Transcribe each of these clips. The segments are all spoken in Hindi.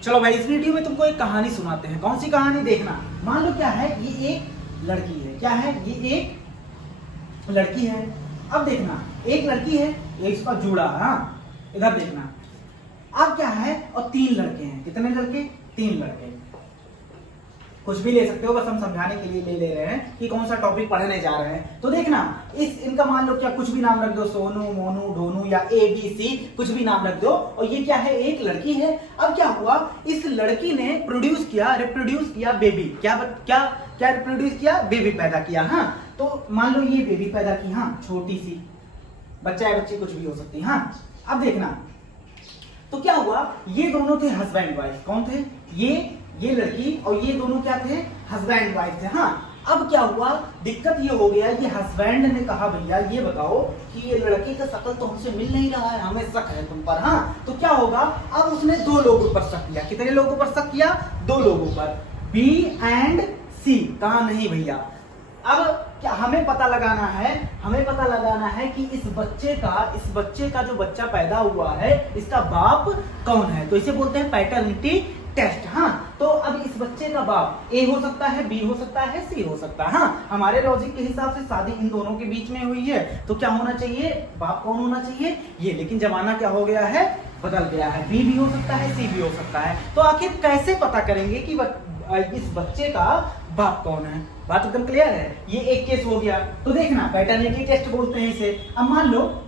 चलो भाई, इस वीडियो में तुमको एक कहानी सुनाते हैं। कौन सी कहानी, देखना। मान लो क्या है, ये एक लड़की है। क्या है, ये एक लड़की है। अब देखना, एक लड़की है, एक इसका जूड़ा। हाँ, इधर देखना। अब क्या है, और 3 लड़के हैं। कितने लड़के? 3 लड़के। कुछ भी ले सकते हो, बस हम समझाने के लिए ले रहे हैं कि कौन सा टॉपिक पढ़ने जा रहे हैं। तो देखना, इनका मान लो क्या, कुछ भी नाम रख दो, सोनू, मोनू, डोनू या ABC, कुछ भी नाम रख दो। और ये क्या है, एक लड़की है। अब क्या हुआ, इस लड़की ने रिप्रोड्यूस किया बेबी। क्या रिप्रोड्यूस किया? बेबी पैदा किया। हाँ, तो मान लो ये बेबी पैदा की। हाँ, छोटी सी बच्चा है, बच्ची कुछ भी हो सकती है। हाँ, अब देखना, तो क्या हुआ, ये दोनों थे हस्बैंड वाइफ। कौन थे? ये लड़की और ये दोनों क्या थे? हस्बैंड वाइफ थे। हाँ, अब क्या हुआ, दिक्कत ये हो गया, ये हस्बैंड ने कहा भैया ये बताओ कि ये लड़की का शक्ल तो हमसे मिल नहीं रहा है, हमें शक है तुम पर। हाँ, तो क्या होगा, अब उसने 2 लोगों पर शक किया। कितने लोगों पर शक किया? 2 लोगों पर, B and C। कहा नहीं भैया, अब क्या हमें पता लगाना है कि इस बच्चे का जो बच्चा पैदा हुआ है, इसका बाप कौन है। तो इसे बोलते हैं पैटर्निटी टेस्ट। हाँ, तो अब इस बच्चे का बाप A हो सकता है, B हो सकता है, C हो सकता है। हाँ, हमारे लॉजिक के हिसाब से शादी इन दोनों के बीच में हुई है, तो क्या होना चाहिए, बाप कौन होना चाहिए, ये। लेकिन जमाना क्या हो गया है, बदल गया है। B भी हो सकता है, C भी हो सकता है। तो आखिर कैसे पता करेंगे कि इस बच्चे का बाप कौन है? बात एकदम क्लियर है। ये एक केस हो गया। तो देखना, पैटर्निटी टेस्ट बोलते हैं इसे। अब मान लो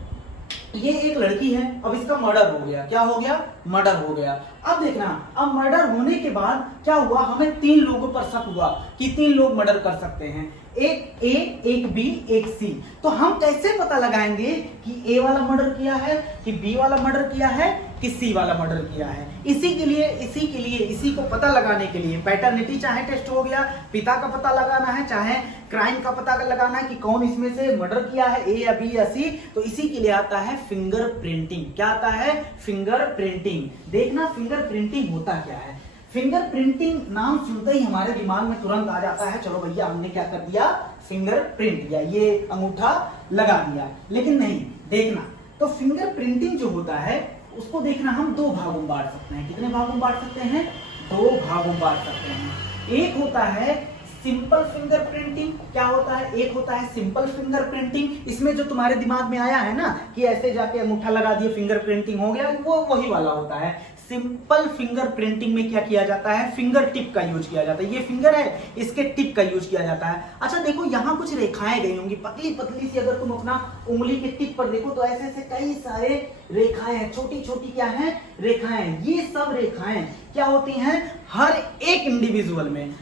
ये एक लड़की है, अब इसका मर्डर हो गया। क्या हो गया? मर्डर हो गया। अब देखना, अब मर्डर होने के बाद क्या हुआ, हमें 3 लोगों पर शक हुआ कि 3 लोग मर्डर कर सकते हैं, एक A, एक B, एक C। तो हम कैसे पता लगाएंगे कि A वाला मर्डर किया है, कि B वाला मर्डर किया है, कि C वाला मर्डर किया है? इसी को पता लगाने के लिए पैटर्निटी चाहे टेस्ट हो गया, पिता का पता लगाना है, चाहे क्राइम का पता लगाना है कि कौन इसमें से मर्डर किया है, A या B या C। तो इसी के लिए आता है फिंगर प्रिंटिंग। क्या आता है? Finger printing. देखना, फिंगर प्रिंटिंग होता क्या है। फिंगर प्रिंटिंग नाम सुनते ही हमारे दिमाग में तुरंत आ जाता है, चलो भैया हमने क्या कर दिया, फिंगर प्रिंट किया, ये अंगूठा लगा दिया। लेकिन नहीं, देखना, तो फिंगर प्रिंटिंग जो होता है उसको देखना हम 2 भागों में बांट सकते हैं। कितने भागों में बांट सकते हैं? 2 भागों में बांट सकते हैं। एक होता है सिंपल फिंगर प्रिंटिंग। क्या होता है? एक होता है सिंपल फिंगर प्रिंटिंग। इसमें जो तुम्हारे दिमाग में आया है ना कि ऐसे जाके अंगूठा लगा दिए फिंगर प्रिंटिंग हो गया, वो वही वाला होता है। सिंपल फिंगर प्रिंटिंग में क्या किया जाता है, फिंगर टिप का यूज किया जाता है। ये फिंगर है, इसके टिप का यूज किया जाता है। अच्छा देखो, यहाँ कुछ रेखाएं गई होंगी पतली पतली सी। अगर तुम अपना उंगली के टिप पर देखो तो ऐसे ऐसे कई सारे रेखाएं हैं, छोटी छोटी क्या है, रेखाएं। ये सब रेखाएं क्या होती हैं, हर एक इंडिविजुअल में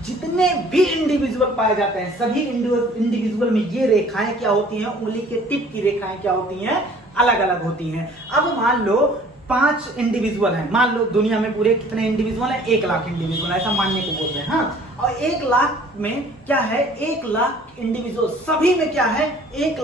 जितने भी इंडिविजुअल पाए जाते हैं, सभी इंडिविजुअल में ये रेखाएं क्या होती हैं, उंगली के टिप की रेखाएं क्या होती हैं, अलग अलग होती हैं। अब मान लो 5 इंडिविजुअल हैं, मान लो दुनिया में पूरे कितने इंडिविजुअल हैं, 1 लाख इंडिविजुअल, ऐसा मानने को बोलते हैं। हाँ, और 1 लाख में क्या है, 1 लाख इंडिविजुअल, सभी में क्या है, 1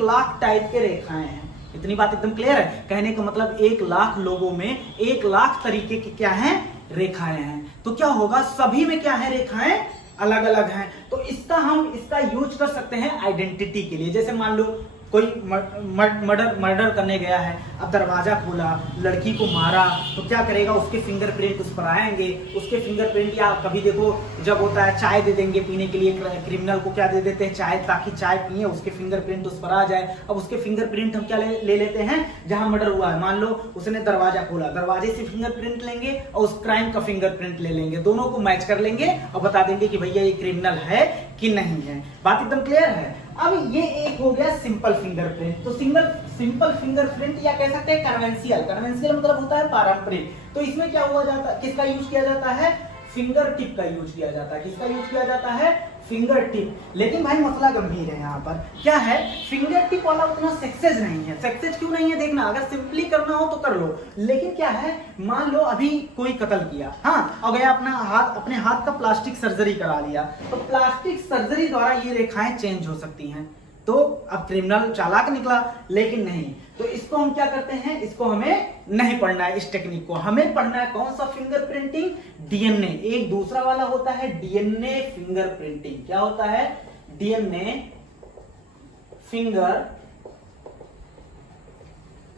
लाख टाइप के रेखाएं हैं। इतनी बात एकदम क्लियर है। कहने का मतलब 1 लाख लोगों में 1 लाख तरीके की क्या है, रेखाएं हैं। तो क्या होगा, सभी में क्या है, रेखाएं अलग अलग हैं। तो इसका यूज कर सकते हैं आइडेंटिटी के लिए। जैसे मान लो कोई मर्डर करने गया है, अब दरवाजा खोला, लड़की को मारा, तो क्या करेगा, उसके फिंगरप्रिंट उस पर आएंगे। उसके फिंगरप्रिंट, या कभी देखो जब होता है चाय दे देंगे पीने के लिए, क्रिमिनल को क्या दे देते हैं, चाय, ताकि चाय पिए, उसके फिंगरप्रिंट उस पर आ जाए। अब उसके फिंगरप्रिंट हम क्या ले लेते हैं, जहां मर्डर हुआ है, मान लो उसने दरवाजा खोला, दरवाजे से फिंगरप्रिंट लेंगे और उस क्राइम का फिंगरप्रिंट ले लेंगे, दोनों को मैच कर लेंगे और बता देंगे कि भैया ये क्रिमिनल है कि नहीं है। बात एकदम क्लियर है। अब ये एक हो गया सिंपल फिंगरप्रिंट। तो सिंपल फिंगरप्रिंट या कह सकते हैं कन्वेंशियल मतलब होता है पारंपरिक। तो इसमें क्या हुआ जाता है, किसका यूज किया जाता है, फिंगर टिप का यूज किया जाता है। किसका यूज किया जाता है, फिंगर टिप। लेकिन भाई मसला गंभीर है, यहाँ पर क्या है, फिंगर टिप वाला उतना सक्सेस नहीं है। सक्सेस क्यों नहीं है, देखना, अगर सिंपली करना हो तो कर लो, लेकिन क्या है, मान लो अभी कोई कत्ल किया, हाँ, और गया अपने हाथ का प्लास्टिक सर्जरी करा लिया, तो प्लास्टिक सर्जरी द्वारा ये रेखाएं चेंज हो सकती हैं। तो अब क्रिमिनल चालाक निकला, लेकिन नहीं, तो इसको हम क्या करते हैं, इसको हमें नहीं पढ़ना है, इस टेक्निक को हमें पढ़ना है कौन सा, फिंगर प्रिंटिंग, डीएनए। एक दूसरा वाला होता है डीएनए फिंगर प्रिंटिंग। क्या होता है, डीएनए फिंगर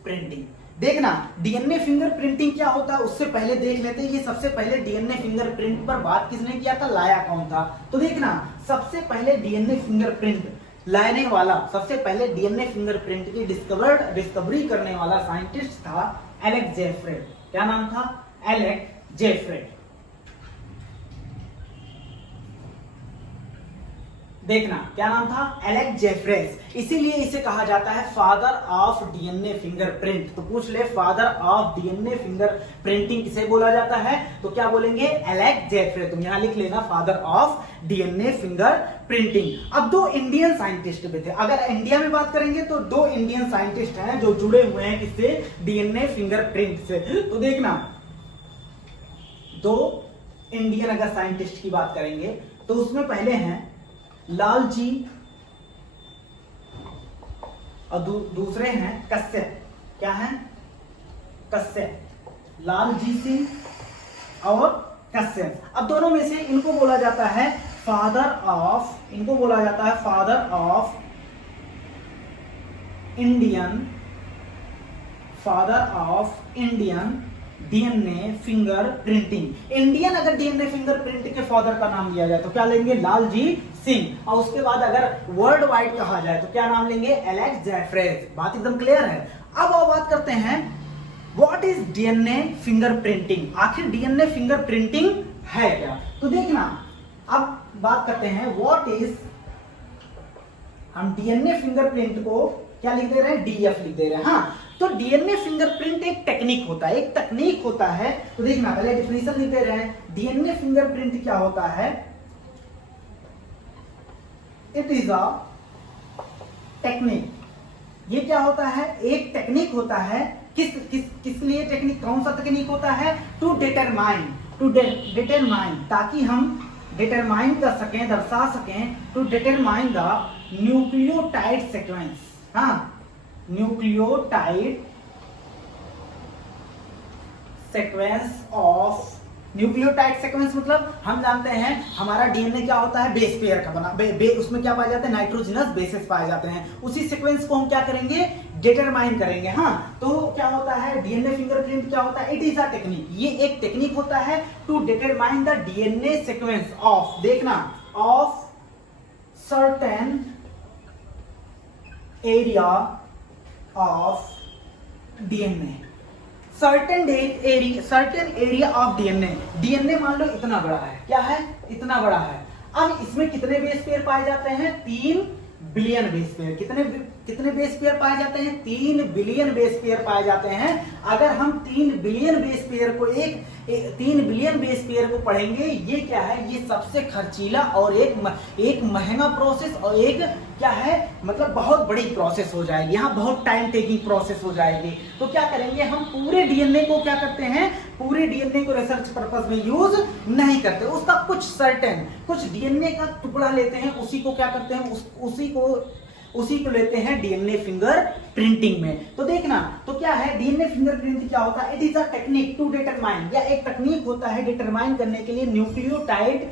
प्रिंटिंग। देखना डीएनए फिंगरप्रिंटिंग क्या होता है उससे पहले देख लेते हैं। ये सबसे पहले डीएनए फिंगरप्रिंट पर बात किसने किया था, लाया कौन था। तो देखना सबसे पहले डीएनए फिंगरप्रिंट लाने वाला, सबसे पहले डीएनए फिंगरप्रिंट की डिस्कवरी करने वाला साइंटिस्ट था एलेक्स जेफ्रेड। क्या नाम था, एलेक्स जेफ्रेड। देखना क्या नाम था, एलेक्स जेफ्रेड। इसीलिए इसे कहा जाता है फादर ऑफ डीएनए फिंगरप्रिंट। तो पूछ ले फादर ऑफ डीएनए फिंगरप्रिंटिंग किसे बोला जाता है, तो क्या बोलेंगे, एलेक्स जेफ्रेड। तुम यहां लिख लेना फादर ऑफ डीएनए फिंगरप्रिंटिंग। अब दो इंडियन साइंटिस्ट भी थे। अगर इंडिया में बात करेंगे तो दो इंडियन साइंटिस्ट हैं जो जुड़े हुए हैं किससे, डीएनए फिंगरप्रिंट से। तो देखना दो इंडियन अगर साइंटिस्ट की बात करेंगे तो उसमें पहले हैं लाल जी और दूसरे हैं कश्यप। क्या है, कश्यप, लाल जी सिंह और कश्यप। अब दोनों में से इनको बोला जाता है फादर ऑफ, इनको बोला जाता है father of Indian DNA fingerprinting. Indian अगर डीएनए फिंगरप्रिंट के फादर का नाम लिया जाए तो क्या लेंगे, लाल जी सिंह। और उसके बाद अगर वर्ल्ड वाइड कहा जाए तो क्या नाम लेंगे, एलेक्स जेफ्रेड। बात एकदम क्लियर है। अब और बात करते हैं व्हाट इज डीएनए फिंगरप्रिंटिंग, आखिर डीएनए फिंगरप्रिंटिंग है क्या। तो देखना अब बात करते हैं व्हाट इज, हम डीएनए फिंगरप्रिंट को क्या लिख दे रहे हैं, डीएफ लिख दे रहे हैं। हाँ, तो डीएनए फिंगरप्रिंट एक टेक्निक होता है, एक तकनीक होता है। तो देखना पहले डिफिनेशन लिख दे रहे हैं। डीएनए फिंगरप्रिंट क्या होता है, इट इज अ टेक्निक। ये क्या होता है, एक टेक्निक होता है। किस लिए टेक्निक, कौन सा टेक्निक होता है, टू डिटरमाइन, ताकि हम डिटरमाइन कर सकें, दर्शा सकें, to determine the nucleotide sequence. हाँ, न्यूक्लियोटाइड सीक्वेंस मतलब हम जानते हैं हमारा डीएनए क्या होता है, बेस पेयर का बना, उसमें क्या पाए जाते हैं, नाइट्रोजनस बेसेस पाए जाते हैं। उसी सीक्वेंस को हम क्या करेंगे, डिटरमाइन करेंगे। हाँ, तो क्या होता है डीएनए फिंगरप्रिंट, क्या होता है, इट इज अ टेक्निक। ये एक टेक्निक होता है to determine the DNA sequence of, देखना, of certain area of DNA, certain area of DNA. DNA मान लो इतना बड़ा है, क्या है, इतना बड़ा है। अब इसमें कितने बेस पेयर पाए जाते हैं, 3 बिलियन बेस पेयर। कितने बेस पेयर पाए जाते हैं, 3 बिलियन बेस पेयर पाए जाते हैं। अगर हम 3 बिलियन बेस पेयर को 3 बिलियन बेस पेयर को पढ़ेंगे, ये क्या है, ये सबसे खर्चीला और एक महंगा प्रोसेस और एक क्या है, मतलब बहुत बड़ी प्रोसेस हो जाएगी। यहाँ बहुत टाइम टेकिंग प्रोसेस हो जाएगी। तो क्या करेंगे, हम पूरे डीएनए को क्या करते हैं, पूरे डीएनए को रिसर्च पर्पस में यूज नहीं करते। उसका कुछ डीएनए का टुकड़ा लेते हैं, उसी को क्या करते हैं, उसी को लेते हैं डीएनए फिंगर प्रिंटिंग में। तो देखना, तो क्या है डीएनए फिंगर प्रिंटिंग क्या होता है, it is a technique to determine, या एक तकनीक होता है डिटरमाइन करने के लिए न्यूक्लियोटाइड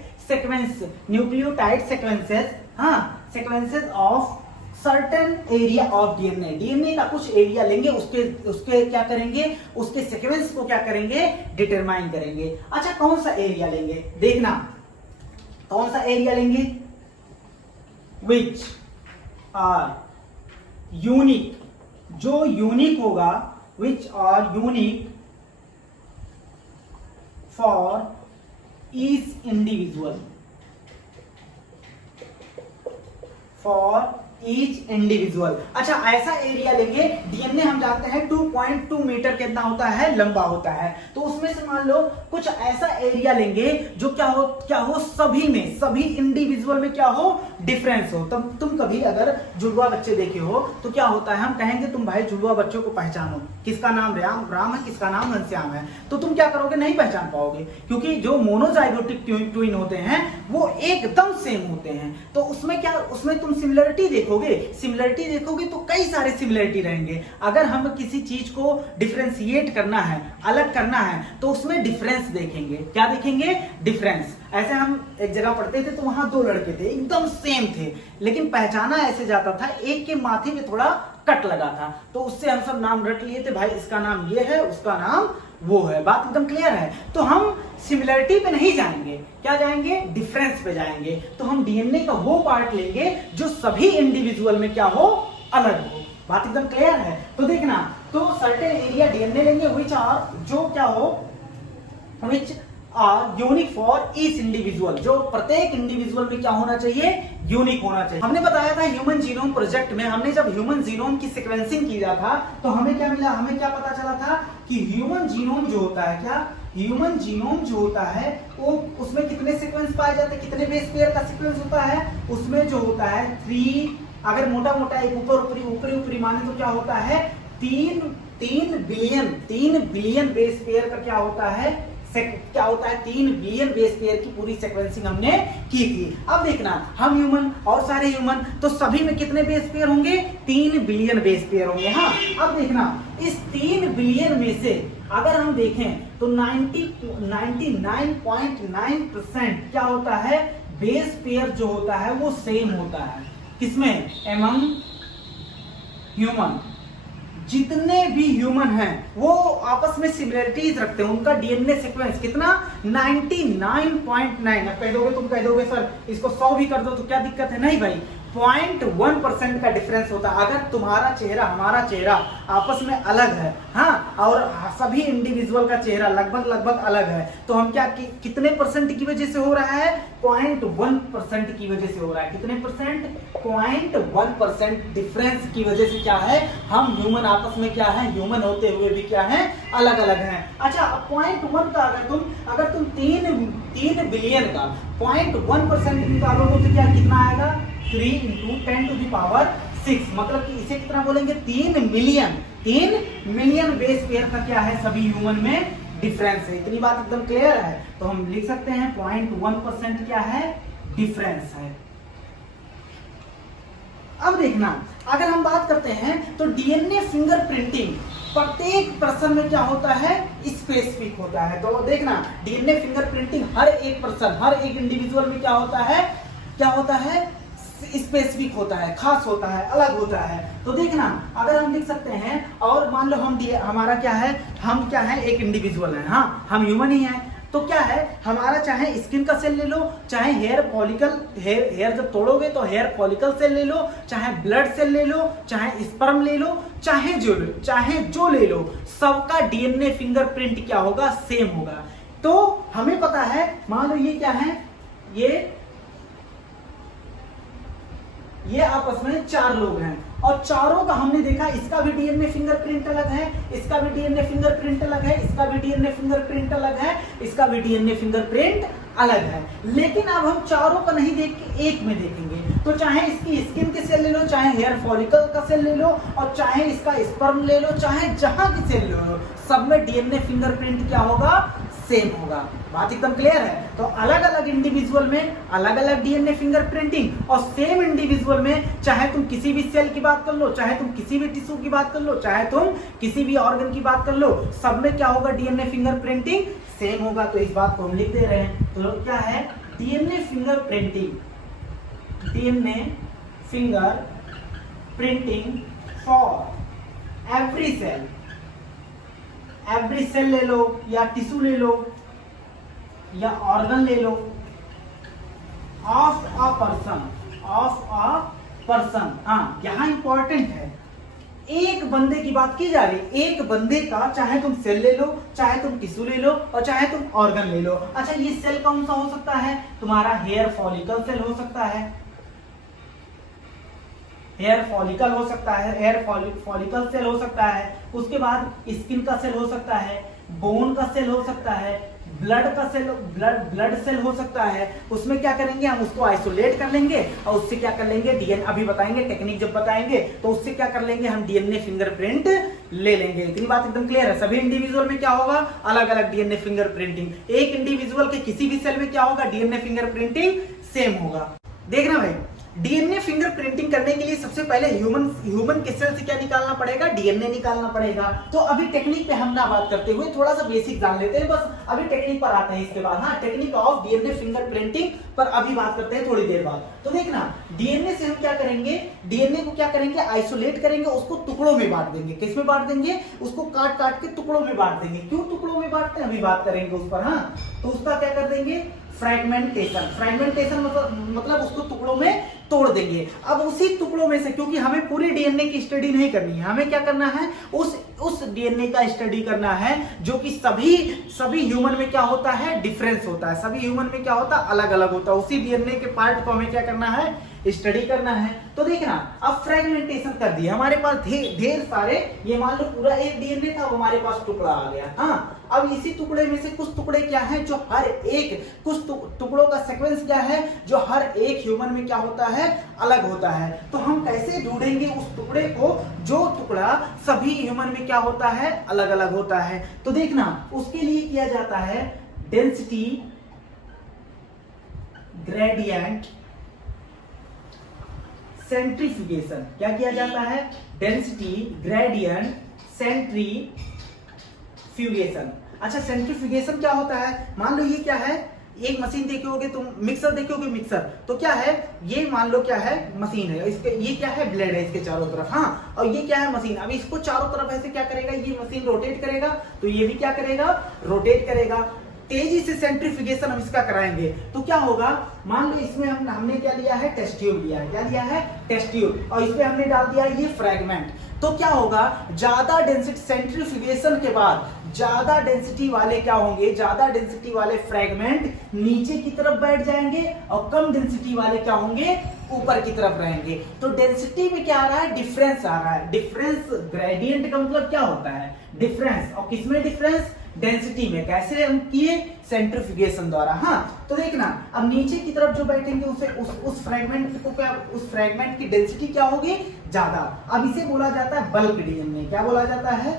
सीक्वेंसेस, हाँ, sequences of certain area of DNA. DNA का कुछ एरिया लेंगे, उसके क्या करेंगे, उसके सीक्वेंस को क्या करेंगे, डिटरमाइन करेंगे। अच्छा, कौन सा एरिया लेंगे, देखना कौन सा एरिया लेंगे, विच आर यूनिक, जो यूनिक होगा, which are unique for each individual, अच्छा, ऐसा एरिया लेंगे। डीएनए हम जानते हैं 2.2 मीटर कितना होता है, लंबा होता है। तो उसमें से मान लो कुछ ऐसा एरिया लेंगे जो क्या हो सभी इंडिविजुअल में क्या हो, डिफरेंस हो। तब तुम कभी अगर जुड़वा बच्चे देखे हो तो क्या होता है, हम कहेंगे तुम भाई जुड़वा बच्चों को पहचानो, किसका नाम राम है, किसका नाम घनश्याम है। तो तुम क्या करोगे, नहीं पहचान पाओगे, क्योंकि जो मोनोजाइगोटिक ट्विन होते हैं वो एकदम सेम होते हैं। तो उसमें तुम सिमिलरिटी देखोगे तो कई सारे सिमिलरिटी रहेंगे। अगर हम किसी चीज को डिफरेंशिएट करना है, अलग करना है, तो उसमें डिफरेंस देखेंगे। क्या देखेंगे, डिफरेंस। ऐसे हम एक जगह पढ़ते थे तो वहां 2 लड़के थे, एकदम सेम थे, लेकिन पहचाना ऐसे जाता था, एक के माथे में थोड़ा कट लगा था, तो उससे हम सब नाम रट लिए थे, भाई इसका नाम ये है, उसका नाम वो है। बात एकदम क्लियर है। तो हम सिमिलरिटी पे नहीं जाएंगे, क्या जाएंगे, डिफरेंस पे जाएंगे। तो हम डीएनए का वो पार्ट लेंगे जो सभी इंडिविजुअल में क्या हो, अलग हो। बात एकदम क्लियर है। तो देखना, तो सर्टेन एरिया डीएनए लेंगे विच आर, जो क्या हो, which are unique for each individual, जो प्रत्येक इंडिविजुअल में क्या होना चाहिए, यूनिक होना चाहिए। हमने बताया था ह्यूमन जीनोम प्रोजेक्ट में, हमने जब ह्यूमन जीनोम की सीक्वेंसिंग किया था तो हमें क्या मिला, हमें क्या पता चला था कि ह्यूमन जीनोम जो होता है, क्या ह्यूमन जीनोम जो होता है वो, उसमें कितने सीक्वेंस पाए जाते हैं, कितने बेस पेयर का सीक्वेंस होता है, उसमें जो होता है 3, अगर मोटा मोटा एक ऊपरी ऊपरी माने तो क्या होता है, 3 बिलियन बेस पेयर का क्या होता है, 3 बिलियन बेस पेयर की पूरी सीक्वेंसिंग हमने की थी। अब देखना, हम ह्यूमन और सारे ह्यूमन, तो सभी में कितने बेस पेयर होंगे, 3 बिलियन बेस पेयर होंगे। हाँ, अब देखना, इस 3 बिलियन में से अगर हम देखें तो 99.9% क्या होता है, बेस पेयर जो होता है वो सेम होता है। किसमें, एमंग ह्यूमन, जितने भी ह्यूमन हैं वो आपस में सिमिलरिटीज रखते हैं। उनका डीएनए सीक्वेंस कितना, 99.9। तुम कह दोगे सर इसको 100 भी कर दो तो क्या दिक्कत है, नहीं भाई, 0.1% का डिफरेंस होता है। अगर तुम्हारा चेहरा हमारा चेहरा आपस में अलग है, हाँ, और सभी इंडिविजुअल का चेहरा लगभग अलग है, तो हम क्या कितने परसेंट की वजह से हो रहा है, 0.1% की वजह से हो रहा है। कितने परसेंट, 0.1% डिफरेंस की वजह से क्या है, हम ह्यूमन आपस में क्या है, ह्यूमन होते हुए भी क्या है, अलग अलग हैं। अच्छा, 0.1 का अगर तुम 3 बिलियन का 0.1% निकालोगे तो क्या कितना आएगा, 3 × 10⁶, मतलब कि इसे कितना बोलेंगे, 3 मिलियन बेस पेयर का क्या है, सभी ह्यूमन में डिफरेंस है। इतनी बात एकदम क्लियर है। तो हम लिख सकते हैं 0.1% क्या है, डिफरेंस है। अब देखना, अगर हम बात करते हैं तो डीएनए फिंगरप्रिंटिंग प्रत्येक पर्सन में क्या होता है, स्पेसिफिक होता है। तो देखना, डीएनए फिंगरप्रिंटिंग हर एक पर्सन, हर एक इंडिविजुअल में क्या होता है, स्पेसिफिक होता है, खास होता है, अलग होता है। तो देखना, अगर हम लिख सकते हैं, और मान लो हमारा क्या है, हम क्या है, एक इंडिविजुअल है, हाँ, हम ह्यूमन ही हैं, तो क्या है, हमारा चाहे स्किन का सेल ले लो, चाहे हेयर फॉलिकल, हेयर जब तोड़ोगे तो हेयर फॉलिकल सेल ले लो, चाहे ब्लड सेल ले लो, चाहे स्पर्म ले लो, चाहे जो ले लो, सबका डीएनए फिंगरप्रिंट क्या होगा, सेम होगा। तो हमें पता है, मान लो ये क्या है, ये आपस में 4 लोग हैं, और चारों का हमने देखा, इसका भी डीएनए फिंगरप्रिंट अलग है, इसका भी डीएनए फिंगरप्रिंट अलग है, इसका भी डीएनए फिंगरप्रिंट अलग है, इसका भी डीएनए फिंगरप्रिंट अलग है। लेकिन अब हम चारों का नहीं देख के एक में देखेंगे। तो चाहे इसकी स्किन के सेल ले लो, चाहे हेयर फॉलिकल का सेल ले लो, और चाहे इसका स्पर्म ले लो, चाहे जहां की सेल ले लो, सब में डीएनए फिंगरप्रिंट क्या होगा, सेम होगा। बात एकदम क्लियर है। तो अलग अलग इंडिविजुअल में अलग अलग डीएनए फिंगरप्रिंटिंग, और सेम इंडिविजुअल में चाहे तुम किसी भी सेल की बात कर लो, चाहे तुम किसी भी टिश्यू की बात कर लो, चाहे तुम किसी भी ऑर्गन की बात कर लो, सब में क्या होगा, डीएनए फिंगरप्रिंटिंग सेम होगा। तो इस बात को हम लिख दे रहे हैं। तो क्या है, DNA fingerprinting, DNA fingerprinting for every cell ले लो, या टिश्यू ले लो, या ऑर्गन ले लो, ऑफ अ पर्सन। हाँ, यहां इंपॉर्टेंट है, एक बंदे की बात की जा रही है, एक बंदे का, चाहे तुम सेल ले लो, चाहे तुम टिश्यू ले लो, और चाहे तुम ऑर्गन ले लो। अच्छा, ये सेल कौन सा हो सकता है, तुम्हारा हेयर फॉलिकल सेल हो सकता है, हेयर फॉलिकल हो सकता है, हेयर फॉलिकल सेल हो सकता है। उसके बाद स्किन का सेल हो सकता है, बोन का सेल हो सकता है, ब्लड सेल हो सकता है। उसमें क्या करेंगे, हम उसको आइसोलेट कर लेंगे, और उससे क्या कर लेंगे, डीएनए, अभी बताएंगे टेक्निक जब बताएंगे, तो उससे क्या कर लेंगे, हम डीएनए फिंगरप्रिंट ले लेंगे। इतनी बात एकदम क्लियर है। सभी इंडिविजुअल में क्या होगा, अलग अलग डीएनए फिंगरप्रिंटिंग। एक इंडिविजुअल के किसी भी सेल में क्या होगा, डीएनए फिंगरप्रिंटिंग सेम होगा। देखना भाई, डीएनए फिंगरप्रिंटिंग करने के लिए सबसे पहले ह्यूमन के सेल से क्या निकालना पड़ेगा, डीएनए निकालना पड़ेगा। तो अभी टेक्निक पे हम ना बात करते हुए थोड़ा सा बेसिक जान लेते हैं, बस अभी टेक्निक पर आते हैं इसके बाद। हाँ, टेक्निक ऑफ डीएनए फिंगरप्रिंटिंग पर अभी बात करते हैं थोड़ी देर बाद। तो देखना, डीएनए से हम क्या करेंगे, डीएनए को क्या करेंगे, आइसोलेट करेंगे, उसको टुकड़ों में बांट देंगे। किस में बांट देंगे, उसको काट काट के टुकड़ों में बांट देंगे। क्यों टुकड़ों में बांटते हैं, अभी बात करेंगे उस पर। हाँ, तो उसका क्या कर देंगे, फ्रैगमेंटेशन। फ्रैगमेंटेशन मतलब उसको टुकड़ों में तोड़ देंगे। अब उसी टुकड़ों में से, क्योंकि हमें पूरे डीएनए की स्टडी नहीं करनी है, हमें क्या करना है, उस डीएनए का स्टडी करना है जो कि सभी ह्यूमन में क्या होता है, डिफरेंस होता है। सभी ह्यूमन में क्या होता है, अलग अलग होता है। उसी डीएनए के पार्ट को हमें क्या करना है, स्टडी करना है। तो देखना, अब फ्रैगमेंटेशन कर दिया, हमारे पास ढेर सारे, ये मान लो पूरा एक डीएनए था, हमारे पास टुकड़ा आ गया। हाँ, अब इसी टुकड़े में से कुछ टुकड़े क्या हैं जो हर एक, कुछ टुकड़ों का सीक्वेंस क्या है जो हर एक ह्यूमन में क्या होता है, अलग होता है। तो हम कैसे ढूंढेंगे उस टुकड़े को जो टुकड़ा सभी ह्यूमन में क्या होता है, अलग अलग होता है। तो देखना, उसके लिए किया जाता है डेंसिटी ग्रेडियंट सेंट्रीफ्यूगेशन। क्या किया जाता है, डेंसिटी ग्रेडियंट सेंट्रीफ्यूगेशन। अच्छा, सेंट्रीफ्यूगेशन क्या होता है, मान लो ये क्या है, एक मशीन देखे होगे तुम, मिक्सर देखे होगे, मिक्सर तो क्या है, ये मान लो क्या है, मशीन है, इसके ये क्या है, ब्लेड है इसके चारों तरफ। हाँ, और ये क्या है, मशीन। अब इसको चारों तरफ ऐसे क्या करेगा, ये मशीन रोटेट करेगा, तो ये भी क्या करेगा, रोटेट करेगा। तेजी से सेंट्रीफ्यूगेशन हम इसका कराएंगे तो क्या होगा, मान लो इसमें हमने क्या लिया है, टेस्ट ट्यूब लिया है। क्या लिया है, टेस्ट ट्यूब, और इसमें हमने डाल दिया ये फ्रैगमेंट। तो क्या होगा, ज्यादा डेंसिटी, सेंट्रीफ्यूगेशन के बाद ज्यादा डेंसिटी वाले क्या होंगे, ज्यादा डेंसिटी वाले फ्रैगमेंट नीचे की तरफ बैठ जाएंगे और कम डेंसिटी वाले क्या होंगे, ऊपर की तरफ रहेंगे। तो डेंसिटी में क्या आ रहा है, डिफरेंस आ रहा है। डिफरेंस ग्रेडियंट का मतलब क्या होता है, डिफरेंस। और किसमें डिफरेंस, डेंसिटी में। कैसे हम किए, सेंट्रीफ्यूगेशन द्वारा। हाँ, तो देखना, अब नीचे की तरफ जो बैठेंगे उसे उस फ्रैगमेंट को क्या, उस फ्रैगमेंट की डेंसिटी क्या होगी, ज्यादा। अब इसे बोला जाता है बल्क डीएनए। क्या बोला जाता है,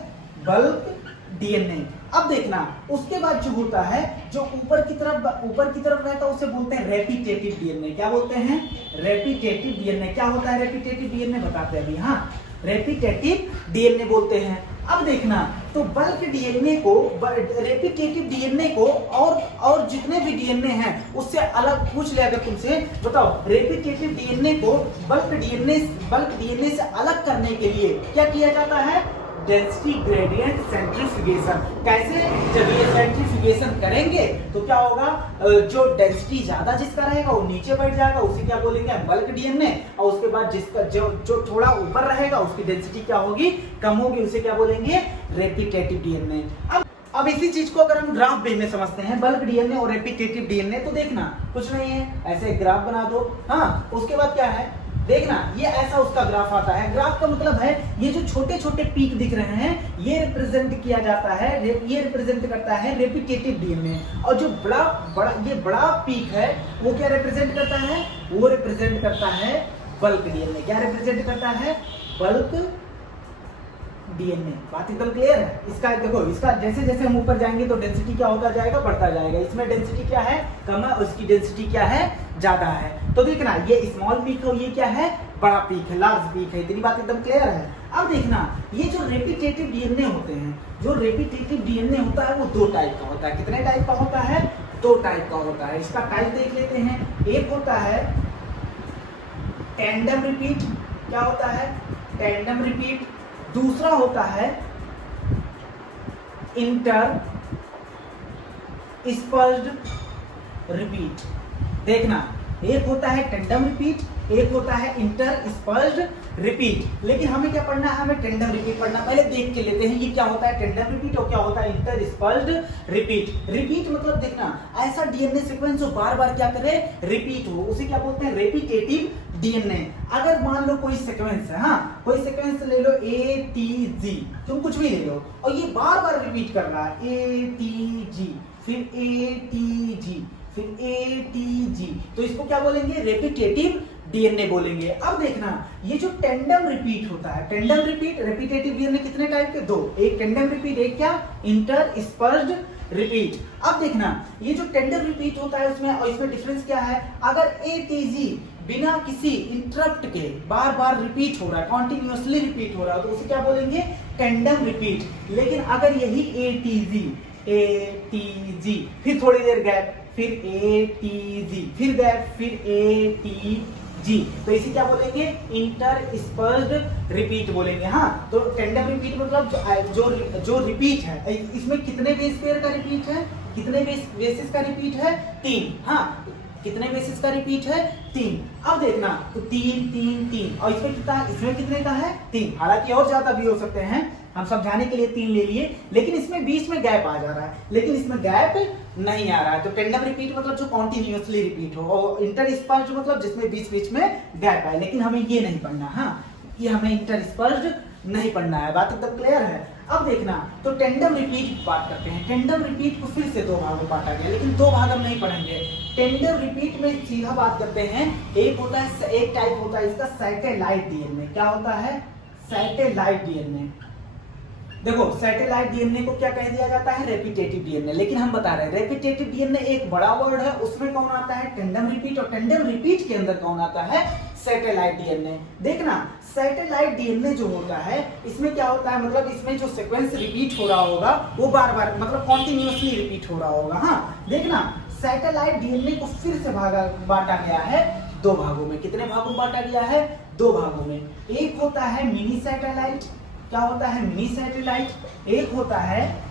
बल्क डीएनए। अब देखना, उसके बाद जो होता है, जो ऊपर की तरफ रहता है उसे बोलते हैं रेपिटेटिव डीएनए। क्या बोलते हैं, रेपिटेटिव डीएनए। क्या होता है रेपिटेटिव डीएनए, बताते हैं अभी। हाँ, रेपिटेटिव डीएनए बोलते हैं। अब देखना, तो बल्क डीएनए को, रेपिटेटिव डीएनए को और जितने भी डीएनए हैं उससे अलग पूछ ले, अगर तुमसे बताओ, रेपिटेटिव डीएनए को बल्क डीएनए से अलग करने के लिए क्या किया जाता है, डेंसिटी ग्रेडियंट सेंट्रीफ्यूगेशन। कैसे, जब ये सेंट्रीफ्यूगेशन करेंगे तो क्या होगा, जो डेंसिटी ज्यादा जिसका रहेगा वो नीचे बैठ जाएगा, उसे क्या बोलेंगे, बल्क डीएनए। और उसके बाद जिसका जो थोड़ा ऊपर रहेगा उसकी डेंसिटी क्या होगी, कम होगी, उसे क्या बोलेंगे, रेपिटेटिव डीएनए। अब इसी चीज को अगर हम ग्राफ वे में समझते हैं, बल्क डीएनए और रेपिटेटिव डीएनए, तो देखना कुछ नहीं है, ऐसे ग्राफ बना दो। हाँ, उसके बाद क्या है, देखना, ये ऐसा उसका ग्राफ आता है। ग्राफ का मतलब है, ये जो छोटे छोटे पीक दिख रहे हैं ये रिप्रेजेंट किया जाता है, ये रिप्रेजेंट करता है रेपिटेटिव डीएनए। और जो बड़ा पीक है वो क्या रिप्रेजेंट करता है, वो रिप्रेजेंट करता है बल्क डीएनए। क्या रिप्रेजेंट करता है, बल्क डीएनए। बात एकदम क्लियर है। इसका देखो, इसका जैसे जैसे हम ऊपर जाएंगे तो डेंसिटी क्या होता जाएगा, बढ़ता जाएगा। इसमें डेंसिटी क्या है, कम है, उसकी डेंसिटी क्या है, ज्यादा है। तो देखना, ये स्मॉल पीक है, ये क्या है, बड़ा पीक है, लार्ज पीक है। इतनी बात एकदम क्लियर है। अब देखना, ये जो रेपिटेटिव डीएनए होते हैं, जो रेपिटेटिव डीएनए होता है वो दो टाइप का होता है। कितने टाइप का होता है, दो टाइप का होता है। इसका टाइप देख लेते हैं। एक होता है टैंडम रिपीट। क्या होता है, टैंडम रिपीट। दूसरा होता है इंटर स्पर्ज्ड रिपीट। देखना, एक होता है टेंडम रिपीट, एक होता है इंटर स्पर्ज्ड रिपीट। लेकिन हमें क्या पढ़ना है, हमें टेंडम रिपीट पढ़ना। पहले देख के लेते हैं ये क्या होता है टेंडम रिपीट और क्या होता है इंटर स्पर्ज्ड रिपीट। रिपीट मतलब देखना, ऐसा डीएनए सीक्वेंस जो बार बार क्या करे, रिपीट हो, उसे क्या बोलते हैं, रेपिटेटिव डीएनए। अगर मान लो कोई सीक्वेंस है, हाँ, कोई सीक्वेंस ले लो ATG, तुम कुछ भी ले लो, और ये बार बार रिपीट कर रहा है, ATG, फिर ATG, फिर ATG, तो इसको क्या बोलेंगे, रेपिटेटिव डीएनए बोलेंगे। अब देखना, ये जो टेंडम रिपीट होता है, टेंडम रिपीट, रेपिटेटिव डीएनए कितने टाइप के, दो, एक टेंडम रिपीट, एक क्या, इंटर स्पर्ज्ड रिपीट। अब देखना, ये जो टेंडम रिपीट होता है उसमें और इसमें डिफरेंस क्या है, अगर ATG बिना किसी इंटरप्ट के बार बार रिपीट हो रहा है, कॉन्टिन्यूसली रिपीट हो रहा है, तो उसे क्या बोलेंगे, टेंडम रिपीट। लेकिन अगर यही ATG, फिर थोड़ी देर गैप, फिर ATG, फिर गैप, फिर ATG, तो इसे क्या बोलेंगे, इंटरस्पर्स्ड रिपीट बोलेंगे। हाँ, तो टेंडम रिपीट मतलब जो रिपीट है, इसमें कितने बेस पेयर का रिपीट है, कितने बेसिस का रिपीट है, 3। हाँ, कितने बेसिस का रिपीट है, 3। अब देखना, तो 3 3 3, और इसमें कितना, इसमें कितने का है, 3। हालांकि और ज्यादा भी हो सकते हैं, हम समझाने के लिए 3 ले लिए, लेकिन इसमें बीच में गैप आ जा रहा है, लेकिन इसमें गैप नहीं आ रहा है। तो टेंडम रिपीट मतलब जो कॉन्टिन्यूसली रिपीट हो, और इंटरस्पर्स्ड मतलब जिसमें बीच बीच में गैप आए, लेकिन हमें ये नहीं पढ़ना। हाँ, ये हमें इंटरस्पर्स्ड नहीं पढ़ना है, बात एकदम क्लियर है। अब देखना, तो टेंडम रिपीट की बात करते हैं। टेंडम रिपीट को फिर से 2 भागों में बांटा गया, लेकिन 2 भाग हम नहीं पढ़ेंगे। टेंडम रिपीट में सीधा बात करते हैं, एक होता है, एक टाइप होता है इसका सैटेलाइट डीएनए। क्या होता है, सैटेलाइट डीएनए। देखो, सैटेलाइट डीएनए को क्या कह दिया जाता है, रेपिटेटिव डीएनए। लेकिन हम बता रहे हैं रेपिटेटिव डीएनए एक बड़ा वर्ड है, उसमें कौन आता है, टेंडम रिपीट, और टेंडम रिपीट के अंदर कौन आता है, सैटेलाइट डीएनए। देखना, सैटेलाइट डीएनए जो होता है, इसमें क्या होता है, मतलब इसमें जो सीक्वेंस रिपीट हो रहा होगा वो बार बार मतलब कॉन्टिन्यूसली रिपीट हो रहा होगा। हाँ, देखना, सैटेलाइट डीएनए को फिर से बांटा गया है 2 भागों में। कितने भागों में बांटा गया है, 2 भागों में। एक होता है मिनी सैटेलाइट। क्या होता है, मिनी सैटेलाइट। एक होता है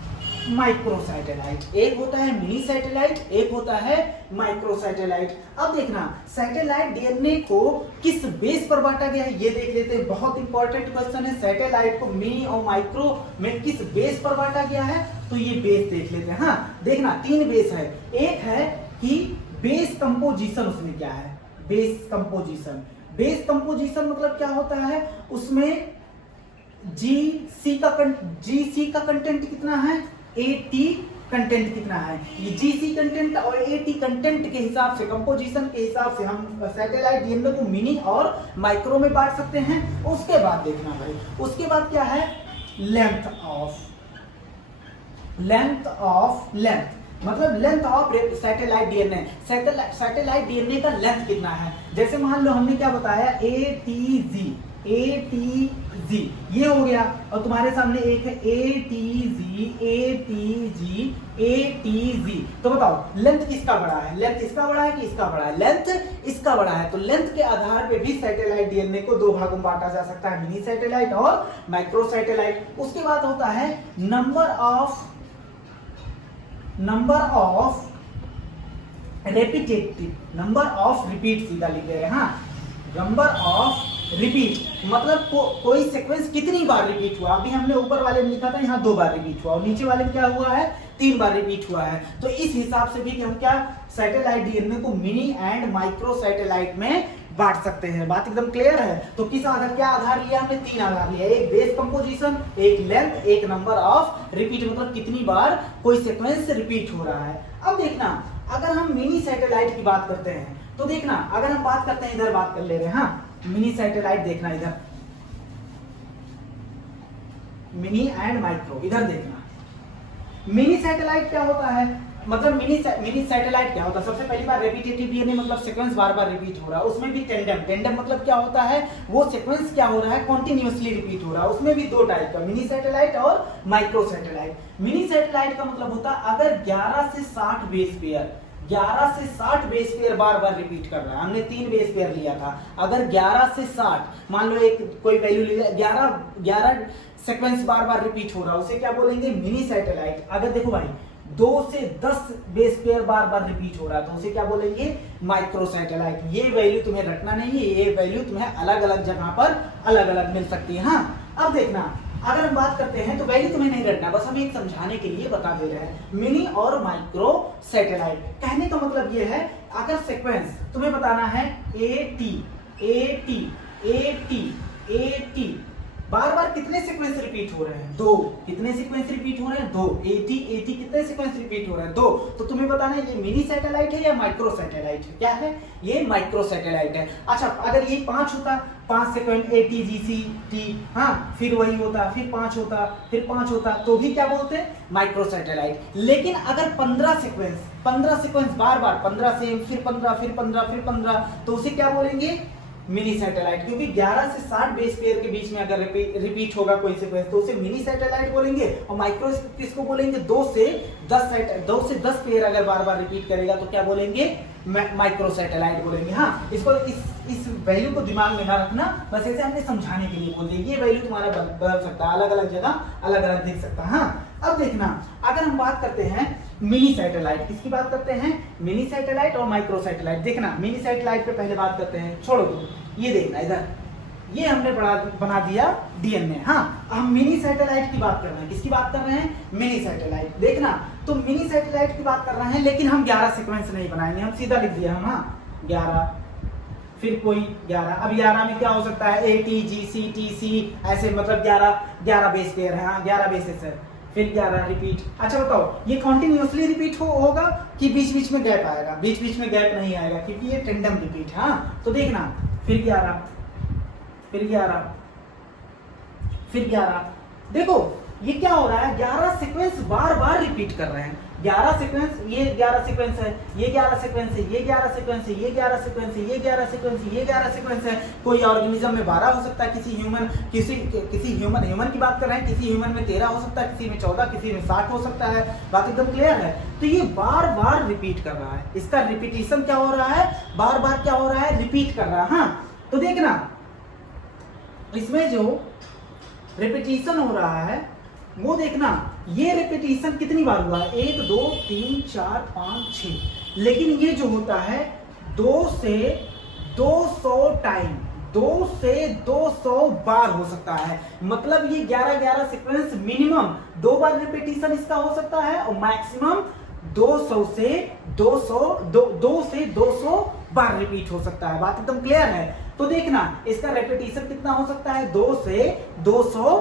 माइक्रो सैटेलाइट। एक होता है मिनी सैटेलाइट, एक होता है माइक्रो सैटेलाइट। अब देखना, सैटेलाइट डीएनए को किस बेस पर बांटा गया है ये देख लेते हैं, बहुत इंपॉर्टेंट क्वेश्चन है। सैटेलाइट को मिनी और माइक्रो में किस बेस पर बांटा गया है, तो ये बेस देख लेते हैं। हाँ, देखना, 3 बेस है। एक है कि बेस कंपोजिशन, उसमें क्या है, बेस कंपोजिशन। बेस कंपोजिशन मतलब क्या होता है, उसमें GC का कंटेंट कितना है, AT कंटेंट कितना है। ये GC कंटेंट और AT कंटेंट के हिसाब से, कंपोजिशन के हिसाब से हम सैटेलाइट डीएनए को मिनी और माइक्रो में बांट सकते हैं। उसके बाद देखना भाई, उसके बाद क्या है, लेंथ मतलब length of satellite DNA. Satellite DNA का लेंथ कितना है। जैसे मान लो हमने क्या बताया, ATG ये हो गया, और तुम्हारे सामने एक है ATG। तो बताओ लेंथ किसका बड़ा है, लेंथ इसका बड़ा है कि इसका बड़ा है, लेंथ इसका बड़ा है। तो लेंथ के आधार पे भी सैटेलाइट डीएनए को 2 भागों में बांटा जा सकता है, मिनी सैटेलाइट और माइक्रो सैटेलाइट। उसके बाद होता है number of repetitive, number of repeat, सीधा लिख रहे हैं। हाँ, नंबर ऑफ रिपीट मतलब कोई सीक्वेंस कितनी बार रिपीट हुआ। अभी हमने ऊपर वाले में लिखा था, यहाँ 2 बार रिपीट हुआ, और नीचे वाले में क्या हुआ है, 3 बार रिपीट हुआ है। तो इस हिसाब से भी कि हम क्या सैटेलाइट डीएनए को मिनी एंड माइक्रो सैटेलाइट में बांट सकते हैं। बात एकदम क्लियर है। तो किस आधार, क्या आधार लिया हमने, 3 आधार लिया, एक बेस कंपोजिशन, एक लेंथ, एक नंबर ऑफ रिपीट मतलब कितनी बार कोई सीक्वेंस रिपीट हो रहा है। अब देखना, अगर हम मिनी सैटेलाइट की बात करते हैं, तो देखना, अगर हम बात करते हैं, इधर बात कर ले रहे हैं। हाँ, मिनी सैटेलाइट देखना, इधर मिनी एंड माइक्रो, इधर देखना। मिनी सैटेलाइट क्या होता है, मतलब मिनी सैटेलाइट क्या होता है, सबसे पहली बार रेपिटेटिव डीएनए मतलब सीक्वेंस बार बार रिपीट हो रहा है। उसमें भी टेंडम मतलब क्या होता है, वो सीक्वेंस क्या हो रहा है, कॉन्टिन्यूसली रिपीट हो रहा है। उसमें भी 2 टाइप का, मिनी सैटेलाइट और माइक्रो सैटेलाइट। मिनी सैटेलाइट का मतलब होता है अगर 11 से 60 बेस पेयर, 11 से 60 बेस पेयर बार बार रिपीट कर रहा है। हमने 3 बेस पेयर लिया था, अगर 11 से 60 मान लो एक कोई वैल्यू लिया, 11 सीक्वेंस बार बार रिपीट हो रहा है, उसे क्या बोलेंगे, मिनी सैटेलाइट। अगर देखो भाई 2 से 10 बेस पेयर बार बार रिपीट हो रहा है, तो उसे क्या बोलेंगे, माइक्रो सैटेलाइट। ये वैल्यू तुम्हें रखना नहीं है, ये वैल्यू तुम्हें अलग अलग जगह पर अलग अलग मिल सकती है। हाँ, अब देखना, अगर हम बात करते हैं तो वैल्यू तुम्हें नहीं रखना, बस हम एक समझाने के लिए बता दे रहे हैं। मिनी और माइक्रो सैटेलाइट कहने का मतलब ये है, अगर सीक्वेंस तुम्हें बताना है AT बार बार कितने सीक्वेंस रिपीट हो रहे हैं? 2। कितने सीक्वेंस रिपीट हो रहे हैं? 2। 80 कितने सीक्वेंस रिपीट हो रहे हैं? 2। तो तुम्हें बताना है ये मिनी सैटेलाइट है या माइक्रो सैटेलाइट है? क्या है? ये माइक्रो सैटेलाइट है। अच्छा, अगर ये 5 होता, 5 सेकंड ATGCT, हाँ, फिर वही होता, फिर 5 होता, फिर 5 होता, तो भी क्या बोलते हैं? Micro satellite. लेकिन अगर 15 सीक्वेंस बार बार 15 से फिर 15 फिर 15 फिर 15, तो उसे क्या बोलेंगे? Mini satellite. क्योंकि 11 से 60 बेस पेयर के बीच में अगर रिपीट होगा कोई सीक्वेंस तो उसे मिनी सैटेलाइट बोलेंगे। और माइक्रो किसको बोलेंगे? 2 से 10 पेयर अगर बार बार रिपीट करेगा तो क्या बोलेंगे? माइक्रो सैटेलाइट बोलेंगे। हाँ, इसको इस वैल्यू को दिमाग में ना रखना, बस ऐसे हमने समझाने के लिए बोल दिया। ये वैल्यू तुम्हारा बदल सकता है, अलग अलग जगह अलग अलग दिख सकता है। हाँ, अब देखना, अगर हम बात करते हैं मिनी सैटेलाइट, किसकी बात करते हैं? मिनी सैटेलाइट और माइक्रो सैटेलाइट। देखना, मिनी सैटेलाइट पे पहले बात करते हैं, छोड़ो तुम, ये देखना इधर, ये हमने बना दिया DNA। हाँ, हम मिनी सैटेलाइट की बात कर रहे हैं। किसकी बात कर रहे हैं? Mini satellite. देखना, तो मिनी सैटेलाइट की बात कर रहे हैं, लेकिन हम 11 सीक्वेंस नहीं बनाएंगे, हम सीधा लिख दिया हम। हाँ, 11, फिर कोई 11। अब 11 में क्या हो सकता है? ATGCTC, ऐसे मतलब 11 बेस पेयर है। हाँ, 11 बेसेस है, फिर 11 रिपीट। अच्छा बताओ, ये कॉन्टिन्यूसली रिपीट होगा कि बीच बीच में गैप आएगा? बीच बीच में गैप नहीं आएगा, क्योंकि ये टेंडम रिपीट। हाँ, तो देखना, फिर 11, फिर 11, फिर 11। देखो ये क्या हो रहा है? 11 सीक्वेंस बार बार रिपीट कर रहे हैं। 11 सीक्वेंस, ये 11 सीक्वेंस है, ये 11 सीक्वेंस है, ये 11 सीक्वेंस है, ये 11 सीक्वेंस है, ये 11 सीक्वेंस है, ये 11 सीक्वेंस है। कोई ऑर्गेनिज्म में 12 हो सकता है, किसी ह्यूमन की बात कर रहे हैं, किसी ह्यूमन में 13 हो सकता है, किसी में 14, किसी में 60 हो सकता है। बात एकदम क्लियर है? तो ये बार बार रिपीट कर रहा है, इसका रिपीटिशन क्या हो रहा है? बार बार क्या हो रहा है? रिपीट कर रहा है। हाँ, तो देखना, इसमें जो रिपीटिशन हो रहा है वो देखना, ये रिपीटिशन कितनी बार हुआ है? 1 2 3 4 5 6। लेकिन ये जो होता है 2 से 200 टाइम, 2 से 200 बार हो सकता है। मतलब ये 11 सीक्वेंस मिनिमम 2 बार रिपीटिशन इसका हो सकता है, और मैक्सिमम 200 से 200 बार रिपीट हो सकता है। बात एकदम क्लियर है? तो देखना, इसका रिपीटिशन कितना हो सकता है? 2 से 200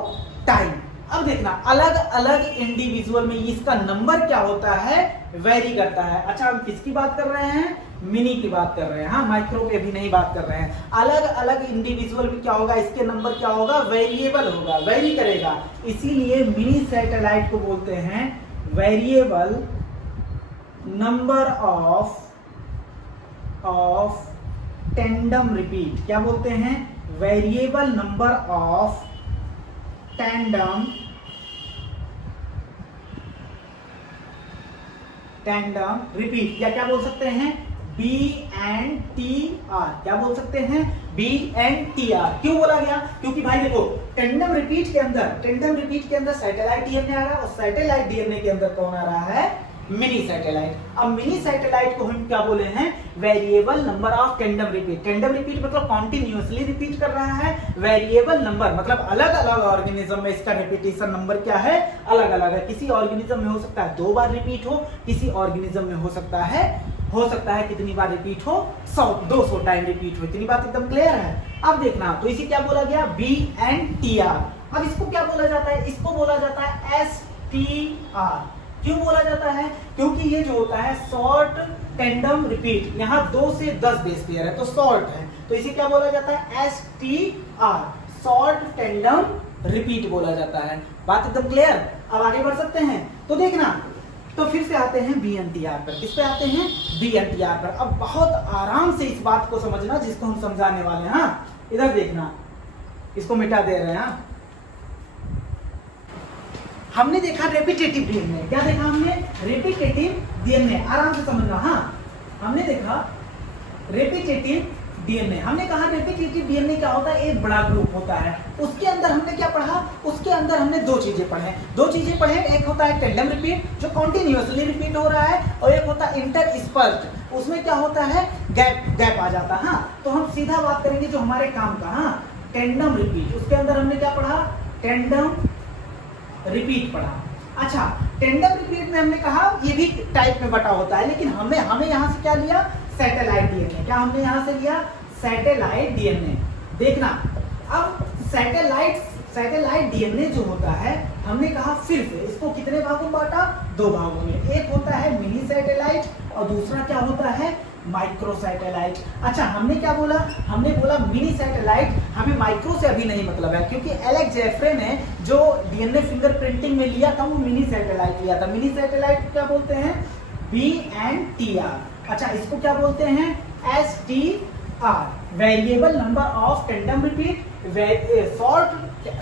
टाइम। अब देखना, अलग अलग इंडिविजुअल में इसका नंबर क्या होता है? वेरी करता है। अच्छा, हम किसकी बात कर रहे हैं? मिनी की बात कर रहे हैं। हाँ, माइक्रो पे भी नहीं बात कर रहे हैं। अलग अलग इंडिविजुअल में क्या होगा? इसके नंबर क्या होगा? वेरिएबल होगा, वेरी करेगा। इसीलिए मिनी सैटेलाइट को बोलते हैं variable number of tandem repeat. क्या बोलते हैं? Variable number of tandem repeat, या क्या बोल सकते हैं? BNTR। क्या बोल सकते हैं? BNTR। क्यों बोला गया? क्योंकि भाई देखो, टेंडम रिपीट के अंदर सैटेलाइट DNA आ रहा है, और सैटेलाइट DNA के अंदर कौन आ रहा है? Mini satellite. अब मिनी सैटेलाइट को हम क्या बोले हैं? Variable number of tandem repeat. Tandem repeat मतलब कॉन्टिन्यूअसली रिपीट कर रहा है। वेरिएबल नंबर मतलब अलग अलग ऑर्गेनिज्म में इसका रिपीटेशन नंबर क्या है? अलग अलग है। किसी ऑर्गेनिज्म में हो सकता है 2 बार रिपीट हो, किसी ऑर्गेनिज्म में हो सकता है कितनी बार रिपीट हो? 100-200 टाइम रिपीट हो। इतनी बात एकदम क्लियर है? अब देखना, तो इसे क्या बोला गया? BNTR। अब इसको क्या बोला जाता है? इसको बोला जाता है STR। क्यों बोला जाता है? क्योंकि ये जो होता है शॉर्ट टेंडम रिपीट, यहाँ 2 से 10 बेस पेयर है तो शॉर्ट है, तो इसे क्या बोला जाता है? STR, शॉर्ट टेंडम रिपीट बोला जाता है। बात एकदम क्लियर? अब आगे बढ़ सकते हैं। तो देखना, तो फिर से आते हैं BNTR पर। किस पे आते हैं? BNTR पर। अब बहुत आराम से इस बात को समझना जिसको हम समझाने वाले हैं। हाँ, इधर देखना, इसको मिटा दे रहे हैं। हाँ, हमने देखा रेपिटेटिव DNA। क्या देखा हमने? Repetitive DNA। आराम से समझना। हाँ, हमने देखा रेपिटेटिव DNA। हमने कहा रेपिटेटिव DNA क्या होता है? एक बड़ा ग्रुप होता है। उसके अंदर हमने क्या पढ़ा? उसके अंदर हमने 2 चीजें पढ़े। एक होता है टेंडम रिपीट जो कॉन्टिन्यूअसली रिपीट हो रहा है, और एक होता है इंटरस्पर्स्ड। उसमें क्या होता है? गैप आ जाता है। हाँ, तो हम सीधा बात करेंगे जो हमारे काम का। हाँ, टेंडम रिपीट, उसके अंदर हमने क्या पढ़ा? टेंडम रिपीट पढ़ा। अच्छा, टेंडम रिपीट में हमने कहा ये भी टाइप में बटा होता है, लेकिन हमने यहां से क्या लिया? Satellite DNA। क्या हमने यहां से लिया? Satellite DNA। देखना, अब सैटेलाइट सैटेलाइट डीएनए जो होता है, हमने कहा फिर से इसको कितने भागों में बांटा, 2 भागों में। एक होता है मिनी सैटेलाइट और दूसरा क्या होता है, माइक्रो सैटेलाइट। अच्छा हमने क्या बोला, हमने बोला मिनी सैटेलाइट, हमें माइक्रो से अभी नहीं मतलब है, क्योंकि एलेक्स जेफ्रे ने जो डीएनए फिंगरप्रिंटिंग में लिया था वो मिनी सैटेलाइट लिया था। मिनी सैटेलाइट क्या बोलते हैं, BNTR। अच्छा इसको क्या बोलते हैं, STR, variable number of tandem repeat,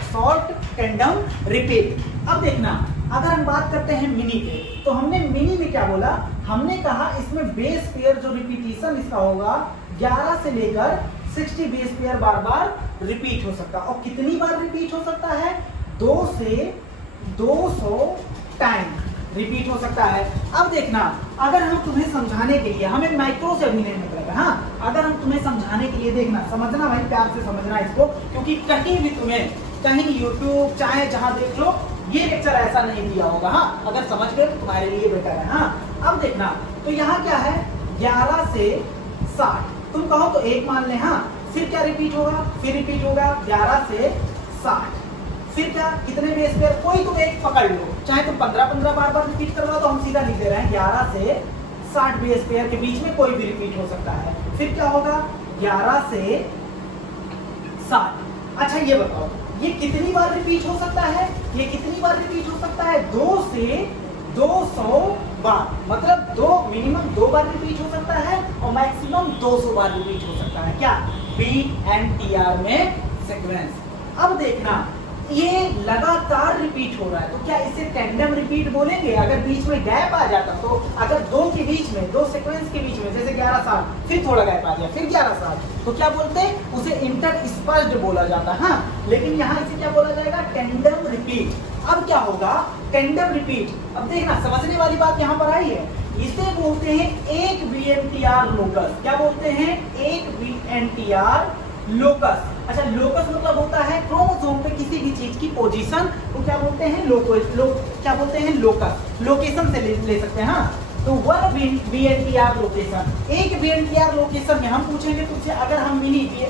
short tandem repeat. अब देखना, अगर हम बात करते हैं मिनी पे, तो हमने मिनी में क्या बोला, हमने कहा इसमें बेस पेयर जो रिपीटिशन इसका होगा 11 से लेकर 60 बेस पेयर बार बार रिपीट हो सकता है। और कितनी बार रिपीट हो सकता है, 2 से 200 टाइम रिपीट हो सकता है। अब देखना, अगर हम तुम्हें समझाने के लिए, हमें माइक्रो से अभी नहीं मतलब है, हाँ अगर हम तुम्हें समझाने के लिए, देखना समझना भाई, प्यार से समझना इसको, क्योंकि कहीं भी तुम्हें कहीं यूट्यूब चाहे जहां देख लो ये लेक्चर ऐसा नहीं दिया होगा। हाँ अगर समझ गए तो तुम्हारे लिए बेटर है। हाँ अब देखना, तो यहाँ क्या है 11 से 60, तुम कहो तो 1 मान ले, हाँ फिर क्या रिपीट होगा, फिर रिपीट होगा 11 से 60, फिर क्या कितने बेस पेयर, कोई तुम एक पकड़ लो, चाहे तुम 15-15 बार रिपीट करवा, तो हम सीधा लिख दे रहे हैं 11 से 60 बेस पेयर के बीच में कोई भी रिपीट हो सकता है। फिर क्या होगा 11 से 60। अच्छा ये बताओ ये कितनी बार रिपीट हो सकता है, ये कितनी बार रिपीट हो सकता है, 2 से 200 बार, मतलब मिनिमम 2 बार रिपीट हो सकता है और मैक्सिमम 200 बार रिपीट हो सकता है। क्या, BNTR में सीक्वेंस। अब देखना ये लगातार रिपीट हो रहा है, तो क्या इसे टेंडम रिपीट बोलेंगे। अगर बीच में गैप आ जाता, तो अगर 2 के बीच में, 2 सीक्वेंस के बीच में, जैसे 11-60 फिर थोड़ा गैप आ गया, फिर 11-60, तो क्या बोलते हैं, उसे इंटरस्पर्स्ड बोला जाता है। हाँ लेकिन यहाँ इसे क्या बोला जाएगा, टेंडम रिपीट। अब क्या होगा, टेंडम रिपीट। अब देखना समझने वाली बात यहाँ पर आई है, इसे बोलते हैं एक BNTR लोकस। क्या बोलते हैं, एक BNTR लोकस। अच्छा लोकस मतलब होता है क्रोमोसोम पे किसी भी चीज की पोजीशन को क्या बोलते हैं, क्या बोलते हैं, लोकस। लोकेशन से ले सकते हैं। हाँ तो 1 BNTR लोकेशन, एक BNTR लोकेशन में हम पूछेंगे तुमसे, अगर हम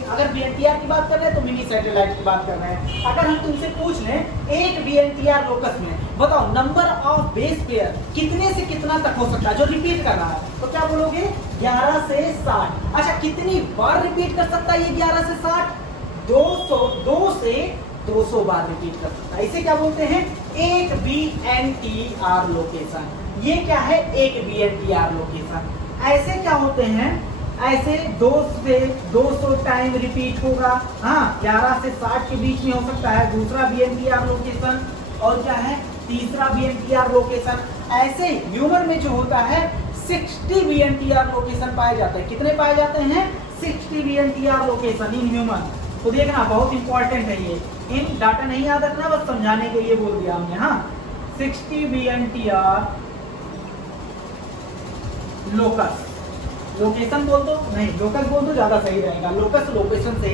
अगर BNTR की बात कर रहे हैं तो मिनी सैटेलाइट की बात कर रहे हैं। अगर हम तुमसे पूछ लें एक BNTR लोकस में बताओ नंबर ऑफ बेस पेयर कितने से कितना तक हो सकता है जो रिपीट कर रहा है, तो क्या बोलोगे 11 से 60। अच्छा कितनी बार रिपीट कर सकता है ये 11 से 60, 2 से 200 बार रिपीट कर सकता है। इसे क्या बोलते हैं, एक BNTR लोकेशन। ये क्या है, एक BNTR लोकेशन। ऐसे क्या होते हैं, ऐसे 2 से 200 टाइम रिपीट होगा। हाँ 11 से 60 के बीच में हो सकता है दूसरा BNTR लोकेशन, और क्या है तीसरा BNTR लोकेशन। ऐसे ह्यूमन में जो होता है 60 BNTR लोकेशन पाए जाते हैं। कितने पाए जाते हैं, 60 BNTR लोकेशन इन ह्यूमन। तो देखना बहुत इंपॉर्टेंट है ये, इन डाटा नहीं याद रखना, बस समझाने के लिए बोल दिया हमने। हाँ 60 BNTR लोकस, लोकेशन बोल दो, नहीं लोकस बोल दो ज्यादा सही रहेगा, लोकस लोकेशन से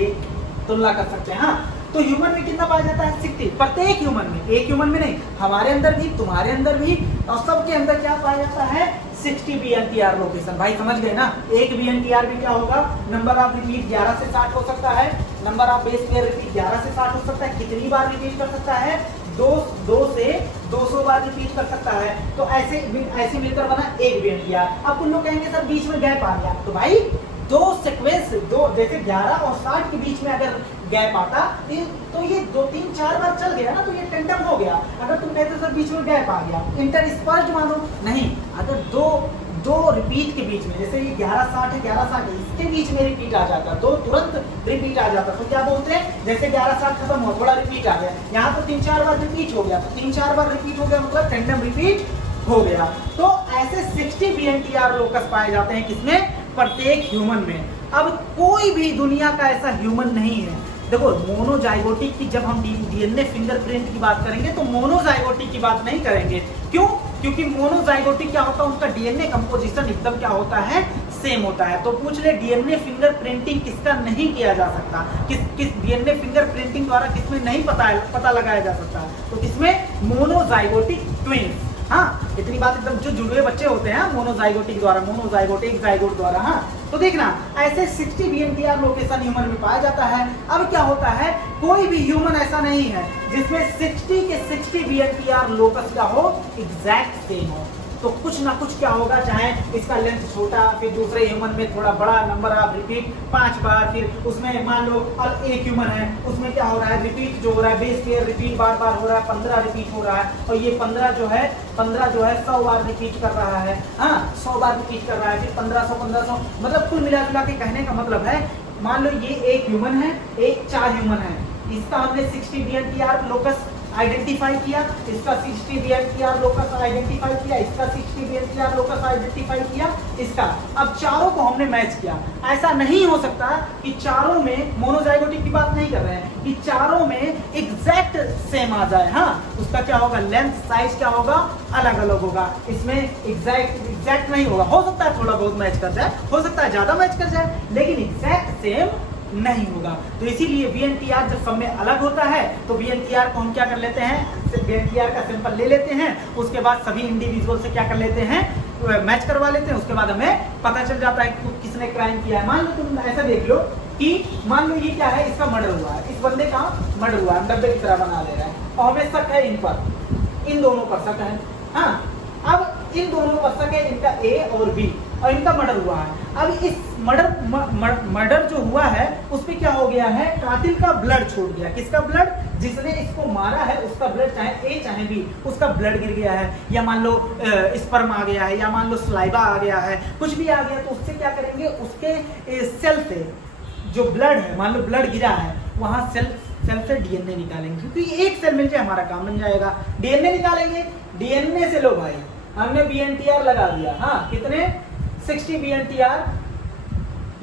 तुलना कर सकते हैं। हाँ तो ह्यूमन में कितना पाया जाता है, 60। प्रत्येक ह्यूमन में, एक ह्यूमन में नहीं, हमारे अंदर भी, तुम्हारे अंदर भी, और सबके अंदर क्या पाया जाता है, 60 BNTR लोकेशन। भाई समझ गए ना, एक BNTR भी क्या होगा, नंबर ऑफ रिपीट 11 से 60 हो सकता है, number of base pair repeat 11 से 60 हो सकता है। कितनी बार रिपीट कर सकता है, 2 से 200 बार रिपीट कर सकता है। तो ऐसे मिलकर बना एक BNTR। अब कुछ लोग कहेंगे सर बीच में गैप आ गया, तो भाई 2 सीक्वेंस, जैसे 11 और 60 के बीच में अगर गैप आता तो ये 2-3-4 बार चल गया ना, तो ये टेंडम हो गया। अगर तुम कहते सर बीच में गैप आ गया, इंटरस्पर्स्ड मानो, नहीं, अगर दो रिपीट के बीच में, जैसे ये 11-60 है, 11-60 है, इसके बीच में रिपीट आ जाता, तो तुरंत रिपीट आ जाता, तो क्या बोलते हैं, जैसे 11-60 खत्म हुआ, थोड़ा रिपीट आ गया, यहाँ तो 3-4 बार रिपीट हो गया, तो 3-4 बार रिपीट हो गया मतलब टेंडम रिपीट हो गया। तो ऐसे 60 BNTR लोकस पाए जाते हैं, किसमें, प्रत्येक ह्यूमन में। अब कोई भी दुनिया का ऐसा ह्यूमन नहीं है, देखो मोनोजाइगोटिक की जब हम डीएनए फिंगरप्रिंट की बात करेंगे तो मोनोजाइगोटिक की बात नहीं करेंगे। क्यों, क्योंकि मोनोजाइगोटिक क्या होता है, उसका डीएनए कंपोजिशन एकदम क्या होता है, सेम होता है। तो पूछ ले डीएनए फिंगरप्रिंटिंग किसका नहीं किया जा सकता, किस डीएनए फिंगरप्रिंटिंग द्वारा किसमें नहीं पता लगाया जा सकता, तो किसमें, मोनोजाइगोटिक ट्विंस। हाँ इतनी बात एकदम, जो जुड़े बच्चे होते हैं मोनोजाइगोटिक द्वारा, मोनोजाइगोट एक जाइगोट द्वारा, हाँ तो देखना ऐसे 60 VNTR लोकेशन ह्यूमन में पाया जाता है। अब क्या होता है, कोई भी ह्यूमन ऐसा नहीं है जिसमें 60 के 60 VNTR लोकस का हो एग्जैक्ट सेम हो। तो कुछ ना कुछ क्या होगा, चाहे इसका लेंथ छोटा, फिर दूसरे ह्यूमन में थोड़ा बड़ा नंबर ऑफ रिपीट 5 बार, फिर उसमें मान लो अब एक ह्यूमन है उसमें क्या हो रहा है, रिपीट जो हो रहा है बेस पेयर रिपीट बार बार हो रहा है, 15 रिपीट हो रहा है, और ये 15 जो है 100 बार रिपीट कर रहा है। हाँ 100 बार रिपीट कर रहा है, फिर 1500 मतलब कुल मिला जुला के कहने का मतलब है, मान लो ये एक ह्यूमन है, एक 4 ह्यूमन है, इसका हमने 60 VNTR लोकस आइडेंटिफाई किया, इसका 60 VNTR लोकस आइडेंटिफाई किया, इसका 60 VNTR लोकस आइडेंटिफाई किया, इसका। अब चारों को हमने मैच किया। ऐसा नहीं हो सकता कि चारों में, मोनोजाइगोटिक की बात नहीं कर रहे हैं, कि चारों में एग्जैक्ट सेम आ जाए। हाँ उसका क्या होगा, लेंथ साइज क्या होगा, अलग अलग होगा। इसमें एग्जैक्ट नहीं होगा, हो सकता है थोड़ा बहुत मैच कर जाए, हो सकता है ज्यादा मैच कर जाए, लेकिन एग्जैक्ट सेम नहीं होगा। तो इसीलिए VNTR जब सब में अलग होता है तो VNTR को हम क्या कर लेते हैं, VNTR का सैंपल ले लेते हैं, उसके बाद सभी इंडिविजुअल से क्या कर लेते हैं, मैच करवा लेते हैं। उसके बाद हमें पता चल जाता है कि किसने क्राइम किया है। मान लो तुम ऐसा देख लो कि मान लो ये क्या है, इसका मर्डर हुआ है, इस बंदे का मर्डर हुआ है, डब्बे की तरह बना ले रहा है, और हमें शक है इन पर, इन दोनों पर शक है। हाँ अब इन दोनों पर शक है, इनका A और B, और इनका मर्डर हुआ है। अब इस मर्डर जो हुआ है उस पे क्या हो गया है, कातिल का ब्लड छूट गया। किसका ब्लड, जिसने इसको मारा है उसका ब्लड, चाहे A चाहे B, उसका ब्लड गिर गया है, या मान लो स्पर्म आ गया है, या मान लो सलाइवा आ गया है, कुछ भी आ गया, तो उससे क्या करेंगे, उसके सेल से जो ब्लड है, मान लो ब्लड गिरा है, वहां सेल से DNA निकालेंगे, क्योंकि एक सेल मिल जाए हमारा काम बन जाएगा। DNA निकालेंगे, DNA से लो भाई हमने VNTR लगा दिया। हाँ कितने, 60 VNTR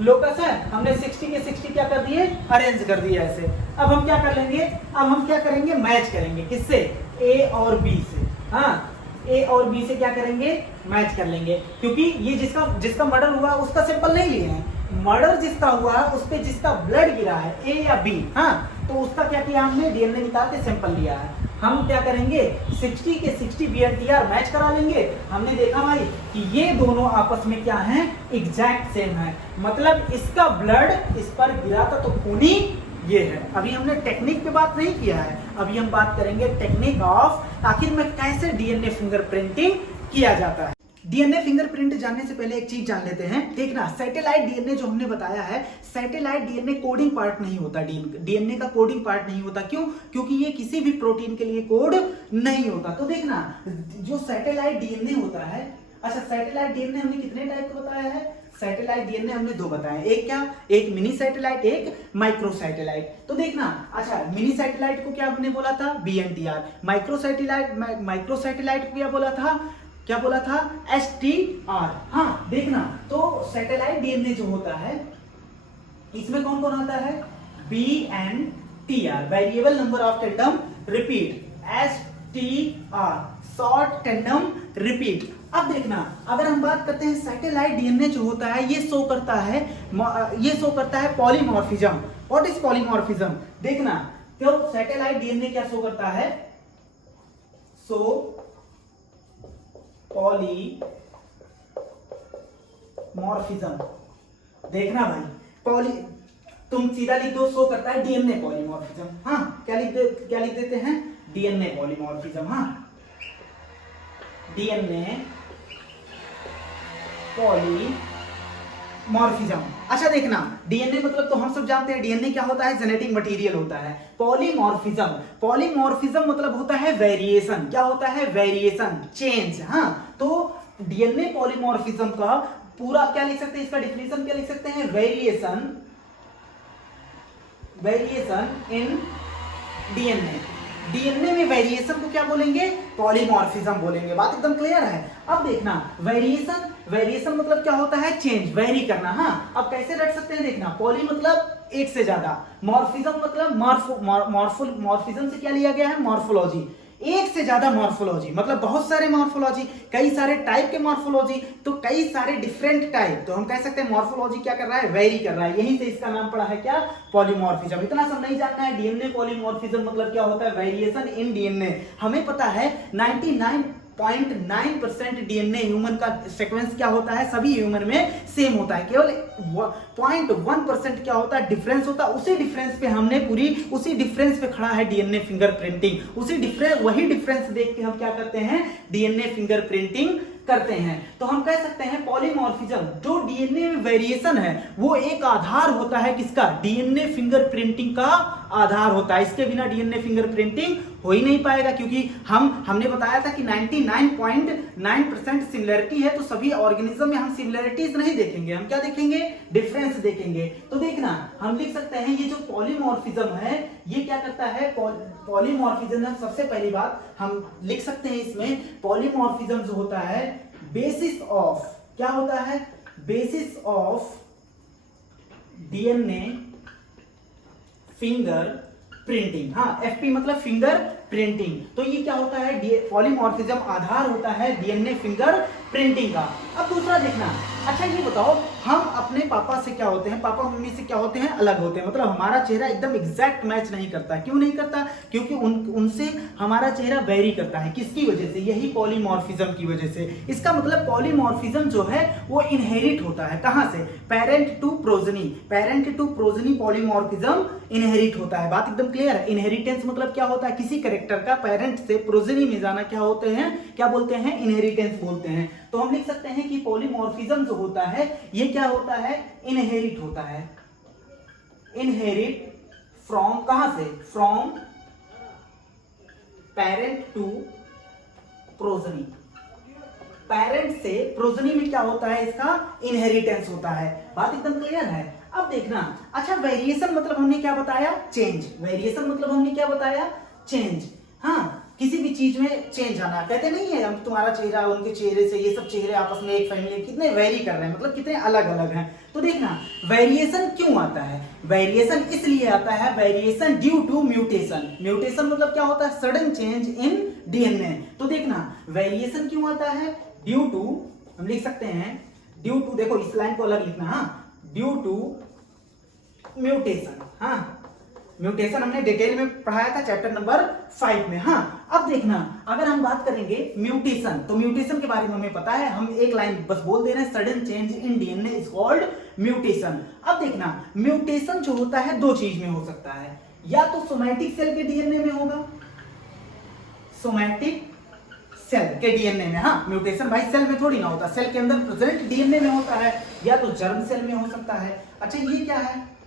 लोकस है, हमने 60 के 60 क्या कर दिए, अरेंज कर दिए ऐसे। अब हम क्या कर लेंगे, अब हम क्या करेंगे, मैच करेंगे, किससे, A और B से। हाँ A और B से क्या करेंगे, मैच कर लेंगे, क्योंकि ये जिसका मर्डर हुआ उसका सैंपल नहीं लिए हैं, मर्डर जिसका हुआ है उस पे जिसका ब्लड गिरा है A या B, हाँ तो उसका क्या किया हमने, DNA निकाल के सैंपल लिया है। हम क्या करेंगे, 60 के 60 VNTR मैच करा लेंगे। हमने देखा भाई कि ये दोनों आपस में क्या हैं, एग्जैक्ट सेम है, मतलब इसका ब्लड इस पर गिरा था तो खूनी ये है। अभी हमने टेक्निक पे बात नहीं किया है, अभी हम बात करेंगे टेक्निक ऑफ आखिर में कैसे DNA फिंगरप्रिंटिंग किया जाता है। DNA फिंगरप्रिंट जानने से पहले एक चीज जान लेते हैं। देखना सैटेलाइट DNA जो हमने बताया है, सैटेलाइट DNA कोडिंग पार्ट नहीं होता, DNA का कोडिंग पार्ट नहीं होता। क्यों, क्योंकि ये किसी भी प्रोटीन के लिए कोड नहीं होता। तो देखना जो सैटेलाइट DNA होता है, अच्छा सैटेलाइट DNA हमने कितने टाइप का बताया है, सैटेलाइट DNA हमने 2 बताए, एक क्या, एक मिनी सैटेलाइट, एक माइक्रो सैटेलाइट। तो देखना अच्छा मिनी सैटेलाइट को क्या हमने बोला था, VNTR, माइक्रो सैटेलाइट को क्या बोला था STR। हाँ देखना तो सैटेलाइट DNA जो होता है इसमें कौन कौन आता है, VNTR, variable number of tandem repeat, STR, short tandem repeat. अब देखना अगर हम बात करते हैं सैटेलाइट DNA जो होता है ये शो करता है पॉलीमॉर्फिज्म। व्हाट इज पॉलीमॉर्फिज्म, देखना तो सैटेलाइट DNA क्या शो करता है, पॉलीमॉर्फिज्म। देखना भाई तुम सीधा लिख दो, शो करता है DNA पॉलीमॉर्फिज्म। हाँ क्या लिख देते हैं, DNA पॉलीमॉर्फिज्म। हाँ DNA पॉलीमॉर्फिज्म। अच्छा देखना DNA मतलब तो हम सब जानते हैं DNA क्या होता है, जेनेटिक मटेरियल होता है। पॉलीमॉर्फिज्म मतलब होता है वेरिएशन। क्या होता है, वेरिएशन, चेंज। हाँ तो DNA पॉलीमॉर्फिज्म का पूरा क्या लिख सकते हैं, इसका डिफिनेशन क्या लिख सकते हैं, वेरिएशन इन DNA में वेरिएशन को क्या बोलेंगे, पॉलीमॉर्फिज्म बोलेंगे। बात एकदम क्लियर है। अब देखना वेरिएशन मतलब क्या होता है, चेंज, वेरी करना। हाँ अब कैसे रख सकते हैं, देखना पॉली मतलब एक से ज्यादा, मॉर्फिज्म मतलब मॉर्फिज्म से क्या लिया गया है, मॉर्फोलॉजी, एक से ज्यादा मॉर्फोलॉजी मतलब बहुत सारे मॉर्फोलॉजी, कई सारे टाइप के मॉर्फोलॉजी, तो कई सारे डिफरेंट टाइप। तो हम कह सकते हैं मॉर्फोलॉजी क्या कर रहा है, वेरी कर रहा है, यहीं से इसका नाम पड़ा है क्या, पॉलीमॉर्फिज्म। इतना सब नहीं जानना है, DNA पॉलीमॉर्फिज्म मतलब क्या होता है, वेरिएशन इन DNA। हमें पता है 99 0.9% डीएनए ह्यूमन का सीक्वेंस क्या होता है, सभी ह्यूमन में सेम होता है, केवल 0.1% क्या होता है, डिफरेंस होता है। उसी डिफरेंस पे हमने उसी डिफरेंस पे खड़ा है डीएनए फिंगरप्रिंटिंग। वही डिफरेंस देख के हम क्या करते हैं, डीएनए फिंगरप्रिंटिंग करते हैं। तो हम कह सकते हैं पॉलीमॉर्फिज्म, जो डीएनए में वेरिएशन है, वो एक आधार होता है किसका, डीएनए फिंगरप्रिंटिंग का आधार होता है। इसके बिना डीएनए फिंगरप्रिंटिंग हो ही नहीं पाएगा, क्योंकि हमने बताया था कि 99.9% सिमिलरिटी है, तो सभी ऑर्गेनिज्म में हम सिमिलरिटीज नहीं देखेंगे, हम क्या देखेंगे, डिफरेंस देखेंगे। तो देखना हम लिख सकते हैं ये जो पॉलीमॉर्फिज्म है ये क्या करता है, पॉलीमॉर्फिज्म सबसे पहली बात हम लिख सकते हैं इसमें, पॉलीमॉर्फिज्म जो होता है बेसिस ऑफ, क्या होता है, basis of DNA finger printing. हाँ, एफपी मतलब फिंगर प्रिंटिंग। तो ये क्या होता है, पॉलीमॉर्फिज्म आधार होता है डीएनए फिंगर प्रिंटिंग का। अब दूसरा देखना, अच्छा ये बताओ हम अपने पापा से क्या होते हैं, पापा मम्मी से क्या होते हैं, अलग होते हैं, मतलब हमारा चेहरा एकदम एग्जैक्ट मैच नहीं करता। क्यों नहीं करता, क्योंकि उनसे हमारा चेहरा वेरी करता है। किसकी वजह से, यही पॉलीमॉर्फिज्म की वजह से। इसका मतलब पॉलीमॉर्फिज्म जो है वो इनहेरिट होता है, कहां से, parent to progeny, parent to progeny polymorphism inherit होता है। बात एकदम क्लियर है। इनहेरिटेंस मतलब क्या होता है, किसी कैरेक्टर का पेरेंट से प्रोजनी में जाना क्या होते हैं, क्या बोलते हैं, इनहेरिटेंस बोलते हैं। तो हम लिख सकते हैं कि पॉलीमॉर्फिज्म जो होता है ये क्या होता है, इनहेरिट होता है। इनहेरिट फ्रॉम, कहां से, from parent to progeny, parent से प्रोजनी में क्या होता है, इसका इनहेरिटेंस होता है। बात एकदम क्लियर है। अब देखना, अच्छा वेरिएशन मतलब हमने क्या बताया, चेंज। वेरिएशन मतलब हमने क्या बताया, चेंज। हाँ, किसी भी चीज में चेंज आना, कहते नहीं है हम तुम्हारा चेहरा उनके चेहरे से, ये सब चेहरे आपस में एक फैमिली कितने वेरी कर रहे हैं, मतलब कितने अलग अलग हैं। तो देखना वेरिएशन क्यों आता है, वेरिएशन इसलिए आता है, variation due to mutation. Mutation मतलब क्या होता है, सडन चेंज इन डीएनए। तो देखना वेरिएशन क्यों आता है, ड्यू टू, हम लिख सकते हैं ड्यू टू, देखो इस लाइन को अलग लिखना, हाँ, ड्यू टू म्यूटेशन। हाँ, म्यूटेशन हमने डिटेल में पढ़ाया था चैप्टर नंबर 5 में। हाँ, अब देखना अगर हम बात करेंगे म्यूटेशन, तो म्यूटेशन के बारे में हमें पता है, हम एक लाइन बस बोल दे रहे हैं, sudden change in DNA is called mutation. अब देखना म्यूटेशन जो होता है दो चीज में हो सकता है, या तो सोमैटिक सेल के डीएनए में होगा, सोमैटिक सेल के डीएनए में। हाँ, म्यूटेशन भाई सेल में थोड़ी ना होता, सेल के अंदर प्रेजेंट डीएनए में होता है, या तो जर्म सेल में हो सकता है। अच्छा ये क्या है,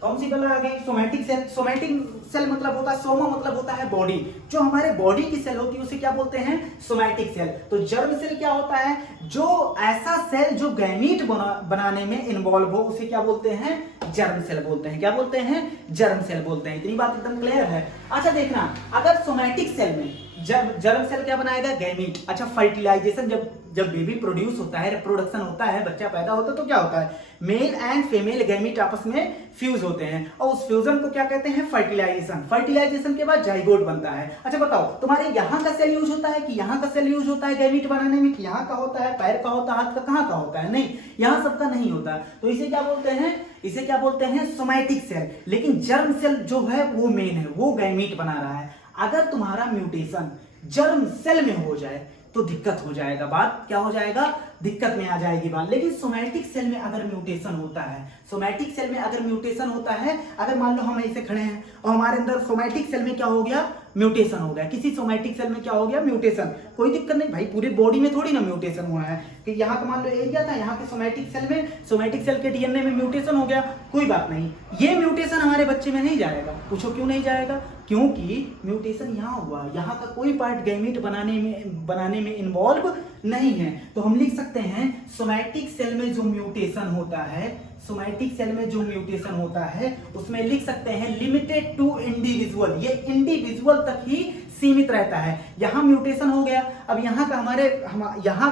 कौन सी कलर आ गई, सोमैटिक सेल। सोमैटिक सेल मतलब होता है, सोमा मतलब होता है बॉडी, जो हमारे बॉडी की सेल होती है उसे क्या बोलते हैं, सोमैटिक सेल। तो जर्म सेल क्या होता है, जो ऐसा सेल जो गैमीट बनाने में इन्वॉल्व हो उसे क्या बोलते हैं, जर्म सेल बोलते हैं। क्या बोलते हैं, जर्म सेल बोलते हैं। इतनी बात एकदम क्लियर है। अच्छा देखना, अगर सोमैटिक सेल में जर्म सेल क्या बनाएगा, गैमीट। अच्छा फर्टिलाइजेशन, जब बेबी प्रोड्यूस होता है, रिप्रोडक्शन होता है, बच्चा पैदा होता है, तो क्या होता है, मेल एंड फीमेल गैमीट आपस में फ्यूज होते हैं, और उस फ्यूजन को क्या कहते हैं, फर्टिलाइजेशन। फर्टिलाइजेशन के बाद जाइगोट बनता है। अच्छा बताओ तुम्हारे यहाँ का सेल यूज होता है कि यहाँ का सेल यूज होता है गैमीट बनाने में, कि यहाँ का होता है, पैर का होता है, हाथ का, कहाँ का होता है, नहीं, यहाँ सबका नहीं होता। तो इसे क्या बोलते हैं, इसे क्या बोलते हैं, सोमैटिक सेल। लेकिन जर्म सेल जो है वो मेन है, वो गैमीट बना रहा है। अगर तुम्हारा म्यूटेशन जर्म सेल में हो जाए तो दिक्कत हो जाएगा, बात क्या हो जाएगा, दिक्कत में आ जाएगी बात। लेकिन सोमैटिक सेल में अगर म्यूटेशन होता है, सोमैटिक सेल में अगर म्यूटेशन होता है, अगर मान लो हम ऐसे खड़े हैं और हमारे अंदर सोमैटिक सेल में क्या हो गया, म्यूटेशन हो गया, किसी सोमैटिक सेल में क्या हो गया, म्यूटेशन, कोई दिक्कत नहीं भाई, पूरे बॉडी में थोड़ी ना म्यूटेशन हुआ है कि यहाँ का मान लो एरिया था, यहाँ के सोमैटिक सेल में, सोमैटिक सेल के डीएनए में म्यूटेशन हो गया, कोई बात नहीं, ये म्यूटेशन हमारे बच्चे में नहीं जाएगा। पूछो क्यों नहीं जाएगा, क्योंकि म्यूटेशन यहाँ हुआ, यहाँ का कोई पार्ट गैमीट बनाने में इन्वॉल्व नहीं है। तो हम लिख सकते हैं सोमैटिक सेल में जो म्यूटेशन होता है, सोमैटिक सेल में जो म्यूटेशन होता है उसमें लिख सकते हैं लिमिटेड टू इंडिविजुअल, ये इंडिविजुअल तक ही सीमित रहता है। यहाँ म्यूटेशन हो गया, अब यहाँ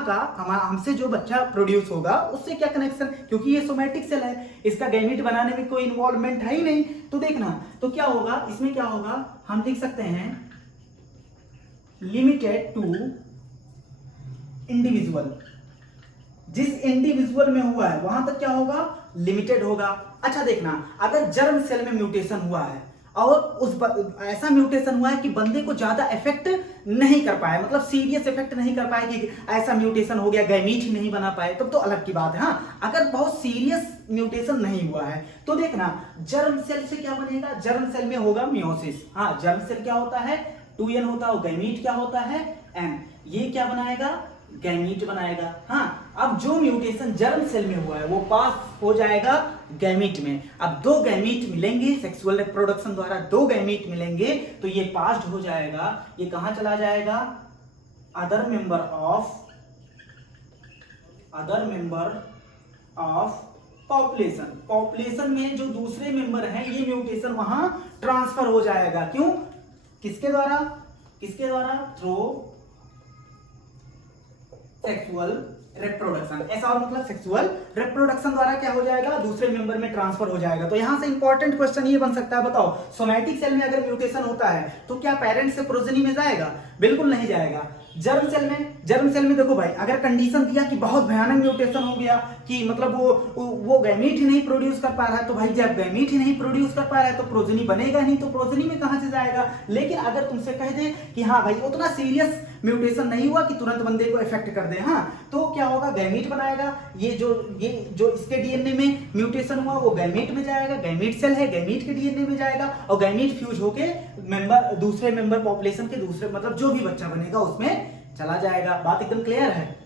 का हमसे जो बच्चा प्रोड्यूस होगा उससे क्या कनेक्शन, क्योंकि ये सोमैटिक सेल है, इसका गैमीट बनाने में कोई इन्वॉल्वमेंट है ही नहीं। तो देखना तो क्या होगा, इसमें क्या होगा, हम लिख सकते हैं लिमिटेड टू इंडिविजुअल, जिस इंडिविजुअल में हुआ है वहां तक क्या होगा, लिमिटेड होगा। अच्छा देखना, अगर जर्म सेल में म्यूटेशन हुआ है और ऐसा म्यूटेशन हुआ है कि बंदे को ज्यादा इफेक्ट नहीं कर पाए, मतलब सीरियस इफेक्ट नहीं कर पाए कि ऐसा म्यूटेशन हो गया गैमीट ही नहीं बना पाए, तब तो अलग की बात है। हाँ, अगर बहुत सीरियस म्यूटेशन नहीं हुआ है तो देखना जर्म सेल से क्या बनेगा, जर्म सेल में होगा मियोसिस। हाँ, जर्म सेल क्या होता है 2n होता है, गैमीट क्या होता है n, ये क्या बनाएगा गैमीट बनाएगा। हाँ, अब जो म्यूटेशन जर्म सेल में हुआ है वो पास हो जाएगा गैमीट में। अब 2 गैमीट मिलेंगे सेक्सुअल रिप्रोडक्शन द्वारा, 2 गैमीट मिलेंगे तो ये पास्ड हो जाएगा, ये कहां चला जाएगा other member of population. Population में जो दूसरे मेंबर हैं ये म्यूटेशन वहां ट्रांसफर हो जाएगा। क्यों, किसके द्वारा थ्रू सेक्सुअल रिप्रोडक्शन। ऐसा और मतलब सेक्सुअल रिप्रोडक्शन द्वारा क्या हो जाएगा दूसरे मेंबर में ट्रांसफर हो जाएगा। तो यहां से इंपॉर्टेंट क्वेश्चन ये बन सकता है, बताओ सोमैटिक सेल में अगर म्यूटेशन होता है तो क्या पेरेंट से प्रोजेनी में जाएगा, बिल्कुल नहीं जाएगा। जर्म सेल में देखो भाई, अगर कंडीशन दिया कि बहुत भयानक म्यूटेशन हो गया कि मतलब वो गैमीट ही नहीं प्रोड्यूस कर पा रहा है, तो भाई जब गैमीट ही नहीं प्रोड्यूस कर पा रहा है तो प्रोजेनी बनेगा नहीं, तो प्रोजेनी में कहां से जाएगा। लेकिन अगर तुमसे कह दे कि हाँ भाई उतना सीरियस म्यूटेशन नहीं हुआ कि तुरंत बंदे को इफेक्ट कर दे, हाँ, तो क्या होगा गैमीट बनाएगा। ये जो इसके डीएनए में म्यूटेशन हुआ वो गैमीट में जाएगा, गैमीट सेल है गैमीट के डीएनए में जाएगा और गैमीट फ्यूज होके दूसरे मेंबर पॉपुलेशन के दूसरे मतलब जो भी बच्चा बनेगा उसमें चला जाएगा। बात एकदम क्लियर है।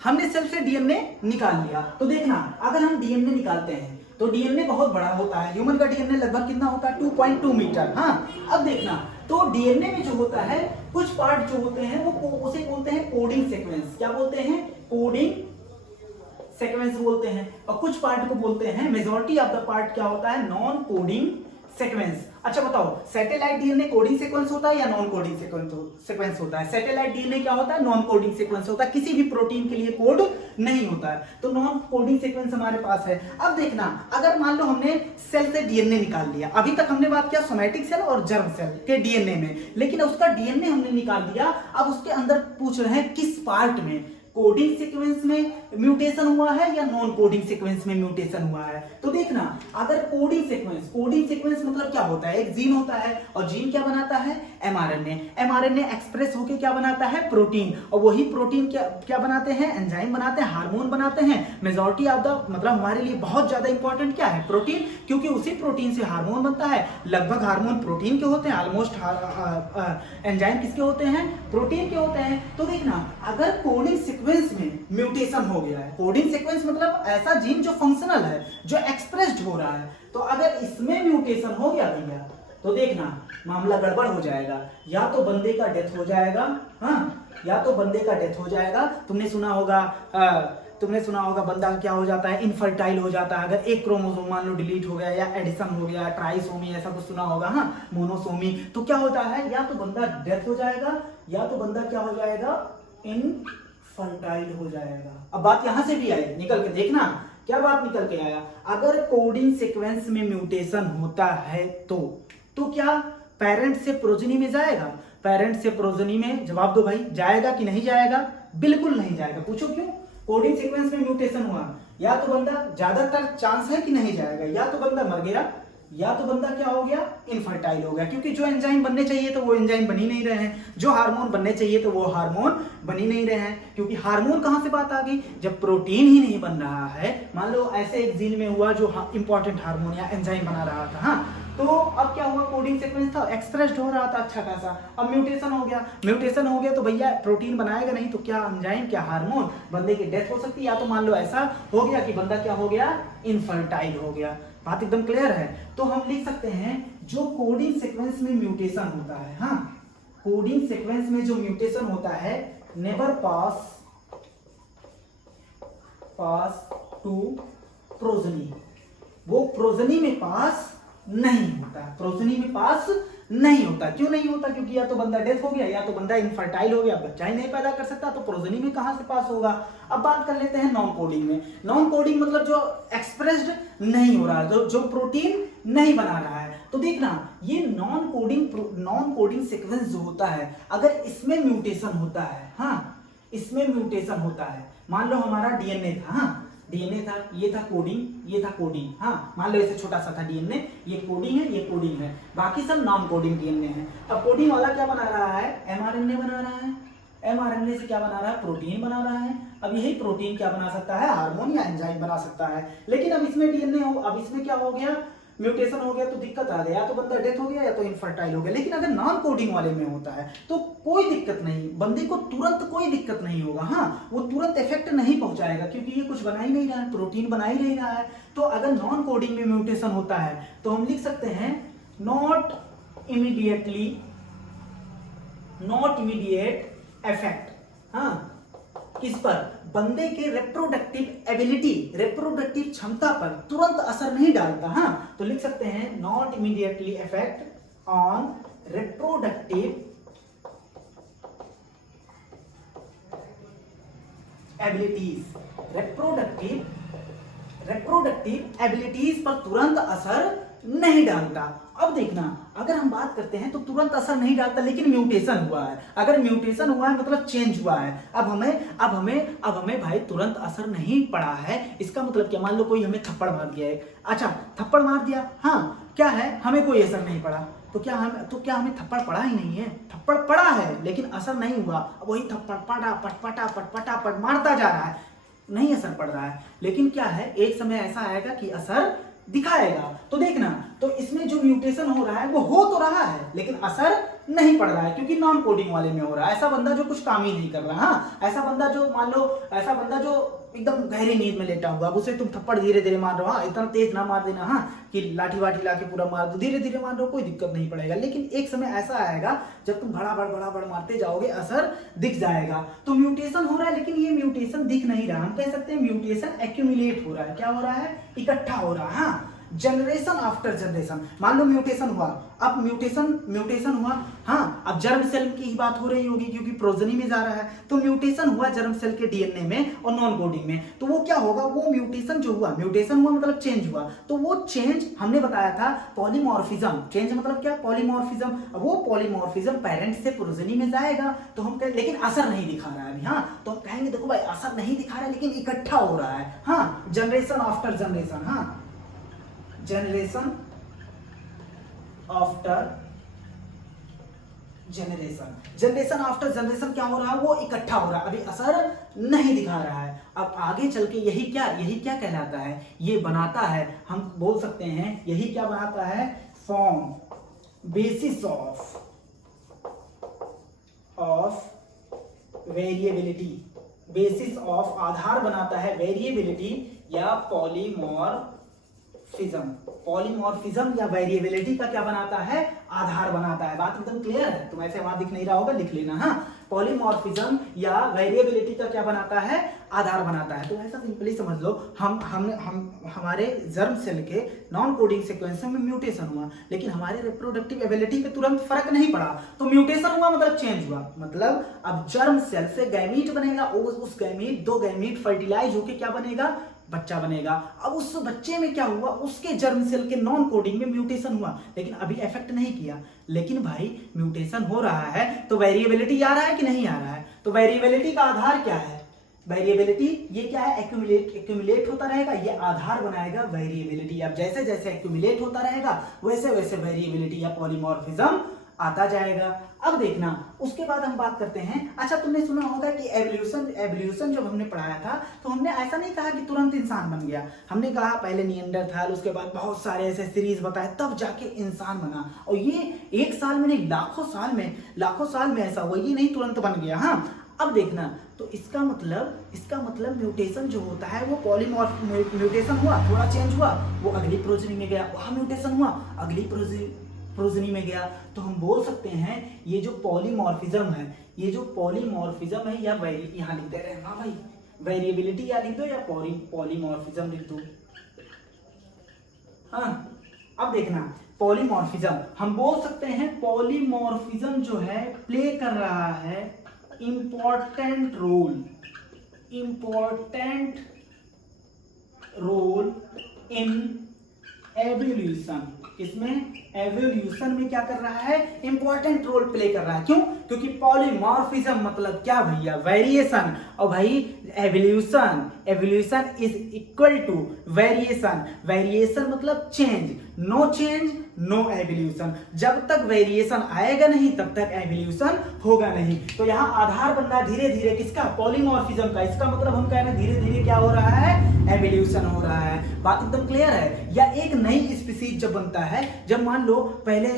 हमने सेल से डीएनए निकाल लिया, तो देखना अगर हम डीएनए निकालते हैं तो डीएनए बहुत बड़ा होता है, ह्यूमन का डीएनए लगभग कितना होता है 2.2 मीटर। हाँ, अब देखना तो डीएनए में जो होता है कुछ पार्ट जो होते हैं वो उसे बोलते हैं कोडिंग सीक्वेंस। क्या बोलते हैं, कोडिंग सीक्वेंस बोलते हैं, और कुछ पार्ट को बोलते हैं, मेजॉरिटी ऑफ द पार्ट क्या होता है नॉन कोडिंग सीक्वेंस। अच्छा बताओ सैटेलाइट डीएनए कोडिंग सीक्वेंस होता है या नॉन कोडिंग सीक्वेंस होता है। सैटेलाइट डीएनए क्या होता है, नॉन कोडिंग सीक्वेंस होता है, किसी भी प्रोटीन के लिए कोड नहीं होता है, तो नॉन कोडिंग सीक्वेंस हमारे पास है। अब देखना अगर मान लो हमने सेल से डीएनए निकाल लिया, अभी तक हमने बात किया सोमैटिक सेल और जर्म सेल के डीएनए में, लेकिन उसका डीएनए हमने निकाल दिया, अब उसके अंदर पूछ रहे हैं किस पार्ट में कोडिंग सीक्वेंस में म्यूटेशन हुआ है या नॉन कोडिंग सीक्वेंस में म्यूटेशन हुआ है। तो देखना अगर कोडिंग सीक्वेंस मतलब क्या होता है, एक जीन होता है और जीन क्या बनाता है एमआरएनए एक्सप्रेस होके क्या बनाता है प्रोटीन, और वही प्रोटीन क्या बनाते हैं एंजाइम बनाते हैं, हार्मोन बनाते हैं। मेजॉरिटी ऑफ द मतलब हमारे लिए बहुत ज्यादा इंपॉर्टेंट क्या है प्रोटीन, क्योंकि उसी प्रोटीन से हार्मोन बनता है। लगभग हार्मोन प्रोटीन के होते हैं, ऑलमोस्ट एंजाइम किसके होते हैं प्रोटीन के होते हैं। तो देखना अगर कोडिंग सीक्वेंस में म्यूटेशन हो गया है, कोडिंग सीक्वेंस मतलब ऐसा जीन जो फंक्शनल है जो एक्सप्रेस्ड हो रहा है, तो अगर इसमें म्यूटेशन हो गया भैया तो देखना मामला गड़बड़ हो जाएगा, या तो बंदे का डेथ हो जाएगा, हाँ, या तो बंदे का डेथ हो जाएगा। तुमने सुना होगा बंदा क्या हो जाता है इनफर्टाइल हो जाता है अगर एक क्रोमोसोम मान लो डिलीट हो गया या एडिशन हो गया, ट्राइसोमी ऐसा कुछ सुना होगा, हाँ, मोनोसोमी, तो क्या होता है या तो बंदा डेथ हो जाएगा या तो बंदा क्या हो जाएगा इनफर्टाइल हो जाएगा। अब बात यहां से भी आई, निकल के देखना क्या बात निकल के आया। अगर कोडिंग सीक्वेंस में म्यूटेशन होता है तो क्या पेरेंट से प्रोजेनी में जाएगा, पेरेंट से प्रोजेनी में जवाब दो भाई, जाएगा कि नहीं जाएगा, बिल्कुल नहीं जाएगा। पूछो क्यों, कोडिंग सीक्वेंस में म्यूटेशन हुआ, या तो बंदा ज्यादातर चांस है कि नहीं जाएगा, या तो बंदा मर गया या तो बंदा क्या हो गया इनफर्टाइल हो गया, क्योंकि जो एंजाइम बनने चाहिए तो वो एंजाइम बन ही नहीं रहे हैं, जो हार्मोन बनने चाहिए तो वो हार्मोन बन ही नहीं रहे हैं, क्योंकि हार्मोन कहां से बात आ गई जब प्रोटीन ही नहीं बन रहा है। मान लो ऐसे एक जीन में हुआ जो इंपॉर्टेंट हार्मोन या एंजाइम बना रहा था, हाँ, तो अब क्या हुआ कोडिंग सीक्वेंस था एक्सप्रेस्ड हो रहा था अच्छा खासा, अब म्यूटेशन हो गया तो भैया प्रोटीन बनाएगा नहीं तो क्या एंजाइम क्या हार्मोन, बंदे की डेथ हो सकती है, या तो मान लो ऐसा हो गया कि बंदा क्या हो गया इनफर्टाइल हो गया। बात एकदम क्लियर है। तो हम लिख सकते हैं जो कोडिंग सीक्वेंस में म्यूटेशन होता है, हाँ, कोडिंग सीक्वेंस में जो म्यूटेशन होता है नेवर पास टू प्रोजेनी, वो प्रोजेनी में पास नहीं होता, प्रोजेनी में पास नहीं होता। क्यों नहीं होता, क्योंकि या तो बंदा डेथ हो गया या तो बंदा इनफर्टाइल हो गया, बच्चा ही नहीं पैदा कर सकता, तो प्रोजेनी में कहां से पास होगा। अब बात कर लेते हैं नॉन कोडिंग में। नॉन कोडिंग मतलब जो एक्सप्रेस्ड नहीं हो रहा है, जो प्रोटीन नहीं बना रहा है। तो देखना ये नॉन कोडिंग सीक्वेंस जो होता है अगर इसमें म्यूटेशन होता है, हाँ, इसमें म्यूटेशन होता है, मान लो हमारा डीएनए था, हाँ, डीएनए था, ये था कोडिंग, ये था कोडिंग। हाँ, मान लो ऐसे छोटा सा था डीएनए, ये कोडिंग है, ये कोडिंग है, बाकी सब नॉन कोडिंग डीएनए है। अब कोडिंग वाला क्या बना रहा है? एमआरएनए बना रहा है। एमआरएनए से क्या बना रहा है? प्रोटीन बना रहा है। अब यही प्रोटीन क्या बना सकता है? हार्मोन या एंजाइम बना सकता है। लेकिन अब इसमें डीएनए हो, अब इसमें क्या हो गया? म्यूटेशन हो गया तो दिक्कत आ गई, या तो बंदा डेथ हो गया या तो इनफर्टाइल हो गया। लेकिन अगर नॉन कोडिंग वाले में होता है तो कोई दिक्कत नहीं, बंदे को तुरंत कोई दिक्कत नहीं होगा। हाँ, वो तुरंत इफेक्ट नहीं पहुंचाएगा क्योंकि ये कुछ बना ही नहीं रहा है, प्रोटीन बना ही नहीं रहा है। तो अगर नॉन कोडिंग में म्यूटेशन होता है तो हम लिख सकते हैं नॉट इमीडिएट इफेक्ट। हाँ, किस पर? बंदे के रिप्रोडक्टिव एबिलिटी, रिप्रोडक्टिव क्षमता पर तुरंत असर नहीं डालता। हाँ, तो लिख सकते हैं not immediately effect on reproductive abilities. Reproductive abilities पर तुरंत असर नहीं डालता। अब देखना, अगर हम बात करते हैं तो तुरंत असर नहीं डालता लेकिन म्यूटेशन हुआ है। अगर म्यूटेशन हुआ है मतलब चेंज हुआ है। अब हमें भाई तुरंत असर नहीं पड़ा है, इसका मतलब क्या? मान लो कोई हमें थप्पड़ मार दिया है। अच्छा, थप्पड़ मार दिया, हाँ, क्या है? हमें कोई असर नहीं पड़ा। तो क्या हमें थप्पड़ पड़ा ही नहीं है? थप्पड़ पड़ा है लेकिन असर नहीं हुआ। अब वही थप्पड़ पटापट मारता जा रहा है, नहीं असर पड़ रहा है। लेकिन क्या है, एक समय ऐसा आएगा कि असर दिखाएगा। तो देखना, तो इसमें जो म्यूटेशन हो रहा है वो हो तो रहा है लेकिन असर नहीं पड़ रहा है क्योंकि नॉन कोडिंग वाले में हो रहा है। ऐसा बंदा जो कुछ काम ही नहीं कर रहा, हाँ, ऐसा बंदा जो मान लो, ऐसा बंदा जो एकदम गहरी नींद में लेटा हुआ, अब उसे तुम थप्पड़ धीरे धीरे मार रहे हो, हाँ, इतना तेज ना मार देना, हाँ, कि लाठी वाठी लाके पूरा मार दो, धीरे धीरे मार रहे हो, कोई दिक्कत नहीं पड़ेगा। लेकिन एक समय ऐसा आएगा जब तुम बड़ा मारते जाओगे, असर दिख जाएगा। तो म्यूटेशन हो रहा है लेकिन ये म्यूटेशन दिख नहीं रहा, हम कह सकते हैं म्यूटेशन एक्यूमुलेट हो रहा है। क्या हो रहा है? इकट्ठा हो रहा है। हाँ, जनरेशन आफ्टर जनरेशन। मान लो म्यूटेशन हुआ, अब म्यूटेशन हुआ, हाँ, अब जर्म सेल की ही बात हो रही होगी क्योंकि प्रोजनी में जा रहा है। तो म्यूटेशन हुआ जर्म सेल के डीएनए में और नॉन कोडिंग में, तो वो क्या होगा? वो म्यूटेशन जो हुआ, म्यूटेशन हुआ मतलब चेंज हुआ, तो वो चेंज हमने बताया था पॉलीमॉर्फिज्म। चेंज मतलब क्या? पॉलीमॉर्फिज्म। अब वो पॉलीमॉर्फिज्म पेरेंट से प्रोजनी में जाएगा, तो हम कहें, लेकिन असर नहीं दिखा रहा है अभी। हाँ, तो हम कहेंगे देखो भाई असर नहीं दिखा रहा है लेकिन इकट्ठा हो रहा है। हाँ, जनरेशन आफ्टर जनरेशन। हाँ, जनरेशन आफ्टर आफ्टर जनरेशन क्या हो रहा है? वो इकट्ठा हो रहा है, अभी असर नहीं दिखा रहा है। अब आगे चल के यही क्या कहलाता है? ये बनाता है, हम बोल सकते हैं यही क्या बनाता है? Form basis of variability, basis of आधार बनाता है वेरिएबिलिटी या पॉलीमॉर्फिज्म या वेरिएबिलिटी का क्या बनाता है? आधार बनाता है। बात एकदम क्लियर है? तुम ऐसे वहां दिख नहीं रहा होगा, लिख लेना। हाँ, पॉलीमॉर्फिज्म या वेरिएबिलिटी का क्या बनाता है? आधार बनाता है। तो ऐसा सिंपली समझ लो, हम हमारे जर्म सेल के नॉन कोडिंग सीक्वेंस में म्यूटेशन हुआ लेकिन हमारे रिप्रोडक्टिव एबिलिटी पे तुरंत फर्क नहीं पड़ा। तो म्यूटेशन हुआ मतलब चेंज हुआ, मतलब अब जर्म सेल से गैमीट बनेगा, उस गैमीट, दो गैमीट फर्टिलाइज होके क्या बनेगा? बच्चा बनेगा। अब उस बच्चे में क्या हुआ? उसके जर्म सेल के नॉन कोडिंग में म्यूटेशन हुआ लेकिन अभी इफेक्ट नहीं किया। लेकिन भाई म्यूटेशन हो रहा है तो वेरिएबिलिटी आ रहा है कि नहीं आ रहा है? तो वेरिएबिलिटी का आधार क्या है? वेरिएबिलिटी ये क्या है? एक्यूमुलेट होता रहेगा, ये आधार बनाएगा वेरिएबिलिटी। अब जैसे जैसे एक्यूमुलेट होता रहेगा वैसे वैसे वेरिएबिलिटी या पॉलीमॉर्फिज्म आता जाएगा। अब देखना, उसके बाद हम बात करते हैं। अच्छा, तुमने सुना होगा कि एवोल्यूशन जब हमने पढ़ाया था तो हमने ऐसा नहीं कहा कि तुरंत इंसान बन गया। हमने कहा पहले निएंडरथाल, उसके बाद बहुत सारे ऐसे सीरीज बताए, तब जाके इंसान बना। और ये एक साल में नहीं, लाखों साल में ऐसा हुआ, ये नहीं तुरंत बन गया। हाँ, अब देखना, तो इसका मतलब म्यूटेशन जो होता है वो पॉलीमॉर्फ म्यूटेशन हुआ, थोड़ा चेंज हुआ, वो अगली प्रोजनी में गया, वहां म्यूटेशन हुआ, अगली प्रोजनी में गया। तो हम बोल सकते हैं ये जो पॉलीमॉर्फिज्म है, या यहाँ लिख दे रहे हैं, हाँ भाई, वेरिएबिलिटी या लिख दो या पॉलीमॉर्फिज्म लिख दो। हाँ, अब देखना, पॉलीमॉर्फिज्म हम बोल सकते हैं, पॉलीमॉर्फिज्म जो है प्ले कर रहा है इंपॉर्टेंट रोल इन एवोल्यूशन। इसमें एवोल्यूशन में क्या कर रहा है, इंपॉर्टेंट रोल प्ले कर रहा है। क्यों? क्योंकि पॉलीमॉर्फिज्म मतलब क्या भैया, वेरिएशन। और भाई evolution is equal to variation. Variation मतलब change, no change no evolution. जब तक वेरिएशन आएगा नहीं तब तक एवोल्यूशन होगा नहीं। तो यहाँ आधार बन रहा है धीरे धीरे किसका, पॉलीमॉर्फिज्म का। इसका मतलब हम कह रहे हैं धीरे धीरे क्या हो रहा है, एवोल्यूशन हो रहा है। बात एकदम क्लियर है। या एक नई स्पीसीज जब बनता है, जब मान लो पहले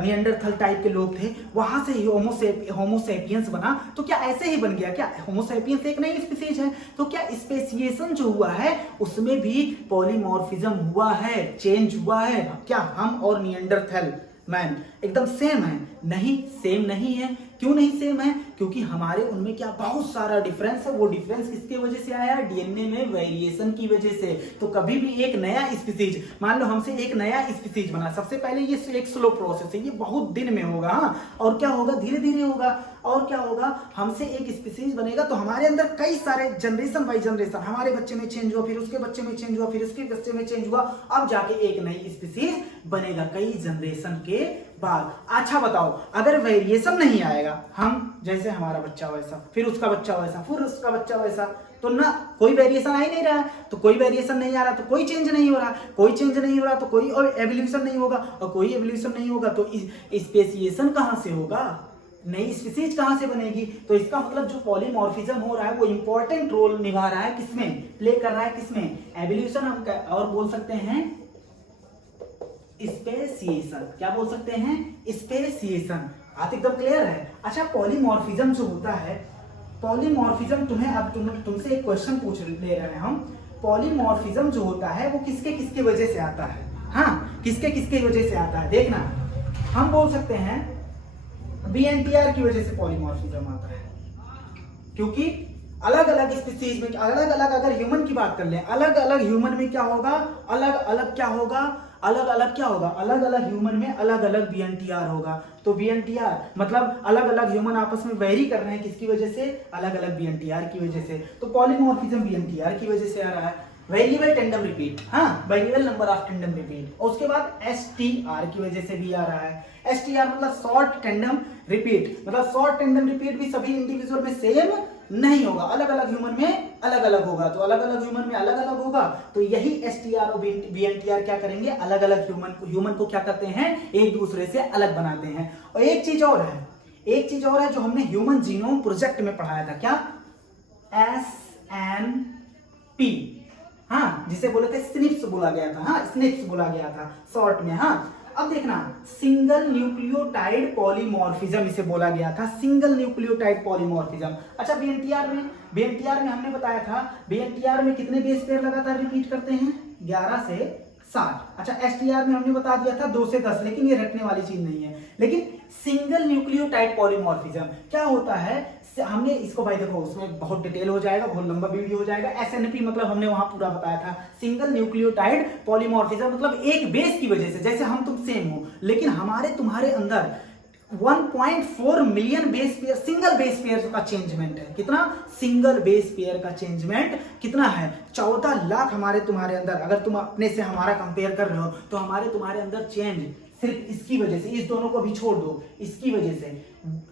निएंडरथल टाइप के लोग थे, वहां से होमोसेपियंस बना, तो क्या ऐसे ही बन गया क्या? होमोसेपियंस एक नई स्पीसीज है, तो क्या स्पेसिएशन जो हुआ है उसमें भी पॉलीमॉर्फिज्म हुआ है, चेंज हुआ है? क्या हम और निएंडरथल मैन एकदम सेम है? नहीं, सेम नहीं है। क्यों नहीं सेम है? क्योंकि हमारे उनमें क्या बहुत सारा डिफरेंस है। वो डिफरेंस किसके वजह से आया है? डीएनए में वेरिएशन की वजह से। तो कभी भी एक नया स्पीसीज, मान लो हमसे एक नया स्पीसीज बना, सबसे पहले ये एक स्लो प्रोसेस है, ये बहुत दिन में होगा। हाँ, और क्या होगा, धीरे धीरे होगा। और क्या होगा, हमसे एक स्पीसीज बनेगा तो हमारे अंदर कई सारे जनरेशन बाई जनरेशन, हमारे बच्चे में चेंज हुआ, फिर उसके बच्चे में चेंज हुआ, फिर उसके बच्चे में चेंज हुआ, अब जाके एक नई स्पीसीज बनेगा कई जनरेशन के बाद। अच्छा बताओ, अगर वेरिएशन नहीं आएगा, हम जैसे हमारा बच्चा वैसा, फिर उसका बच्चा वैसा, फिर उसका बच्चा वैसा, तो ना कोई वेरिएशन आ ही नहीं रहा है। तो कोई वेरिएशन नहीं आ रहा तो कोई चेंज नहीं हो रहा, कोई चेंज नहीं हो रहा तो कोई और एवोल्यूशन नहीं होगा, और कोई एवोल्यूशन नहीं होगा तो स्पेसिएशन कहां से होगा, नई स्पीसीज कहां से बनेगी? तो इसका मतलब जो पॉलीमॉर्फिज्म हो रहा है वो इंपॉर्टेंट रोल निभा रहा है, किसमें प्ले कर रहा है, किसमें, एवोल्यूशन। हम और बोल सकते हैं स्पेसिएशन। क्या बोल सकते हैं? स्पेसिएशन। बात एकदम क्लियर है। अच्छा, पॉलीमॉर्फिज्म जो होता है, पॉलीमॉर्फिज्म तुम्हें अब तुमसे एक क्वेश्चन पूछ ले रहे हैं हम। पॉलीमॉर्फिज्म जो होता है वो किसके किसके वजह से आता है? हाँ, किसके किसके वजह से आता है? देखना, हम बोल सकते हैं बीएनटीआर की वजह से पॉलीमॉर्फिज्म आता है, क्योंकि अलग अलग स्पीसीज में अलग अलग, अगर ह्यूमन की बात कर लें, अलग अलग ह्यूमन में क्या होगा, अलग अलग क्या होगा, अलग अलग क्या होगा, अलग अलग ह्यूमन में अलग अलग बीएनटीआर होगा। तो बीएनटीआर मतलब अलग अलग ह्यूमन आपस में वेरी कर रहे हैं, किसकी वजह से, अलग अलग बीएनटीआर की वजह से। तो पॉलीमॉर्फिज्म बीएनटीआर की वजह से आ रहा है। वेरिएबल टेंडम रिपीट, हाँ, variable number of tandem repeat. और उसके बाद एसटीआर की वजह से भी आ रहा है। एसटीआर मतलब शॉर्ट टेंडम रिपीट, मतलब शॉर्ट टेंडम रिपीट भी सभी इंडिविजुअल में सेम नहीं होगा, अलग अलग ह्यूमन में अलग अलग होगा। तो अलग अलग ह्यूमन में अलग अलग होगा, तो यही एसटीआर और बीएनटीआर क्या करेंगे, अलग अलग ह्यूमन को क्या करते हैं, एक दूसरे से अलग बनाते हैं। और एक चीज और है, एक चीज और है जो हमने ह्यूमन जीनोम प्रोजेक्ट में पढ़ाया था, क्या, SNP, हाँ, जिसे बोले थे स्निप्स बोला गया था, हाँ, स्निप्स बोला गया था शॉर्ट में। हाँ, अब देखना, सिंगल न्यूक्लियोटाइड पॉलीमॉर्फिज्म इसे बोला गया था, सिंगल न्यूक्लियोटाइड पॉलीमॉर्फिज्म। अच्छा, बीएनटीआर में हमने बताया था, बीएनटीआर में कितने बेस पेयर लगातार रिपीट करते हैं, 11 से 7। अच्छा, एसटीआर में हमने बता दिया था 2 से 10, लेकिन ये रटने वाली चीज नहीं है। लेकिन सिंगल न्यूक्लियोटाइड पॉलीमॉर्फिज्म क्या होता है, हमने इसको भाई देखो, उसमें बहुत डिटेल हो जाएगा, बहुत लंबा वीडियो हो जाएगा। एसएनपी मतलब हमने वहां पूरा बताया था, सिंगल न्यूक्लियोटाइड पॉलीमॉर्फिज्म मतलब एक बेस की वजह से, जैसे हम तुम सेम हो, लेकिन हमारे तुम्हारे अंदर 1.4 million base pair, single base pair का चेंजमेंट है। कितना? सिंगल बेस पेयर का चेंजमेंट कितना है, 14 लाख हमारे तुम्हारे अंदर। अगर तुम अपने से हमारा कंपेयर कर रहे हो तो हमारे तुम्हारे अंदर चेंज सिर्फ इसकी वजह से, इस दोनों को भी छोड़ दो, इसकी वजह से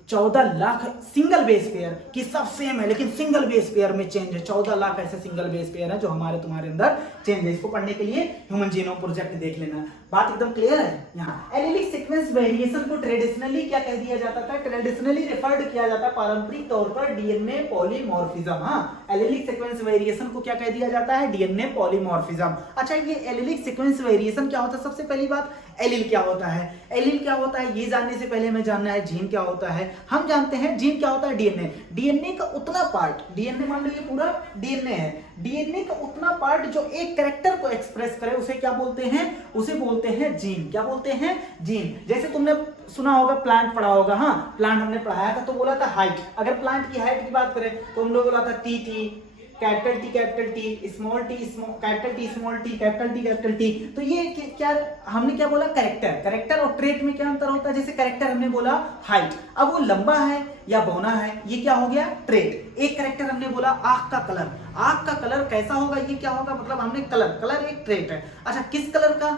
14 लाख सिंगल बेस पेयर की, सब सेम है लेकिन सिंगल बेस पेयर में चेंज है। 14 लाख ऐसे सिंगल बेस पेयर है जो हमारे तुम्हारे अंदर चेंज है। इसको पढ़ने के लिए ह्यूमन जीनोम प्रोजेक्ट देख लेना। बात एकदम क्लियर है। यहाँ एलिलिक सीक्वेंस वेरिएशन को ट्रेडिशनली क्या कह दिया जाता था, ट्रेडिशनली रेफर्ड किया जाता है पारंपरिक तौर पर डीएनए पॉलीमॉर्फिज्म। हाँ, एलिलिक सीक्वेंस वेरिएशन को क्या कह दिया जाता है, डीएनए पॉलीमॉर्फिज्म। अच्छा, ये एलिलिक सीक्वेंस वेरिएशन क्या होता है? सबसे पहली बात, एलील क्या होता है, एलील क्या होता है ये जानने से पहले हमें जानना है जीन क्या होता है। हम जानते हैं जीन क्या होता है, डीएनए। डीएनए का उतना पार्ट, डीएनए मान लो ये पूरा डीएनए है, डीएनए का उतना पार्ट जो एक कैरेक्टर को एक्सप्रेस करे उसे क्या बोलते हैं, उसे बोलते हैं जीन। क्या बोलते हैं, जीन। जैसे तुमने सुना होगा, प्लांट पढ़ा होगा, हाँ, प्लांट हमने पढ़ाया था तो बोला था हाइट। अगर प्लांट की हाइट की बात करें तो हम लोग बोला था T, capital T small T capital T small T capital T. तो ये क्या हमने क्या बोला, कैरेक्टर और ट्रेट में क्या अंतर होता है। जैसे कैरेक्टर हमने बोला हाइट, अब वो लंबा है या बौना है, ये क्या हो गया ट्रेट। एक कैरेक्टर हमने बोला आंख का कलर कैसा होगा, ये क्या होगा, मतलब हमने कलर एक ट्रेट है। अच्छा किस कलर का,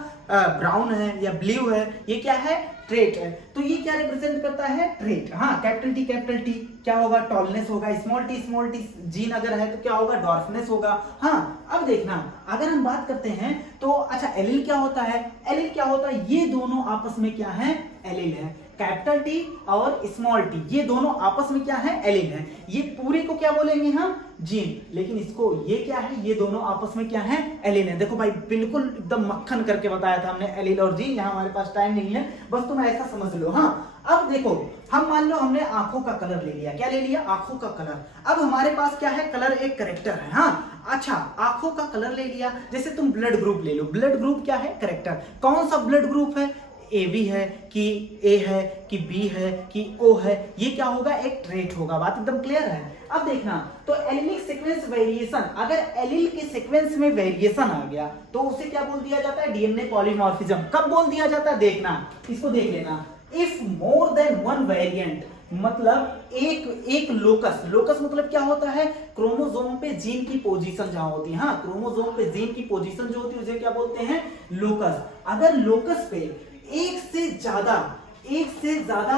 ब्राउन है या ब्लू है, ये क्या है ट्रेट है। तो ये क्या रिप्रेजेंट करता है ट्रेट। हाँ कैपिटल टी क्या होगा टॉलनेस होगा, स्मॉल टी जीन अगर है तो क्या होगा डॉर्फनेस होगा। हाँ अब देखना अगर हम बात करते हैं तो अच्छा एलिल क्या होता है, ये दोनों आपस में क्या है एलिल है। कैपिटल टी और स्मॉल टी ये दोनों आपस में क्या है एलिल है। ये पूरे को क्या बोलेंगे हम जीन, लेकिन इसको ये क्या है, ये दोनों आपस में क्या है एलिल है। देखो भाई बिल्कुल एकदम मक्खन करके बताया था हमने एलिल और जीन, यहाँ हमारे पास टाइम नहीं है, बस तुम ऐसा समझ लो। हाँ अब देखो हम मान लो हमने आंखों का कलर ले लिया, क्या ले लिया आंखों का कलर। अब हमारे पास क्या है कलर एक कैरेक्टर है। हाँ अच्छा आंखों का कलर ले लिया, जैसे तुम ब्लड ग्रुप ले लो, ब्लड ग्रुप क्या है कैरेक्टर। कौन सा ब्लड ग्रुप है, ए बी है कि ए है कि बी है कि ओ है, ये क्या होगा एक ट्रेट होगा। बात एकदम क्लियर है। अब देखना तो एलिलिक सीक्वेंस वेरिएशन, अगर एलिल के सीक्वेंस में वेरिएशन आ गया तो उसे क्या बोल दिया जाता है डीएनए पॉलीमॉर्फिज्म। कब बोल दिया जाता है देखना, इसको देख लेना। If more than one variant, मतलब एक लोकस मतलब क्या होता है क्रोमोसोम पे जीन की पोजीशन जहां होती है। हाँ क्रोमोसोम पे जीन की पोजीशन जो होती है उसे क्या बोलते हैं लोकस। अगर लोकस पे एक से ज्यादा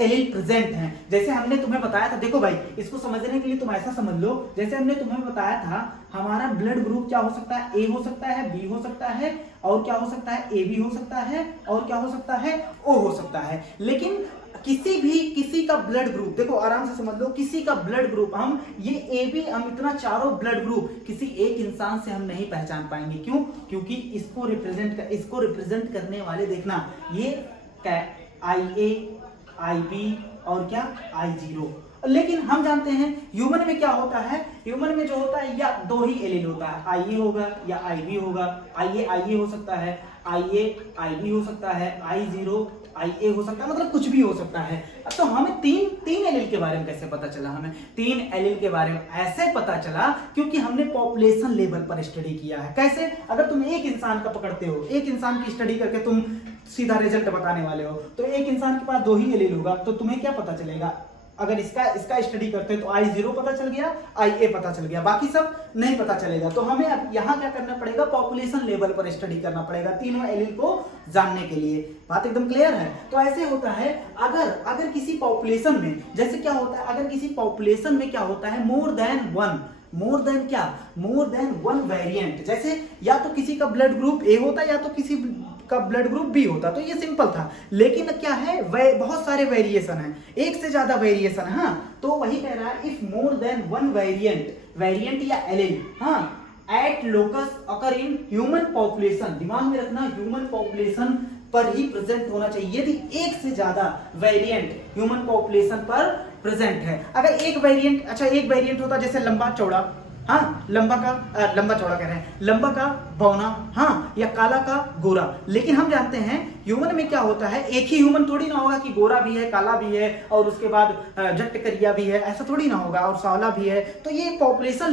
एलील प्रेजेंट हैं, जैसे हमने तुम्हें बताया था, देखो भाई इसको समझने के लिए तुम ऐसा समझ लो, जैसे हमने तुम्हें बताया था हमारा ब्लड ग्रुप क्या हो सकता है, ए हो सकता है, बी हो सकता है, और क्या हो सकता है ए बी हो सकता है, और क्या हो सकता है ओ हो सकता है। लेकिन किसी का ब्लड ग्रुप, देखो आराम से समझ लो, किसी का ब्लड ग्रुप हम ये ए बी, हम इतना चारों ब्लड ग्रुप किसी एक इंसान से हम नहीं पहचान पाएंगे। क्यों? क्योंकि इसको रिप्रेजेंट करने वाले देखना ये आई ए आई बी और क्या आई जीरो। लेकिन हम जानते हैं ह्यूमन में क्या होता है, ह्यूमन में जो होता है या दो ही एलील होता है, आई ए होगा या आई बी होगा। आई ए हो सकता है, आई ए आई बी हो सकता है, आई जीरो आई ए हो सकता है, मतलब कुछ भी हो सकता है। तो हमें तीन एलील के बारे में कैसे पता चला, हमें तीन एलील के बारे में ऐसे पता चला क्योंकि हमने पॉपुलेशन लेवल पर स्टडी किया है। कैसे? अगर तुम एक इंसान का पकड़ते हो, एक इंसान की स्टडी करके तुम सीधा रिजल्ट बताने वाले हो, तो एक इंसान के पास दो ही एलील होगा, तो तुम्हें क्या पता चलेगा? अगर इसका स्टडी करते तो आई जीरो पता चल गया, आई ए पता चल गया, बाकी सब नहीं पता चलेगा। तो हमें अब यहाँ क्या करना पड़ेगा, पॉपुलेशन लेवल पर स्टडी करना पड़ेगा तीनों एलील को जानने के लिए। बात एकदम क्लियर है। तो ऐसे होता है अगर किसी पॉपुलेशन में, जैसे क्या होता है, अगर किसी पॉपुलेशन में क्या होता है मोर देन वन वेरिएंट, जैसे या तो किसी का ब्लड ग्रुप ए होता है या तो किसी का ब्लड ग्रुप बी होता, तो ये सिंपल था। लेकिन क्या है बहुत सारे वेरिएशन है, एक से ज्यादा वेरिएशन है। हाँ तो वही कह रहा है if more than one variant या एलील हाँ at locus occur in human population, दिमाग में रखना ह्यूमन पॉपुलेशन पर ही प्रेजेंट होना चाहिए यदि एक से ज्यादा वेरिएंट ह्यूमन पॉपुलेशन पर प्रेजेंट है। अगर एक वेरिएंट होता जैसे लंबा चौड़ा, हाँ लंबा चौड़ा कह रहे हैं, लंबा का बौना, हाँ या काला का गोरा। लेकिन हम जानते हैं ह्यूमन में क्या होता है, एक ही ह्यूमन थोड़ी ना होगा कि गोरा भी है, काला भी है और उसके बाद जट करिया भी है, ऐसा थोड़ी ना होगा, और सांवला भी है। तो ये पॉपुलेशन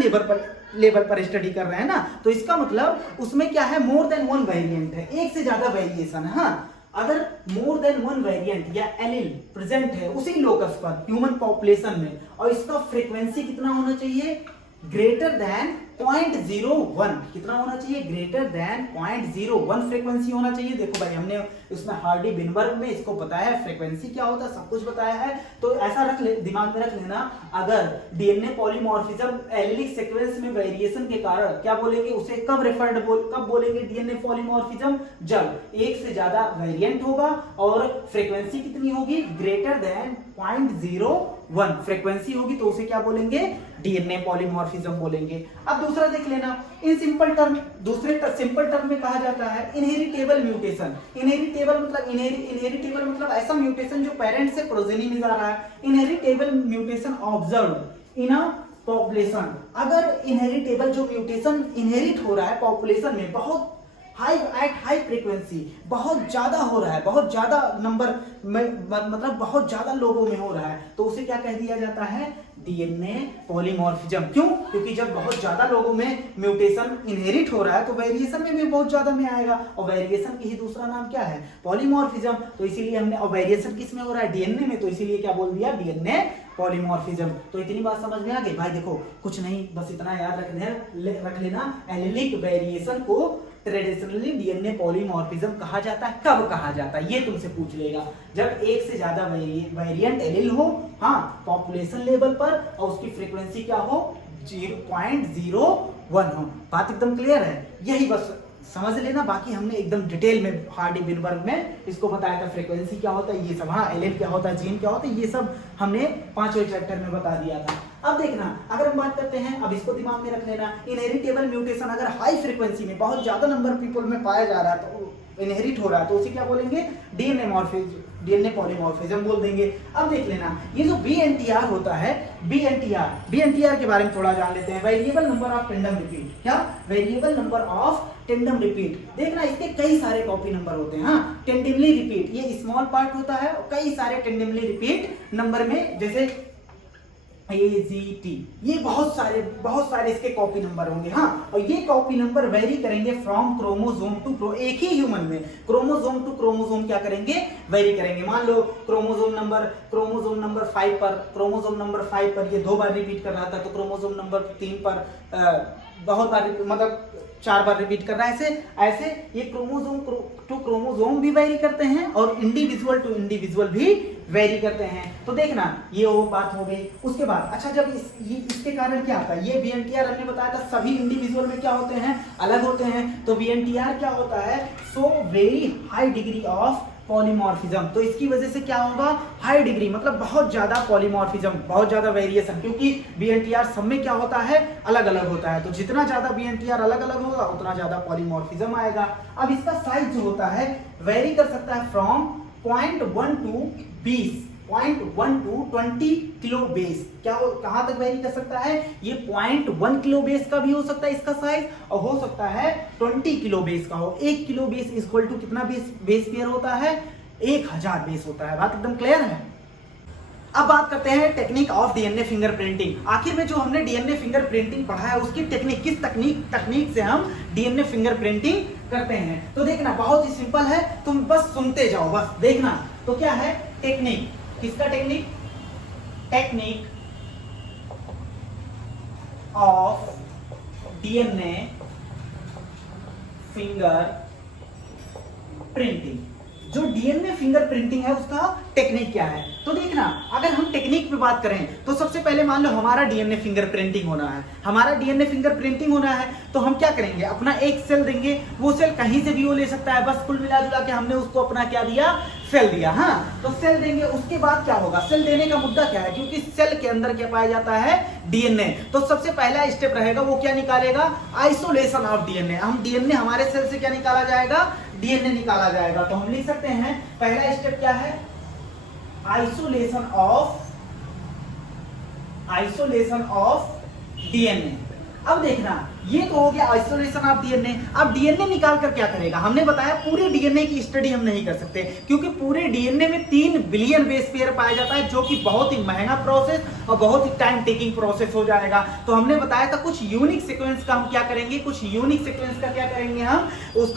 लेवल पर स्टडी कर रहे हैं ना, तो इसका मतलब उसमें क्या है मोर देन वन वेरिएंट है, एक से ज्यादा वेरिएशन है। हाँ अगर मोर देन वन वेरिएंट या एलील प्रेजेंट है उसी लोकस पर ह्यूमन पॉपुलेशन में, और इसका फ्रीक्वेंसी कितना होना चाहिए, ग्रेटर देन 0.01, कितना होना चाहिए, ग्रेटर देन 0.01 फ्रीक्वेंसी होना चाहिए। देखो भाई हमने उसमें हार्डी बिनबर्ग में इसको बताया है, फ्रीक्वेंसी क्या होता है सब कुछ बताया है। तो ऐसा दिमाग में रख लेना, अगर डीएनए पॉलीमॉर्फिज्म एलिलिक सीक्वेंस में वेरिएशन के कारण क्या बोलेंगे उसे, कब बोलेंगे डीएनए पॉलीमॉर्फिज्म, जब एक से ज्यादा वेरिएंट होगा और फ्रीक्वेंसी कितनी होगी, ग्रेटर देन 0.01 फ्रीक्वेंसी होगी, तो उसे क्या बोलेंगे, डीएनए पॉलीमॉर्फिज्म बोलेंगे। अब दूसरा देख लेना, in simple term, simple term में कहा जाता है इनहेरिटेबल म्यूटेशन। इनहेरिटेबल मतलब ऐसा म्यूटेशन जो पेरेंट से प्रोजेनी में जा रहा है। Inheritable mutation observed in a population, अगर इनहेरिटेबल जो म्यूटेशन इनहेरिट हो रहा है पॉपुलेशन में, बहुत हाई फ्रीक्वेंसी, बहुत ज्यादा हो रहा है, बहुत ज्यादा नंबर में, मतलब बहुत ज्यादा लोगों में हो रहा है, तो उसे क्या कह दिया जाता है? DNA polymorphism. क्यों? क्योंकि जब बहुत ज्यादा लोगों में म्यूटेशन इनहेरिट हो रहा है तो वेरिएशन में भी बहुत ज्यादा में आएगा, और वेरिएशन की ही दूसरा नाम क्या है? पॉलीमॉर्फिज्म। तो इसीलिए हमने, और वेरिएशन किस में हो रहा है? डीएनए में, तो इसीलिए क्या बोल दिया? DNA polymorphism. तो इतनी बात समझ में आ गई भाई? देखो कुछ नहीं, बस इतना याद रख लेना, एलिलिक वेरिएशन को ट्रेडिशनली डीएनए पॉलीमॉर्फिज्म कहा जाता है। कब कहा जाता है ये तुमसे पूछ लेगा? जब एक से ज्यादा वेरिएंट एलील हो, हाँ, पॉपुलेशन लेवल पर, और उसकी फ्रीक्वेंसी क्या हो? 0.01 हो। बात एकदम क्लियर है? यही बस समझ लेना, बाकी हमने एकदम डिटेल में हार्डी विनबर्ग में इसको बताया था, फ्रीक्वेंसी क्या होता है ये सब, हाँ, एलील क्या होता है, जीन क्या होता है, ये सब हमने 5वें चैप्टर में बता दिया था। अब देखना, अगर हम बात करते हैं, अब इसको दिमाग में रख लेना, इनहेरिटेबल म्यूटेशन अगर हाई फ्रीक्वेंसी में बहुत ज्यादा नंबर पीपल में पाया जा रहा है, तो इनहेरिट हो रहा है, तो उसे क्या बोलेंगे? डीएनए पॉलीमॉर्फिज्म बोल देंगे। अब देख लेना, ये जो बीएनटीआर होता है, बीएनटीआर के बारे में थोड़ा जान लेते हैं। Variable number of tandem repeat. क्या? Variable number of tandem repeat. देखना, इसके कई सारे कॉपी नंबर होते हैं, हाँ, टेंडमली रिपीट, ये स्मॉल पार्ट होता है, और कई सारे टेंडमली रिपीट नंबर में, जैसे AGT, ये बहुत सारे इसके कॉपी नंबर होंगे, हाँ, और ये कॉपी नंबर वेरी करेंगे फ्रॉम क्रोमोसोम टू एक ही ह्यूमन में क्रोमोसोम टू क्रोमोसोम क्या करेंगे? वेरी करेंगे। मान लो क्रोमोसोम नंबर 5 पर ये 2 बार रिपीट कर रहा था, तो क्रोमोसोम नंबर 3 पर बहुत बार, मतलब 4 बार रिपीट कर रहा है। ऐसे ये क्रोमोसोम टू क्रोमोसोम भी वेरी करते हैं, और इंडिविजुअल टू इंडिविजुअल भी वेरी करते हैं। तो देखना, ये वो बात हो गई। उसके बाद अच्छा, जब इसके कारण क्या होता है? ये बीएनटीआर हमने बताया था सभी इंडिविजुअल में क्या होते हैं? अलग होते हैं। तो बीएनटीआर क्या होता है? So very high degree of polymorphism. तो इसकी वजह से क्या होगा? हाई डिग्री, मतलब बहुत ज्यादा पॉलीमॉर्फिज्म, बहुत ज्यादा वेरिएशन, क्योंकि बीएनटीआर सब में क्या होता है? अलग अलग होता है। तो जितना ज्यादा बीएनटीआर अलग अलग होगा उतना ज्यादा पॉलीमॉर्फिज्म आएगा। अब इसका साइज जो होता है वेरी कर सकता है फ्रॉम 0.1 to 20 किलो बेस। क्या हो, कहां तक वेरी कर सकता है? ये 0.1 किलो बेस का भी हो सकता है इसका साइज, और हो सकता है 20 किलो बेस का हो। 1 किलो बेस इक्वल टू कितना बेस पेयर होता है? 1000 बेस होता है। बात एकदम क्लियर है? अब बात करते हैं टेक्निक ऑफ डीएनए फिंगरप्रिंटिंग। आखिर में जो हमने डीएनए फिंगरप्रिंटिंग पढ़ा है उसकी टेक्निक, किस तकनीक से हम डीएनए फिंगरप्रिंटिंग करते हैं। तो देखना, बहुत ही सिंपल है, तुम बस सुनते जाओ, बस देखना। तो क्या है टेक्निक? किसका technique? Technique of DNA finger printing. जो डीएनए फिंगर प्रिंटिंग है उसका टेक्निक क्या है? तो देखना, अगर हम टेक्निक पे बात करें तो सबसे पहले मान लो हमारा डीएनए फिंगर प्रिंटिंग होना है। हमारा डीएनए फिंगर प्रिंटिंग होना है तो हम क्या करेंगे? अपना एक सेल देंगे, वो सेल कहीं से भी वो ले सकता है, बस कुल मिला जुला के हमने उसको अपना क्या दिया? सेल दिया, हाँ। तो सेल देंगे, उसके बाद क्या होगा? सेल देने का मुद्दा क्या है? क्योंकि सेल के अंदर क्या पाया जाता है? डीएनए। तो सबसे पहला स्टेप रहेगा, वो क्या निकालेगा? Isolation of DNA. हम डीएनए हमारे सेल से क्या निकाला जाएगा? डीएनए निकाला जाएगा। तो हम लिख सकते हैं पहला स्टेप क्या है? Isolation of DNA. अब देखना, ये तो हो गया आइसोलेशन ऑफ डीएनए। अब डीएनए निकाल कर क्या करेगा? हमने बताया पूरे डीएनए की स्टडी हम नहीं कर सकते, क्योंकि पूरे डीएनए में 3 बिलियन बेस पेयर पाया जाता है, जो कि बहुत ही महंगा प्रोसेस और बहुत ही टाइम टेकिंग प्रोसेस हो जाएगा। तो हमने बताया था कुछ यूनिक सीक्वेंस का हम क्या करेंगे? कुछ यूनिक सीक्वेंस का क्या करेंगे? हम उस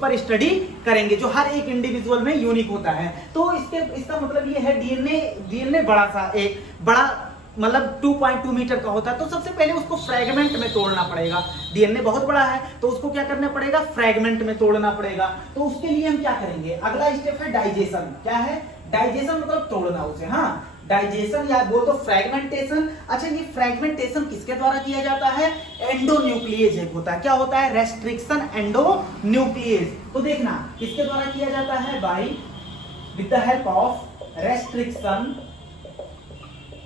पर स्टडी करेंगे, जो हर एक इंडिविजुअल में यूनिक होता है। तो इसका मतलब ये है डीएनए बड़ा सा, एक बड़ा मतलब 2.2 मीटर का होता है। तो सबसे पहले उसको फ्रैगमेंट में तोड़ना पड़ेगा। डीएनए बहुत बड़ा है तो उसको क्या करना पड़ेगा? फ्रैगमेंट में तोड़ना पड़ेगा। तो उसके लिए हम क्या करेंगे? अगला स्टेप है डाइजेशन। क्या है? डाइजेशन मतलब तोड़ना उसे, हाँ, डाइजेशन या बोल दो फ्रैगमेंटेशन। अच्छा, ये फ्रैगमेंटेशन किसके द्वारा किया जाता है? एंडोन्यूक्लिएज एक होता है। क्या होता है? Restriction endonuclease. तो देखना, किसके द्वारा किया जाता है? By with the help of restriction.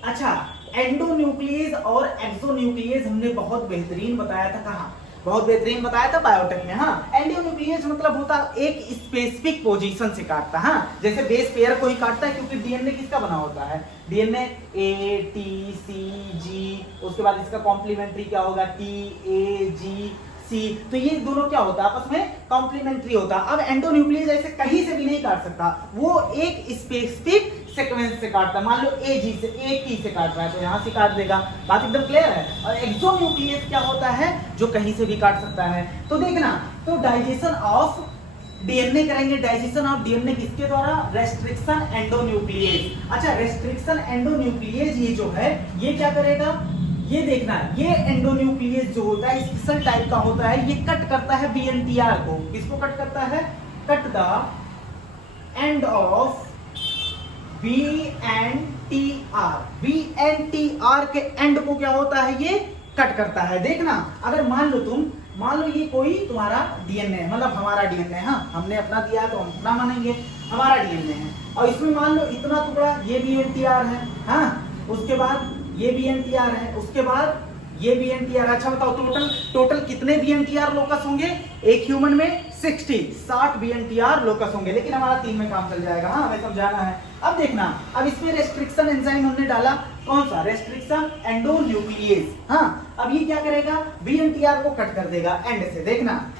अच्छा, एंडोन्यूक्लिएज और एक्सोन्यूक्लिएज हमने बहुत बेहतरीन बताया था। कहाँ? बहुत बेहतरीन बताया था बायोटेक में, हाँ। एंडोन्यूक्लिएज मतलब होता एक स्पेसिफिक पोजीशन से काटता, हाँ, जैसे बेस पेयर को ही काटता है, क्योंकि डीएनए किसका बना होता है? डीएनए ए टी सी जी, उसके बाद इसका कॉम्प्लीमेंट्री क्या होगा? टी ए जी सी। तो ये दोनों क्या होता है, आपस में कॉम्प्लीमेंट्री होता है। अब एंडोन्यूक्लियस ऐसे कहीं से भी नहीं काट सकता, वो एक स्पेसिफिक सीक्वेंस से काटता है। मान लो ए जी से, ए टी से काट रहा है तो यहाँ से काट देगा। बात एकदम क्लियर है। और एक्सोन्यूक्लियस क्या होता है, जो कहीं से भी काट सकता है। तो देखना, तो डाइजेशन ऑफ डीएनए करेंगे। डाइजेशन ऑफ डीएनए किसके द्वारा, रेस्ट्रिक्शन एंडोन्यूक्लियस। अच्छा, रेस्ट्रिक्शन एंडोन्यूक्लियस ये जो है ये क्या करेगा, ये देखना, ये एंडोन्यूक्लियस जो होता है स्पेशल टाइप का होता है, ये कट करता है बीएनटीआर को। किसको कट करता है, कट द एंड ऑफ बीएनटीआर। बीएनटीआर के एंड को क्या होता है, ये कट करता है। देखना, अगर मान लो ये कोई तुम्हारा डीएनए है, मतलब हमारा डीएनए, हाँ हमने अपना दिया है तो हम अपना मानेंगे, हमारा डीएनए है। और इसमें मान लो इतना टुकड़ा ये बीएनटीआर है, हाँ, उसके बाद ये बीएनटीआर है, उसके बाद ये बीएनटीआर। अच्छा बताओ टोटल कितने बीएनटीआर लोकस होंगे एक ह्यूमन में, 60 बीएनटीआर लोकस होंगे। लेकिन हमारा 3 में काम चल जाएगा, हाँ हमें समझाना है। अब देखना, अब इसमें रेस्ट्रिक्शन एंजाइम हमने डाला, कौन सा, रेस्ट्रिक्शन एंडोन्यूक्लियस। हाँ, अब ये क्या करेगा, बीएनटीआर को कट कर देगा एंड से। देखना,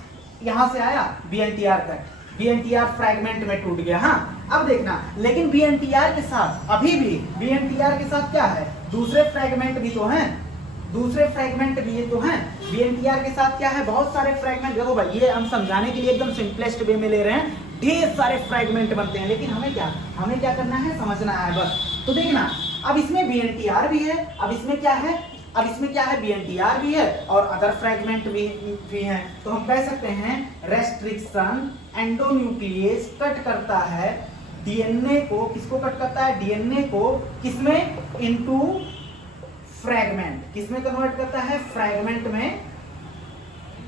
यहां से आया बीएनटीआर कट, बीएनटीआर फ्रैगमेंट में टूट गया। हाँ, अब देखना, लेकिन बीएनटीआर के साथ अभी भी बीएनटीआर के साथ क्या है, दूसरे फ्रैगमेंट भी तो हैं, दूसरे फ्रैगमेंट भी ये तो हैं। बीएनटीआर के साथ क्या है, बहुत सारे फ्रैगमेंट। देखो भाई, ये हम समझाने के लिए एकदम सिंपलेस्ट वे में ले रहे हैं, ढेर सारे फ्रैगमेंट बनते हैं, लेकिन हमें क्या करना है, समझना है बस। तो देखना, अब इसमें बीएनटीआर भी है, अब इसमें क्या है, बीएनटीआर भी है और अदर फ्रैगमेंट भी हैं। तो हम कह सकते हैं रेस्ट्रिक्शन एंडोन्यूक्लियस कट करता है डीएनए को। किसको कट करता है, डीएनए को, किसमें, इनटू फ्रैगमेंट। किसमें कन्वर्ट करता है, फ्रैगमेंट में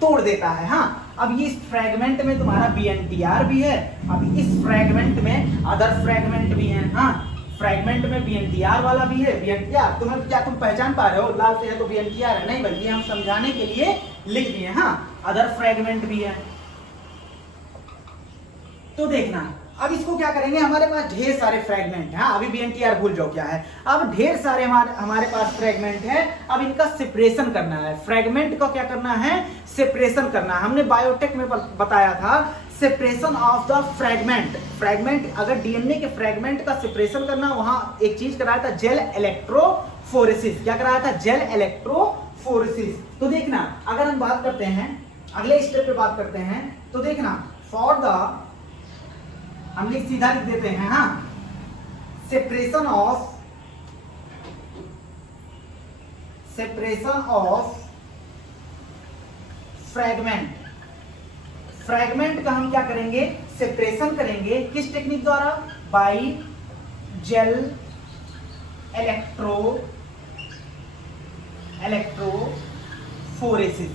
तोड़ देता है। हाँ, अब ये इस फ्रैगमेंट में तुम्हारा बीएनटीआर भी है, अब इस फ्रैगमेंट में अदर फ्रैगमेंट भी हैं। हाँ, फ्रैगमेंट में बीएनटीआर वाला भी है, बीएनटीआर तुम पहचान पा रहे हो, लाल से है तो बीएनटीआर है, नहीं भाई ये हम समझाने के लिए लिख दिए। हाँ, अदर फ्रैगमेंट भी है। तो देखना, अब इसको क्या करेंगे, हमारे पास ढेर सारे फ्रैगमेंट हैं। हाँ, अभी बीएनटीआर भूल जाओ क्या है, अब ढेर सारे हमारे पास फ्रैगमेंट है। अब इनका सेपरेशन करना है, फ्रैगमेंट को क्या करना है, सेपरेशन करना है। हमने बायोटेक में बताया था सेपरेशन ऑफ द फ्रैगमेंट। अगर डीएनए के फ्रैगमेंट का सेपरेशन करना, वहां एक चीज कराया था, जेल इलेक्ट्रोफोरेसिस। क्या कराया था, जेल इलेक्ट्रोफोरेसिस। तो देखना, अगर हम बात करते हैं अगले स्टेप पे बात करते हैं, तो देखना, फॉर द, हम सीधा लिख देते हैं, हाँ, सेपरेशन ऑफ फ्रैगमेंट का हम क्या करेंगे, सेपरेशन करेंगे। किस टेक्निक द्वारा, by gel electrophoresis.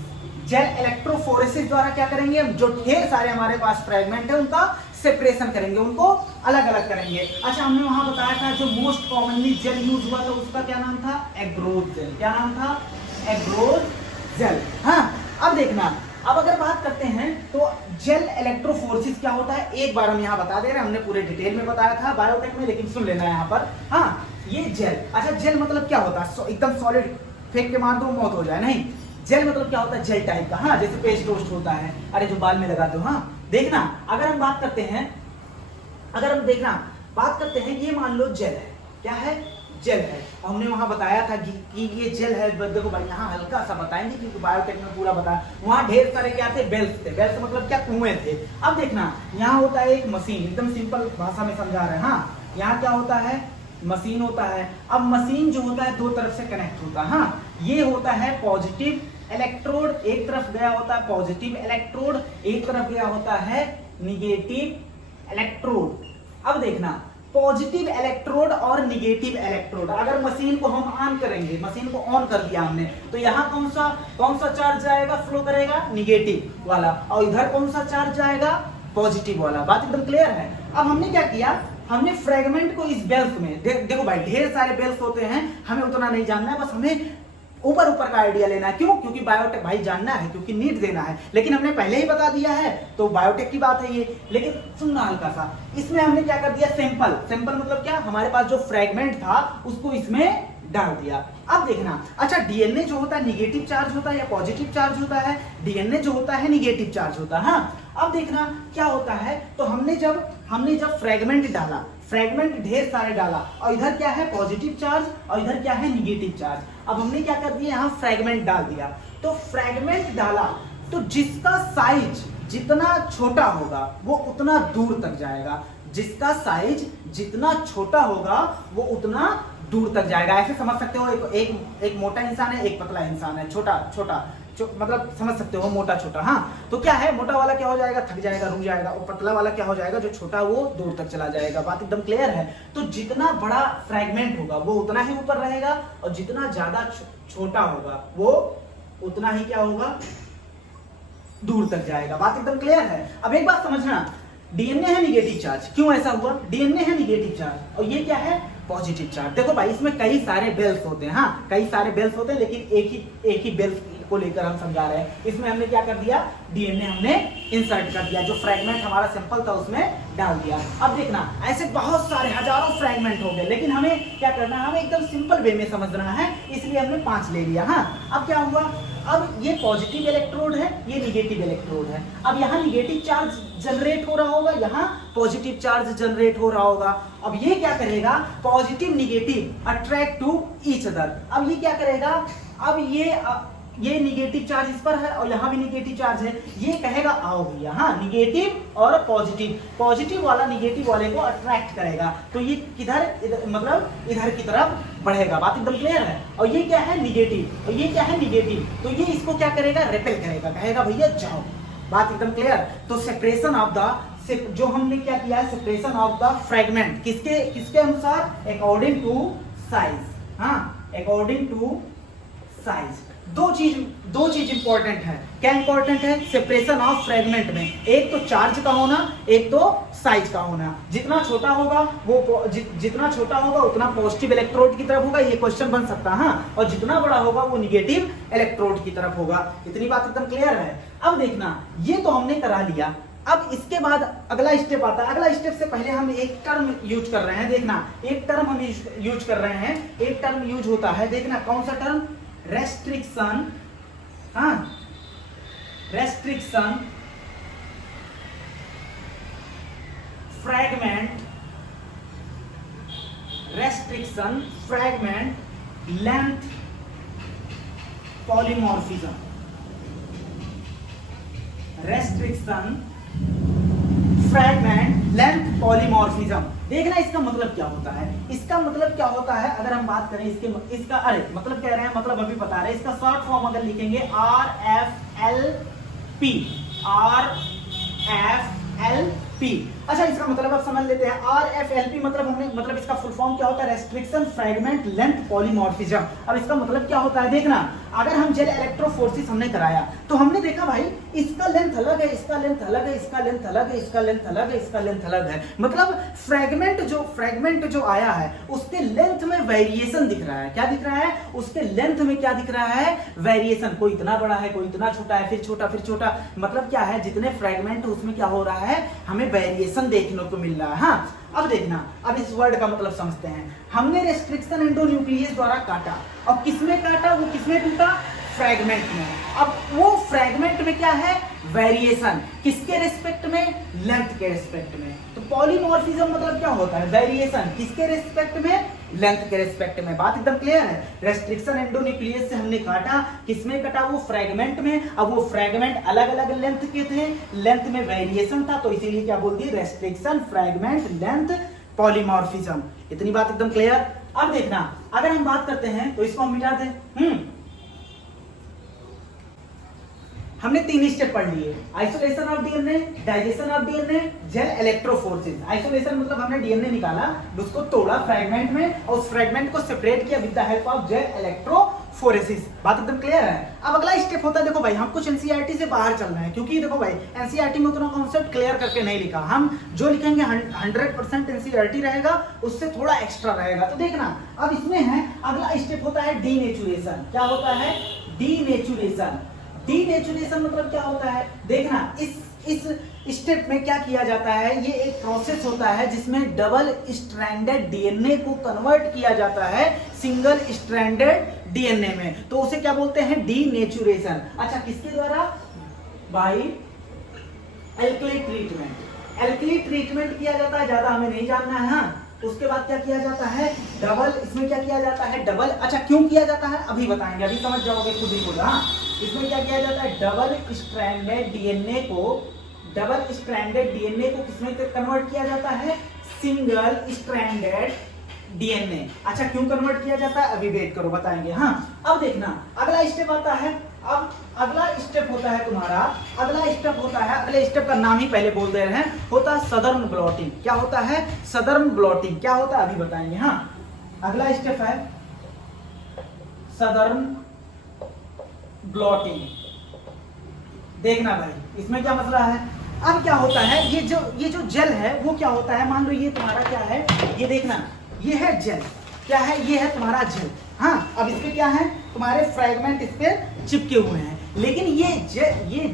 Gel electrophoresis द्वारा क्या करेंगे, हम जो ढेर सारे हमारे पास फ्रैगमेंट है उनका सेपरेशन करेंगे, उनको अलग अलग करेंगे। अच्छा, हमने वहां बताया था जो मोस्ट कॉमनली जेल यूज हुआ था उसका क्या नाम था, एग्रोज जेल। क्या नाम था, एग्रोज जेल। हाँ, अब देखना, अब अगर बात करते हैं तो जेल इलेक्ट्रोफोरेसिस क्या होता है, एक बार हम यहाँ बता दे रहे हैं, हमने पूरे डिटेल में बताया था बायोटेक में, लेकिन सुन लेना यहाँ पर। हाँ, ये जेल, अच्छा जेल मतलब क्या होता है, एकदम सॉलिड फेंक के मार दो मौत हो जाए, नहीं। जेल मतलब क्या होता है, जेल टाइप का। हाँ, जैसे पेस्ट रोस्ट होता है, अरे जो बाल में लगाते हो। हाँ, देखना, अगर हम बात करते हैं, ये मान लो जेल है, क्या है, जेल है। हमने वहां बताया था कि ये जेल है। देखो भाई, यहाँ हल्का सा बताएंगे क्योंकि बायोटेक में पूरा बताया। वहां ढेर सारे क्या थे, बेल्स थे। बेल्स मतलब क्या, कुएं थे। अब देखना, यहाँ होता है एक मशीन, एकदम सिंपल भाषा में समझा रहे हैं। हाँ, यहाँ क्या होता है, मशीन होता है। अब मशीन जो होता है दो तरफ से कनेक्ट होता है। हाँ, ये होता है पॉजिटिव इलेक्ट्रोड, एक तरफ गया होता है पॉजिटिव इलेक्ट्रोड, एक तरफ गया होता है निगेटिव इलेक्ट्रोड। अब देखना, पॉजिटिव इलेक्ट्रोड और निगेटिव इलेक्ट्रोड, अगर मशीन को हम ऑन करेंगे, मशीन को ऑन कर दिया हमने, तो यहाँ कौन सा चार्ज जाएगा, फ्लो करेगा, निगेटिव वाला, और इधर कौन सा चार्ज जाएगा, पॉजिटिव वाला। बात एकदम क्लियर है। अब हमने क्या किया, हमने फ्रैगमेंट को इस बेल्स में, देखो भाई ढेर सारे बेल्स होते हैं, हमें उतना नहीं जानना है, बस हमें ऊपर का आइडिया लेना है। क्यों, क्योंकि बायोटेक भाई जानना है, क्योंकि नीट देना है। लेकिन हमने पहले ही बता दिया है तो बायोटेक की बात है ये। लेकिन सुनना हल्का सा, इसमें हमने क्या कर दिया, सैंपल मतलब क्या, हमारे पास जो फ्रैगमेंट था उसको इसमें डाल दिया। अब देखना, अच्छा डीएनए जो होता है निगेटिव चार्ज होता है या पॉजिटिव चार्ज होता है? डीएनए जो होता है निगेटिव चार्ज होता है। हाँ, अब देखना क्या होता है, तो हमने जब फ्रेगमेंट डाला, फ्रेगमेंट ढेर सारे डाला, और इधर क्या है पॉजिटिव चार्ज और इधर क्या है निगेटिव चार्ज। अब हमने क्या कर दिया, यहाँ फ्रेगमेंट डाल दिया। तो फ्रेगमेंट डाला तो जिसका साइज जितना छोटा होगा वो उतना दूर तक जाएगा, जिसका साइज जितना छोटा होगा वो उतना दूर तक जाएगा। ऐसे समझ सकते हो, एक मोटा इंसान है, एक पतला इंसान है, छोटा मतलब समझ सकते हो, मोटा छोटा। हाँ, तो क्या है, मोटा वाला क्या हो जाएगा, थक जाएगा, रुक जाएगा, और पतला वाला क्या हो जाएगा, जो छोटा वो दूर तक चला जाएगा। बात एकदम क्लियर है। तो जितना बड़ा फ्रेगमेंट होगा वो उतना ही ऊपर रहेगा, और जितना ज्यादा छोटा होगा वो उतना ही क्या होगा, दूर तक जाएगा। बात एकदम क्लियर है। अब एक बात समझना, डीएनए है निगेटिव चार्ज, क्यों ऐसा हुआ, डीएनए है निगेटिव चार्ज और ये क्या है पॉजिटिव चार्ज। देखो भाई, इसमें कई सारे बेल्स होते हैं। हाँ, कई सारे बेल्स होते हैं, लेकिन एक ही बेल्स को लेकर हम समझा रहे हैं। इसमें हमने क्या कर दिया, डीएनए हमने इंसर्ट कर दिया, जो फ्रेगमेंट हमारा सिंपल था उसमें डाल दिया। अब देखना, ऐसे बहुत सारे हजारों फ्रेगमेंट हो गए, लेकिन हमें क्या करना है, हमें एकदम सिंपल वे में समझना है, इसलिए हमने 5 ले लिया। हाँ, अब क्या हुआ, अब ये पॉजिटिव इलेक्ट्रोड है, ये निगेटिव इलेक्ट्रोड है। अब यहाँ निगेटिव चार्ज जनरेट हो रहा होगा, यहाँ पॉजिटिव चार्ज जनरेट हो रहा होगा। अब ये क्या करेगा, positive negative attract to each other. अब ये क्या करेगा, अब ये निगेटिव चार्ज इस पर है और यहाँ भी निगेटिव चार्ज है, ये कहेगा आओ भैया। हाँ, निगेटिव और पॉजिटिव वाला निगेटिव वाले को अट्रैक्ट करेगा, तो ये किधर, मतलब इधर की तरफ बढ़ेगा। बात एकदम क्लियर है। और ये क्या है निगेटिव, और ये क्या है निगेटिव, तो ये इसको क्या करेगा, रेपेल करेगा, कहेगा भैया जाओ। बात एकदम क्लियर। तो सेपरेशन ऑफ द, जो हमने क्या किया है, सेपरेशन ऑफ द फ्रेगमेंट, किसके अनुसार, अकॉर्डिंग टू साइज। हाँ, अकॉर्डिंग टू साइज। दो चीज इंपॉर्टेंट है। क्या इंपॉर्टेंट है, सेपरेशन ऑफ फ्रेगमेंट में एक तो चार्ज का होना, एक तो साइज का होना। जितना छोटा होगा वो जितना छोटा होगा उतना पॉजिटिव इलेक्ट्रोड की तरफ होगा, ये क्वेश्चन बन सकता है। हाँ, और जितना बड़ा होगा वो निगेटिव इलेक्ट्रोड की तरफ होगा। इतनी बात एकदम क्लियर है। अब देखना, ये तो हमने करा लिया। अब इसके बाद अगला स्टेप आता है। अगला स्टेप से पहले हम एक टर्म यूज कर रहे हैं। देखना, एक टर्म हम यूज कर रहे हैं, एक टर्म यूज होता है। देखना कौन सा टर्म, रेस्ट्रिक्शन। हाँ, restriction fragment, restriction fragment length polymorphism, restriction fragment length polymorphism. देखना इसका मतलब क्या होता है, इसका मतलब क्या होता है, अगर हम बात करें इसका अरे मतलब कह रहे हैं, मतलब अभी बता रहे हैं। इसका शॉर्ट फॉर्म अगर लिखेंगे RFLP, RFLP। अच्छा, इसका मतलब आप समझ लेते हैं। RFLP मतलब इसका फुल फॉर्म क्या होता है, रेस्ट्रिक्शन फ्रैगमेंट लेंथ पॉलीमॉर्फिज्म। अब इसका मतलब क्या होता है, देखना, अगर हम जेल इलेक्ट्रोफोरेसिस हमने कराया तो हमने देखा भाई इसका लेंथ अलग है, इसका लेंथ अलग है, इसका लेंथ अलग है, इसका लेंथ अलग है, इसका लेंथ अलग है। मतलब फ्रैगमेंट जो आया है उसके लेंथ में वेरिएशन दिख रहा है। क्या दिख रहा है, उसके लेंथ में क्या दिख रहा है, वेरिएशन। कोई इतना बड़ा है, कोई इतना छोटा है, फिर छोटा। मतलब क्या है, जितने फ्रैगमेंट उसमें क्या हो रहा है, हमें वेरिएशन देखने को मिल रहा है। हाँ, अब देखना, अब इस वर्ड का मतलब समझते हैं। हमने रेस्ट्रिक्शन एंडोन्यूक्लियस द्वारा काटा, और किसमें काटा, वो किसमें टूटा, फ्रैगमेंट में। अब वो फ्रैगमेंट में क्या है, वेरिएशन, किसके रिस्पेक्ट में, लेंथ के रिस्पेक्ट में। तो पॉलीमॉर्फिज्म मतलब क्या होता है, वेरिएशन, किसके रिस्पेक्ट में, लेंथ के रिस्पेक्ट में। बात एकदम क्लियर है। रेस्ट्रिक्शन एंडोन्यूक्लियस से हमने काटा, किसमें काटा, वो फ्रैगमेंट में। अब वो फ्रैगमेंट अलग अलग लेंथ के थे, लेंथ में वेरिएशन था, तो इसीलिए क्या बोल दिए, रेस्ट्रिक्शन फ्रैगमेंट लेंथ पॉलीमॉर्फिज्म। इतनी बात एकदम क्लियर। अब देखना, अगर हम बात करते हैं तो इसको हम मिटा दें। हमने 3 स्टेप पढ़ लिए, isolation of DNA, digestion of DNA, gel electrophoresis. Isolation मतलब हमने डीएनए निकाला, उसको तोड़ा फ्रैगमेंट में, और उस फ्रैगमेंट को सेपरेट किया with the help of gel electrophoresis. बात एकदम क्लियर है। अब अगला स्टेप होता है, देखो भाई हम कुछ एनसीईआरटी से बाहर चल रहे हैं, क्योंकि देखो भाई एनसीईआरटी में उतना कॉन्सेप्ट क्लियर करके नहीं लिखा। हम जो लिखेंगे 100% एनसीईआरटी रहेगा, उससे थोड़ा एक्स्ट्रा रहेगा। तो देखना, अब इसमें है, अगला स्टेप होता है डीनेचुरेशन। क्या होता है, डीनेचुरेशन। डीनेचुरेशन मतलब क्या होता है, देखना, इस स्टेप में क्या किया जाता है, ये एक प्रोसेस होता है जिसमें डबल स्ट्रैंडेड डीएनए को कन्वर्ट किया जाता है सिंगल स्ट्रैंडेड डीएनए में, तो उसे क्या बोलते हैं, डीनेचुरेशन। अच्छा, किसके द्वारा, by alkali treatment. Alkali treatment किया जाता है, ज्यादा हमें नहीं जानना है। हाँ, उसके बाद क्या किया जाता है, डबल, इसमें क्या किया जाता है, डबल। अच्छा, क्यों किया जाता है अभी बताएंगे, अभी समझ जाओगे खुद ही बोला। हाँ, इसमें क्या किया जाता है, डबल स्ट्रैंडेड डीएनए को किसमें कन्वर्ट किया जाता है, सिंगल स्ट्रैंडेड डीएनए। अच्छा, क्यों कन्वर्ट किया जाता है अभी वेट करो, बताएंगे। हाँ, अब देखना अगला स्टेप आता है। अब अगला स्टेप होता है तुम्हारा, अगले स्टेप का नाम ही पहले बोल दे रहे हैं, होता है सदर्न ब्लॉटिंग। क्या होता है, सदर्न ब्लॉटिंग। क्या होता है अभी बताएंगे। हाँ, अगला स्टेप है सदर्न ब्लॉटिंग। देखना भाई, इसमें क्या मसला है। अब क्या होता है, ये जो जेल है वो क्या होता है, मान लो ये तुम्हारा क्या है, ये देखना, ये है जेल। क्या है, ये है तुम्हारा जेल। हाँ, अब इस पे क्या है, तुम्हारे फ्रेगमेंट इस पे चिपके हुए हैं, लेकिन ये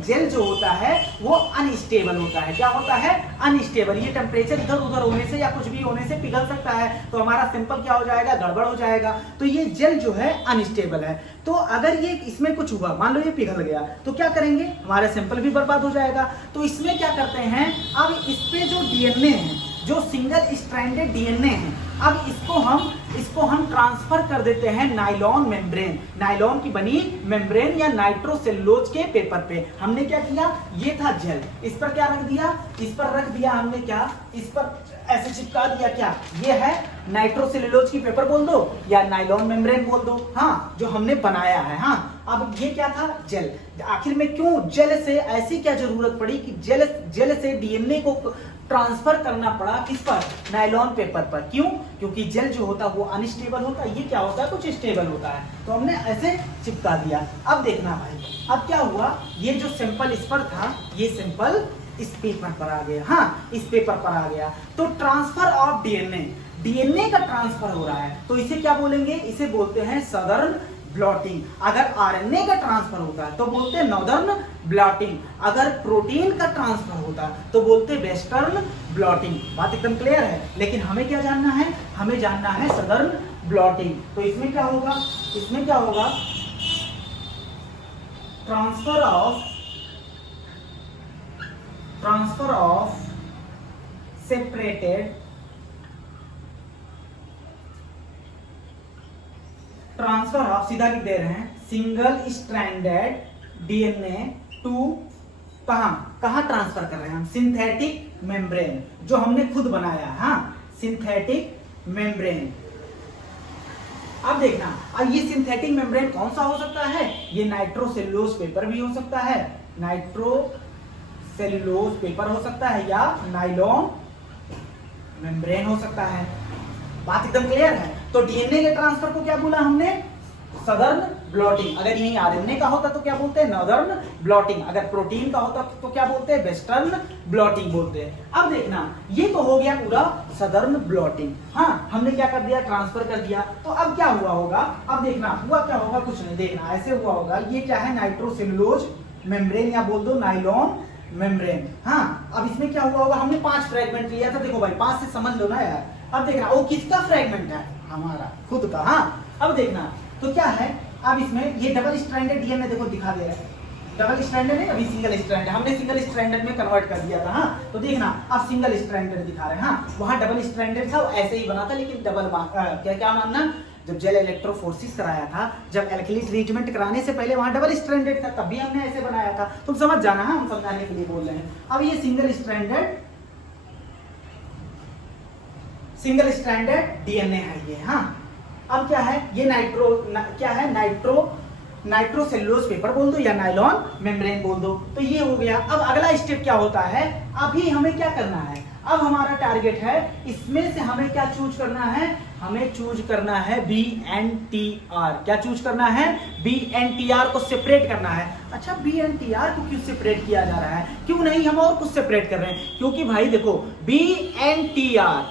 जेल जो होता है वो अनस्टेबल होता है। क्या होता है, अनस्टेबल। ये टेम्परेचर इधर उधर होने से या कुछ भी होने से पिघल सकता है, तो हमारा सैंपल क्या हो जाएगा, गड़बड़ हो जाएगा। तो ये जेल जो है अनस्टेबल है। तो अगर ये इसमें कुछ हुआ, मान लो ये पिघल गया, तो क्या करेंगे, हमारा सैंपल भी बर्बाद हो जाएगा। तो इसमें क्या करते हैं, अब इस पे जो डीएनए है, जो सिंगल स्ट्रैंडेड डीएनए है, अब इसको हम ट्रांसफर कर देते हैं नायलॉन मेम्ब्रेन, नायलॉन की बनी मेम्ब्रेन या नाइट्रोसेलुलोज के पेपर पे। हमने क्या किया, ये था जेल, इस पर क्या रख दिया, इस पर रख दिया हमने, क्या इस पर ऐसे चिपका दिया, क्या ये है नाइट्रोसेलुलोज की पेपर बोल दो या नायलॉन मेम्ब्रेन बोल दो। हाँ, जो हमने बनाया है। हाँ, अब ये क्या था, जेल। आखिर में क्यों जेल से, ऐसी क्या जरूरत पड़ी कि जेल से डीएनए को ट्रांसफर करना पड़ा, किस पर, नायलॉन पेपर पर। क्यों, क्योंकि जेल जो होता है वो अनस्टेबल होता है, ये क्या होता है, कुछ स्टेबल होता है, तो हमने ऐसे चिपका दिया। अब देखना भाई, अब क्या हुआ, ये जो सैंपल इस पर था, ये सैंपल इस पेपर पर आ गया। हाँ, इस पेपर पर आ गया, तो ट्रांसफर ऑफ डीएनए का ट्रांसफर हो रहा है, तो इसे क्या बोलेंगे, इसे बोलते हैं सदर्न ब्लॉटिंग। अगर आरएनए का ट्रांसफर होता है तो बोलते हैं नॉर्दर्न ब्लॉटिंग, अगर प्रोटीन का ट्रांसफर होता है तो बोलते हैं वेस्टर्न ब्लॉटिंग। बात एकदम क्लियर है, लेकिन हमें क्या जानना है, हमें जानना है सदर्न ब्लॉटिंग। तो इसमें क्या होगा, transfer of separated, transfer of, सीधा लिख दे रहे हैं, सिंगल स्ट्रैंडेड डीएनए टू कहां ट्रांसफर कर रहे हैं हम, सिंथेटिक मेम्ब्रेन, जो हमने खुद बनाया है। हाँ, सिंथेटिक मेम्ब्रेन। अब देखना, अब ये सिंथेटिक मेम्ब्रेन कौन सा हो सकता है, ये नाइट्रोसेलुलोज पेपर भी हो सकता है, नाइट्रोसेलुलोज पेपर हो सकता है, या नायलॉन मेम्ब्रेन हो सकता है। बात एकदम क्लियर है। तो डीएनए के ट्रांसफर को क्या बोला हमने, सदर्न ब्लॉटिंग। अगर यही आरएनए का होता तो क्या बोलते हैं, नॉर्दर्न ब्लॉटिंग। अगर प्रोटीन का होता तो क्या बोलते हैं, वेस्टर्न ब्लॉटिंग बोलते हैं। अब देखना, ये तो हो गया पूरा सदर्न ब्लॉटिंग। हाँ, हमने क्या कर दिया, ट्रांसफर कर दिया। तो अब क्या हुआ होगा, अब देखना हुआ क्या होगा, कुछ नहीं, देखना ऐसे हुआ होगा, ये क्या है, नाइट्रोसेलुलोज मेम्ब्रेन या बोल दो नायलॉन मेम्ब्रेन। हाँ, अब इसमें क्या हुआ होगा, हमने 5 फ्रेगमेंट लिया था। देखो भाई, 5 से समझ लो ना यार। अब देखना, वो किसका फ्रेगमेंट है, हमारा खुद का। हाँ, अब देखना, तो क्या है, अब इसमें ये डबल स्ट्रैंडेड डीएनए देखो दिखा दे रहा है, डबल स्ट्रैंडेड है, अभी सिंगल स्ट्रैंडेड, हमने सिंगल स्ट्रैंडेड में कन्वर्ट कर दिया था। हाँ, तो देखना अब सिंगल स्ट्रैंडेड दिखा रहे हैं। हाँ, वहां डबल स्ट्रैंडेड था, ऐसे ही बना था, लेकिन डबल क्या मानना, जब जेल इलेक्ट्रोफोरेसिस कराया था, जब एल्कली ट्रीटमेंट कराने से पहले वहां डबल स्ट्रैंडेड था, तब भी हमने ऐसे बनाया था। तुम समझ जाना, हम समझाने के लिए बोल रहे हैं। अब ये सिंगल स्ट्रैंडेड डीएनए है ये। हाँ, अब क्या है, ये नाइट्रोसेलुलोज पेपर बोल दो या नायलॉन मेम्ब्रेन बोल दो। तो ये हो गया। अब अगला स्टेप क्या होता है, अभी हमें क्या करना है, अब हमारा टारगेट है, इसमें से हमें क्या चूज करना है, हमें चूज करना है BNTR। क्या चूज करना है, BNTR को सेपरेट करना है। अच्छा, BNTR को क्यों सेपरेट किया जा रहा है, क्यों नहीं हम और कुछ सेपरेट कर रहे हैं, क्योंकि भाई देखो, BNTR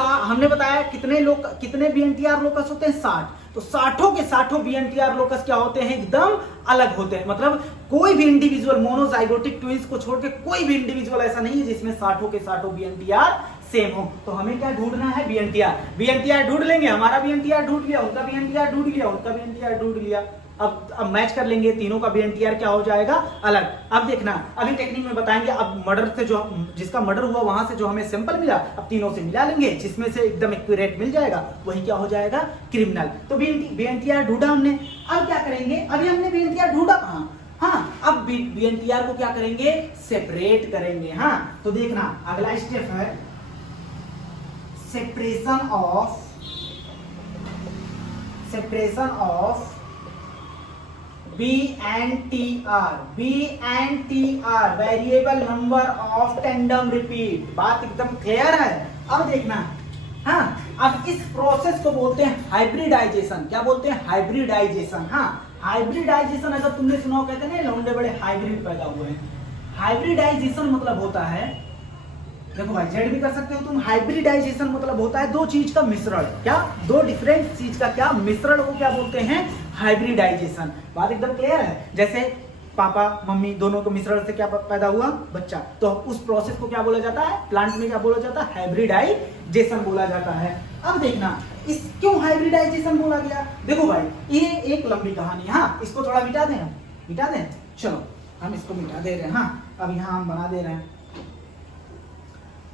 हमने बताया कितने BNTR लोकस होते हैं 60। तो 60 के 60 BNTR लोकस क्या होते हैं, एकदम अलग होते हैं। मतलब कोई भी इंडिविजुअल मोनोजाइगोटिक ट्विंस को छोड़ के कोई भी इंडिविजुअल ऐसा नहीं है जिसमें 60 के 60 BNTR सेम हो। तो हमें क्या ढूंढना है, BNTR ढूंढ लेंगे, हमारा BNTR ढूंढ लिया, उनका BNTR ढूंढ लिया, उनका BNTR ढूंढ लिया। अब मैच कर लेंगे, तीनों का BNTR क्या हो जाएगा, अलग। अब देखना, अभी टेक्निक में बताएंगे। अब मर्डर से जो जिसका मर्डर हुआ वहां से जो हमें सैंपल मिला, अब तीनों से मिला लेंगे, जिसमें से एकदम एक्यूरेट मिल जाएगा वही क्या हो जाएगा, क्रिमिनल। तो BNTR ढूंढा हमने। अब क्या करेंगे, अभी हमने BNTR ढूंढा कहाँ, हाँ, अब BNTR को क्या करेंगे, सेपरेट करेंगे। हाँ, तो देखना अगला स्टेप है separation of BNTR variable number of tandem repeat. बात एकदम क्लियर है। अब देखना, हाँ, अब इस प्रोसेस को बोलते हैं हाइब्रिडाइजेशन। क्या बोलते हैं, हाइब्रिडाइजेशन। हाँ, हाइब्रिडाइजेशन अगर तुमने सुना हो, कहते हैं ना लौंडे बड़े हाइब्रिड पैदा हुए हैं। हाइब्रिडाइजेशन मतलब होता है, देखो भाई जेड भी कर सकते हो तुम। हाइब्रिडाइजेशन मतलब होता है दो चीज का मिश्रण। क्या, दो डिफरेंट चीज का क्या मिश्रण को क्या बोलते हैं, हाइब्रिडाइजेशन। बात एकदम क्लियर है। जैसे पापा मम्मी दोनों को मिश्रण से क्या पैदा हुआ, बच्चा। तो उस प्रोसेस को क्या बोला जाता है, प्लांट में क्या बोला जाता है, हाइब्रिडाइजेशन बोला जाता है। अब देखना इस क्यों हाइब्रिडाइजेशन बोला गया। देखो भाई ये एक लंबी कहानी। हाँ, इसको थोड़ा मिटा दें, चलो हम इसको मिटा दे रहे हैं। हाँ, अब यहाँ हम बना दे रहे हैं।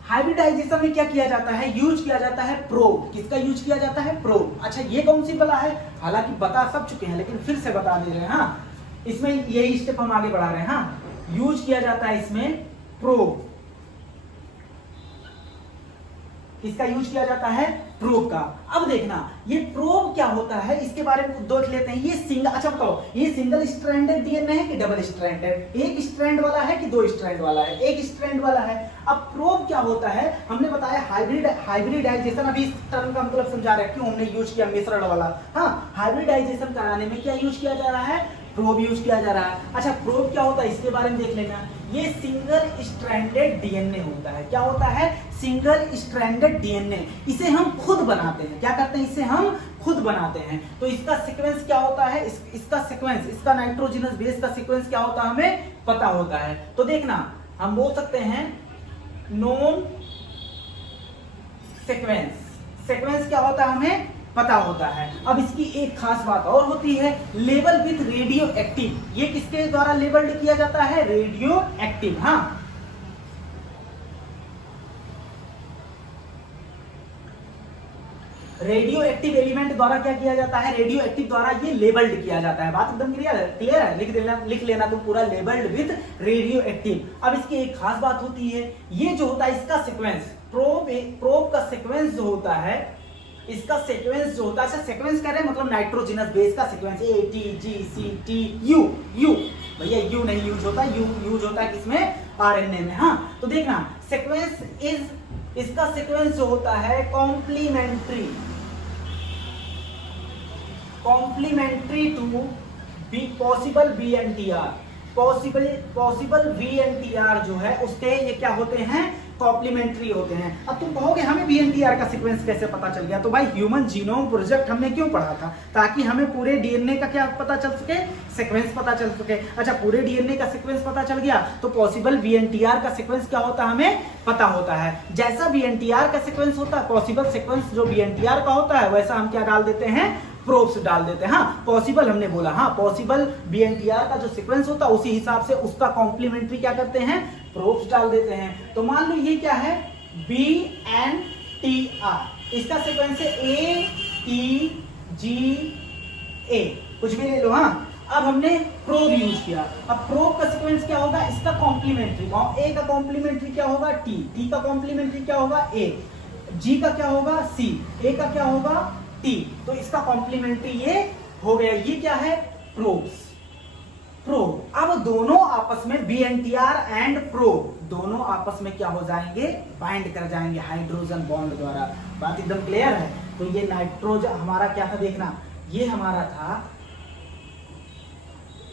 हाइब्रिडाइजेशन में क्या किया जाता है, यूज किया जाता है प्रोब। किसका यूज किया जाता है, प्रोब। अच्छा, ये कौन सी बला है, हालांकि बता सब चुके हैं लेकिन फिर से बता दे रहे हैं। हाँ, इसमें यही स्टेप हम आगे बढ़ा रहे हैं। हाँ, यूज किया जाता है इसमें प्रोब। किसका यूज किया जाता है, प्रोब का। अब देखना ये प्रोब क्या होता है, इसके बारे में देख लेते हैं। ये सिंगल, अच्छा बताओ, ये सिंगल स्ट्रैंडेड डीएनए है कि डबल स्ट्रैंडेड, एक स्ट्रैंड वाला है कि दो स्ट्रैंड वाला है, एक स्ट्रैंड वाला है। अब प्रोब क्या होता है, हमने बताया हाइब्रिडाइजेशन। अभी इस टर्म का मतलब समझा रहे हैं क्यों हमने यूज किया मिश्रण वाला। हाँ, हाइब्रिडाइजेशन कराने में क्या यूज किया जा रहा है, प्रोब यूज किया जा रहा है। अच्छा, प्रोब क्या होता है इसके बारे में देख लेना। ये सिंगल स्ट्रैंडेड डीएनए होता है। क्या होता है, सिंगल स्ट्रैंडेड डीएनए। इसे हम खुद बनाते हैं। क्या करते हैं, इसे हम खुद बनाते हैं। तो इसका सीक्वेंस क्या होता है, इसका सीक्वेंस, इसका नाइट्रोजनस बेस का सीक्वेंस क्या होता है हमें पता होता है। तो देखना हम बोल सकते हैं नोन सीक्वेंस क्या होता है हमें पता होता है। अब इसकी एक खास बात और होती है, लेबल विथ रेडियो एक्टिव। ये किसके द्वारा लेबल्ड किया जाता है, रेडियो एक्टिव। हाँ, रेडियो एक्टिव एलिमेंट द्वारा क्या किया जाता है, रेडियो एक्टिव द्वारा ये लेबल्ड किया जाता है। बात एकदम क्लियर है। लिख लेना तुम पूरा, लेबल्ड विथ रेडियो एक्टिव। अब इसकी एक खास बात होती है, ये जो होता है इसका सीक्वेंस, प्रोब का सीक्वेंस जो होता है, इसका सीक्वेंस जो होता है, अच्छा सीक्वेंस कह रहे हैं मतलब नाइट्रोजनस बेस का सीक्वेंस, ATGCT U। भैया यू नहीं यूज होता, यू यूज होता है किसमें, आरएनए में। हाँ, तो देखना सीक्वेंस इज, इसका सीक्वेंस जो होता है complementary to possible BNTR। Possible BNTR जो है उसके ये क्या होते हैं, कॉम्प्लीमेंट्री होते हैं। अब तुम कहोगे हमें BNTR का सीक्वेंस कैसे पता चल गया। तो भाई ह्यूमन जीनोम प्रोजेक्ट हमने क्यों पढ़ा था, ताकि हमें पूरे डीएनए का क्या पता चल सके, सीक्वेंस पता चल सके। अच्छा, पूरे डीएनए का सीक्वेंस पता चल गया तो पॉसिबल BNTR का सीक्वेंस क्या होता है हमें पता होता है। जैसा BNTR का सीक्वेंस होता है, पॉसिबल सीक्वेंस जो BNTR का होता है, वैसा हम क्या डाल देते हैं, प्रोब्स डाल देते हैं। हाँ, पॉसिबल हमने बोला, हाँ पॉसिबल BNTR का जो सीक्वेंस होता है उसी हिसाब से उसका कॉम्प्लीमेंट्री क्या करते हैं, प्रोब्स डाल देते हैं। तो मान लो ये क्या है, BNTR, इसका सीक्वेंस है ATGA, कुछ भी ले लो। हाँ, अब हमने प्रोब यूज किया। अब प्रोब का सीक्वेंस क्या होगा, इसका कॉम्प्लीमेंट्री, A का कॉम्प्लीमेंट्री क्या होगा, T का कॉम्प्लीमेंट्री क्या होगा, A, G का क्या होगा, C, A का क्या होगा, T। तो इसका कॉम्प्लीमेंट्री ये हो गया। ये क्या है, प्रोब्स। प्रोब, अब दोनों आपस में BNTR एंड प्रोब दोनों आपस में क्या हो जाएंगे, बाइंड कर जाएंगे हाइड्रोजन बॉन्ड द्वारा। बात एकदम क्लियर है। तो ये नाइट्रोजन हमारा क्या था, देखना ये हमारा था,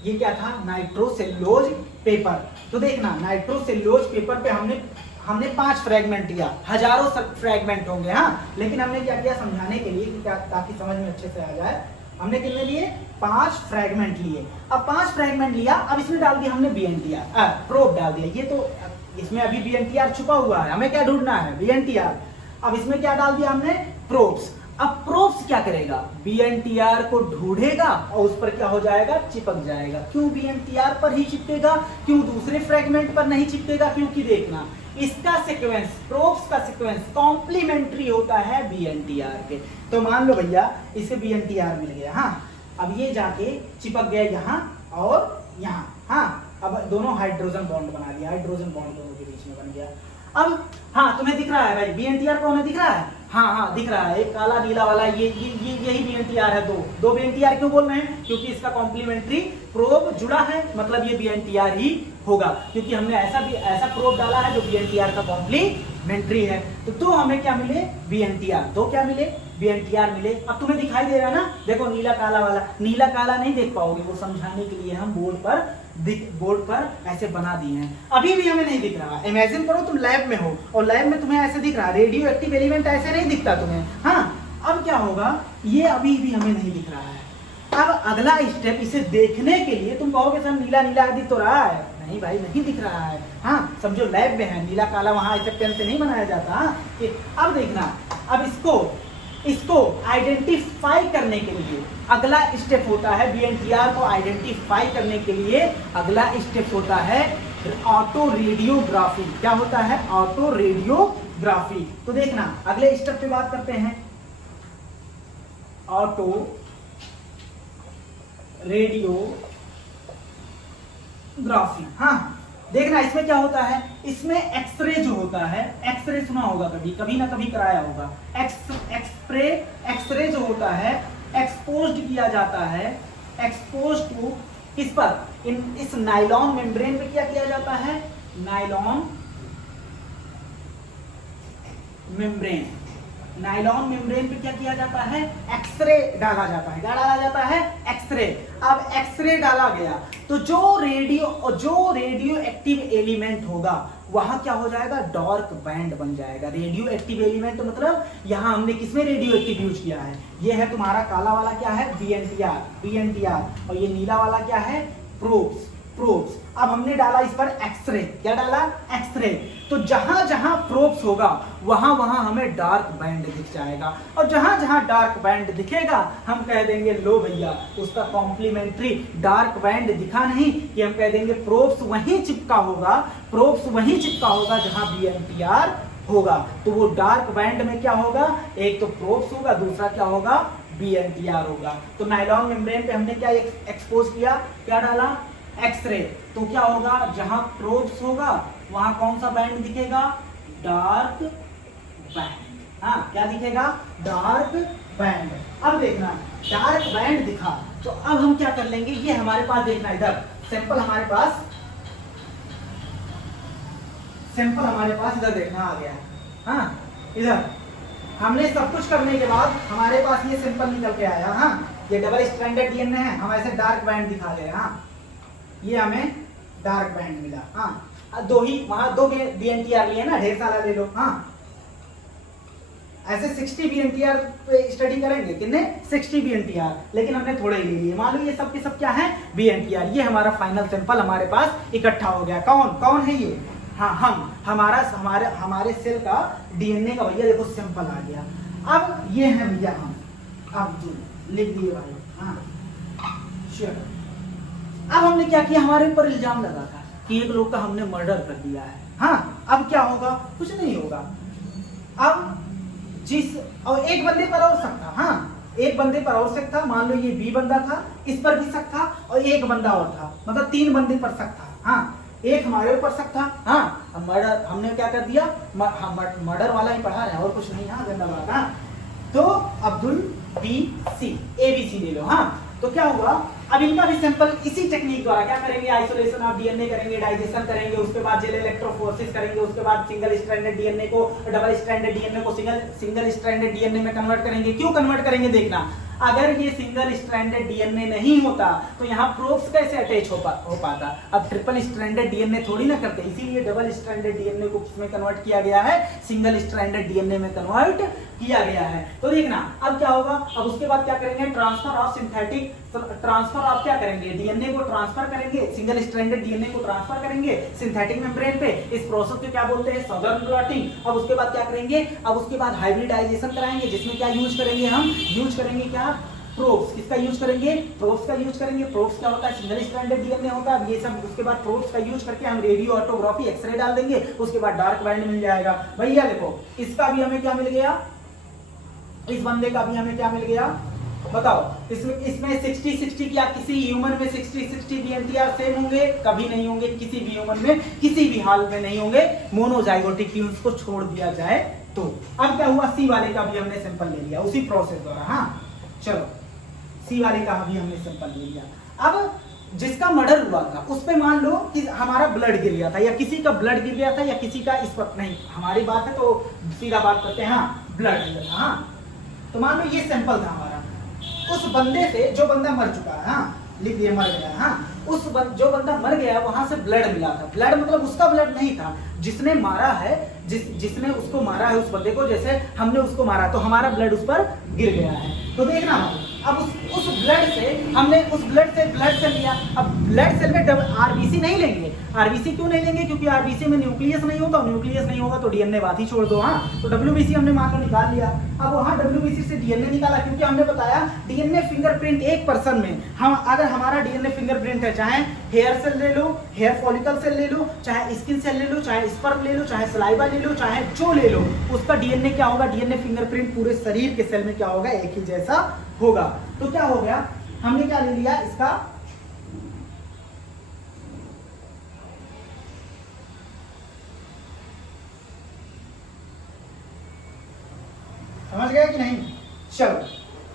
ये क्या था, नाइट्रोसेल्यूलोज पेपर। तो देखना नाइट्रोसेल्यूलोज पेपर पे हमने हमने 5 फ्रेगमेंट लिया, हजारों फ्रेगमेंट होंगे, हाँ, लेकिन हमने क्या किया समझाने के लिए कि ताकि समझ में अच्छे से आ जाए, हमने कितने लिए 5 फ्रेगमेंट लिए। अब 5 फ्रेगमेंट लिया, अब इसमें डाल दिया हमने BNTR, प्रोब डाल दिया। ये तो इसमें अभी BNTR छुपा हुआ है, हमें क्या ढूंढना है BNTR। अब इसमें क्या डाल दिया हमने प्रोब्स। अब प्रोब्स क्या करेगा, BNTR को ढूंढेगा और उस पर क्या हो जाएगा, चिपक जाएगा। क्यों BNTR पर ही चिपकेगा, क्यों दूसरे फ्रेगमेंट पर नहीं चिपकेगा, क्योंकि देखना इसका सीक्वेंस, प्रोब्स का सीक्वेंस कॉम्प्लीमेंट्री होता है BNTR के। तो मान लो भैया इसे BNTR मिल गया, हाँ, अब ये जाके चिपक गया यहाँ और यहाँ, हाँ, अब दोनों हाइड्रोजन बॉन्ड बना दिया, हाइड्रोजन बॉन्ड दोनों के बीच में बन गया। अब हाँ, तुम्हें दिख रहा है भाई BNTR को, हमें दिख रहा है, हाँ दिख रहा है, एक काला नीला वाला, ये यही BNTR है। दो BNTR क्यों बोल रहे हैं, क्योंकि इसका कॉम्प्लीमेंट्री प्रोब जुड़ा है, मतलब ये BNTR ही होगा, क्योंकि हमने ऐसा प्रोब डाला है जो BNTR का कॉम्प्लीमेंट्री है। तो हमें क्या मिले BNTR, तो क्या मिले BNTR मिले। अब तुम्हें दिखाई दे रहा है ना, देखो नीला काला वाला, नीला काला नहीं देख पाओगे, वो समझाने के लिए हम बोर्ड पर ऐसे बना दिए हैं। अभी भी हमें नहीं दिख रहा, इमेजिन करो तुम लैब में हो और लैब में तुम्हें ऐसे दिख रहा, रेडियो एक्टिव एलिमेंट ऐसे नहीं दिखता तुम्हें, हाँ। अब क्या होगा, ये अभी भी हमें नहीं दिख रहा है। अब अगला स्टेप, इसे देखने के लिए तुम कहोगे सर नीला नीला दिख तो रहा है, नहीं भाई नहीं दिख रहा है, हाँ, समझो लैब में है, नीला काला वहां ऐसे पेन से नहीं बनाया जाता, हाँ। अब देखना, अब इसको आइडेंटिफाई करने के लिए अगला स्टेप होता है, BNTR को आइडेंटिफाई करने के लिए अगला स्टेप होता है ऑटो रेडियोग्राफी। क्या होता है, ऑटो रेडियोग्राफी। तो देखना अगले स्टेप पे बात करते हैं, ऑटो रेडियोग्राफी, हाँ। देखना इसमें क्या होता है, इसमें एक्सरे जो होता है, एक्सरे सुना होगा कभी ना कभी कराया होगा, एक्सरे जो होता है एक्सपोज्ड किया जाता है, एक्सपोज टू किस पर, इस नायलॉन मेम्ब्रेन पे क्या किया जाता है, नायलॉन मेम्ब्रेन पे क्या किया जाता है, एक्सरे डाला जाता है। क्या डाला जाता है, एक्सरे। अब एक्सरे डाला गया तो जो रेडियो एक्टिव एलिमेंट होगा वहां क्या हो जाएगा, डार्क बैंड बन जाएगा। रेडियो एक्टिव एलिमेंट मतलब यहां हमने किसमें रेडियो एक्टिव यूज किया है, ये है तुम्हारा काला वाला क्या है BNTR, और ये नीला वाला क्या है प्रोब्स। अब हमने डाला इस पर एक्सरे, क्या डाला, एक्सरे। तो जहां जहां प्रोब्स होगा वहां हमें डार्क बैंड दिख जाएगा, और जहां जहां डार्क बैंड दिखेगा हम कह देंगे लो भैया उसका कॉम्प्लीमेंट्री डार्क बैंड दिखा नहीं, कि हम कह देंगे प्रोब्स वहीं चिपका होगा जहां BNTR होगा। तो वो डार्क बैंड में क्या होगा, एक तो प्रोब्स होगा, दूसरा क्या होगा BNTR होगा। तो नायलॉन मेम्ब्रेन पे हमने क्या एक्सपोज किया, क्या डाला, एक्सरे। तो क्या होगा, जहां प्रोब्स होगा वहां कौन सा बैंड दिखेगा, डार्क बैंड, हाँ, क्या दिखेगा, डार्क बैंड। अब देखना डार्क बैंड दिखा तो अब हम क्या कर लेंगे, ये हमारे पास देखना, इधर सैंपल हमारे पास इधर देखना आ गया, हाँ, इधर हमने सब कुछ करने के बाद हमारे पास ये सैंपल निकल के आया, हाँ, ये डबल स्ट्रैंडेड DNA है, हम ऐसे डार्क बैंड दिखा दे रहे हैं, हाँ, ये हमें डार्क बैंड मिला, हाँ। वहां दो BNTR लिए ना, ढेर सारा ले लो, हाँ, ऐसे 60 BNTR पे स्टडी करेंगे, कितने 60 BNTR, लेकिन हमने थोड़े ही ले लिए। मान लो ये सब के सब क्या है BNTR। ये हमारा फाइनल सैंपल हमारे पास इकट्ठा हो गया। कौन है ये, हाँ, हमारे सेल का DNA का भैया देखो सैंपल आ गया। अब ये है भैया हम, अब लिख दिए भाई, हाँ, श्योर। अब हमने क्या किया, हमारे ऊपर इल्जाम लगा था कि एक लोग का हमने मर्डर कर दिया है, हाँ। अब क्या होगा, कुछ नहीं होगा। अब और एक बंदे पर और शक था, हाँ, एक बंदे पर और शक था। मान लो ये B बंदा था, इस पर भी शक था, और एक बंदा और था, मतलब 3 बंदे पर शक था, हाँ। एक हमारे ऊपर शक था, हाँ, मर्डर हमने क्या कर दिया, मर्डर वाला ही पढ़ा रहे हैं और कुछ नहीं, हाँ, गंदा बात, हाँ। तो अब्दुल ABC ले लो, हाँ। तो क्या हुआ, अब इनका भी सैंपल इसी टेक्निक द्वारा क्या करेंगे, आइसोलेशन ऑफ DNA करेंगे, डाइजेशन करेंगे, उसके बाद जेल इलेक्ट्रोफोरेसिस करेंगे, उसके बाद सिंगल स्ट्रैंडेड DNA को डबल स्ट्रैंडेड DNA को सिंगल स्ट्रैंडेड DNA में कन्वर्ट करेंगे। क्यों कन्वर्ट करेंगे, देखना। अगर ये सिंगल स्ट्रैंडेड डीएनए नहीं होता तो यहाँ प्रोब्स कैसे अटैच हो पाता। अब ट्रिपल स्ट्रैंडेड डीएनए थोड़ी ना करते, इसीलिए डबल स्ट्रैंडेड डीएनए को किसमें कन्वर्ट किया गया है, सिंगल स्ट्रैंडेड डीएनए में कन्वर्ट किया गया है। तो देखना अब क्या होगा, अब उसके बाद क्या करेंगे, transfer of synthetic, transfer of क्या करेंगे, डीएनए को ट्रांसफर करेंगे, सिंगल स्ट्रैंडेड डीएनए को ट्रांसफर करेंगे सिंथेटिक मेम्ब्रेन पे। इस प्रोसेस को क्या बोलते हैं, सदर्न ब्लॉटिंग। अब उसके बाद क्या करेंगे, अब उसके बाद हाइब्रिडाइजेशन कराएंगे, जिसमें क्या यूज करेंगे, हम यूज करेंगे क्या, प्रोब्स। किसका यूज करेंगे, प्रोब्स का यूज करेंगे। प्रोब्स क्या होता है, सिंगल स्ट्रैंडेड डीएनए होता है। ये सब उसके बाद प्रोब्स का यूज करके हम रेडियो ऑटोग्राफी एक्सरे डाल देंगे, उसके बाद डार्क बैंड मिल जाएगा। भैया देखो इसका भी हमें क्या मिल गया, इस बंदे का भी हमें क्या मिल गया, बताओ। इसमें 60-60 क्या किसी ह्यूमन में 60-60 डीएनटीआर सेम होंगे, कभी नहीं होंगे, किसी भी ह्यूमन में किसी भी हाल में नहीं होंगे, मोनोजाइगोटिक ट्यून्स को छोड़ दिया जाए तो। अब क्या हुआ, सी वाले का भी हमने सैंपल ले लिया उसी प्रोसेस द्वारा। हाँ चलो, सी वाले का भी हमने सैंपल ले लिया। अब जिसका मर्डर हुआ था उस पे मान लो कि हमारा ब्लड गिर गया था, या किसी का ब्लड गिर गया था, या किसी का इस वक्त नहीं, हमारी बात है तो सीधा बात करते हैं, हाँ ब्लड गिर था। हाँ तो मान लो ये सैंपल था हमारा, उस बंदे से, जो बंदा मर चुका है, हाँ लिख दिया मर गया, हाँ जो बंदा मर गया वहां से ब्लड मिला था। ब्लड मतलब उसका ब्लड नहीं था, जिसने मारा है, जिसने उसको मारा है, उस बंदे को, जैसे हमने उसको मारा तो हमारा ब्लड उस पर गिर गया है। तो देखना अब उस ब्लड से हमने उस ब्लड से लिया। अब ब्लड सेल में आरबीसी नहीं लेंगे। आरबीसी क्यों नहीं लेंगे, क्योंकि आरबीसी में न्यूक्लियस नहीं होता, न्यूक्लियस नहीं होगा तो डीएनए बात ही छोड़ दो। हाँ तो डब्ल्यूबीसी हमने मान लो निकाल लिया। अब वहां डब्ल्यूबीसी से डीएनए निकाला, क्योंकि हमने बताया डीएनए फिंगरप्रिंट एक पर्सन में, हम अगर हमारा डीएनए फिंगरप्रिंट है, चाहे हेयर सेल ले लो, हेयर फॉलिकल सेल ले लो, चाहे स्किन सेल ले लो, चाहे स्पर्म ले लो, चाहे सलाइवा ले लो, चाहे जो ले लो, उसका डीएनए क्या होगा, डीएनए फिंगरप्रिंट पूरे शरीर के सेल में क्या होगा, एक ही जैसा होगा। तो क्या हो गया, हमने क्या ले लिया, इसका समझ गया कि नहीं। चलो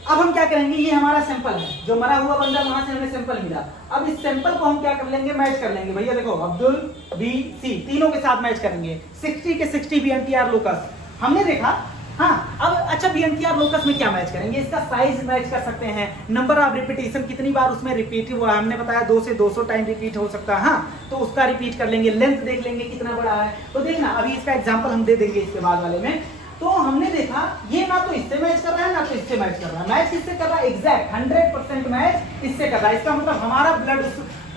अब हम क्या करेंगे, ये हमारा सैंपल है, जो मरा हुआ बंदा वहां से हमें सैंपल मिला। अब इस सैंपल को हम क्या कर लेंगे, मैच कर लेंगे। भैया देखो अब्दुल बी सी तीनों के साथ मैच करेंगे, 60 के 60 बीएनटीआर लोकस हमने देखा। हाँ अब अच्छा बीएनटीआर लोकस में क्या मैच करेंगे, इसका साइज मैच कर सकते हैं, नंबर ऑफ रिपीटेशन कितनी बार उसमें रिपीट हुआ, हमने बताया 2 से 200 टाइम रिपीट हो सकता है। हाँ तो उसका रिपीट कर लेंगे, लेंथ देख लेंगे कितना बड़ा है। तो देखना अभी इसका एग्जाम्पल हम दे देंगे इसके बाद वाले में। तो हमने देखा ये ना तो इससे मैच कर रहा है ना तो इससे मैच कर रहा है, मैच किससे कर रहा है, एग्जैक्ट 100% मैच इससे कर रहा है। इसका मतलब हमारा ब्लड उस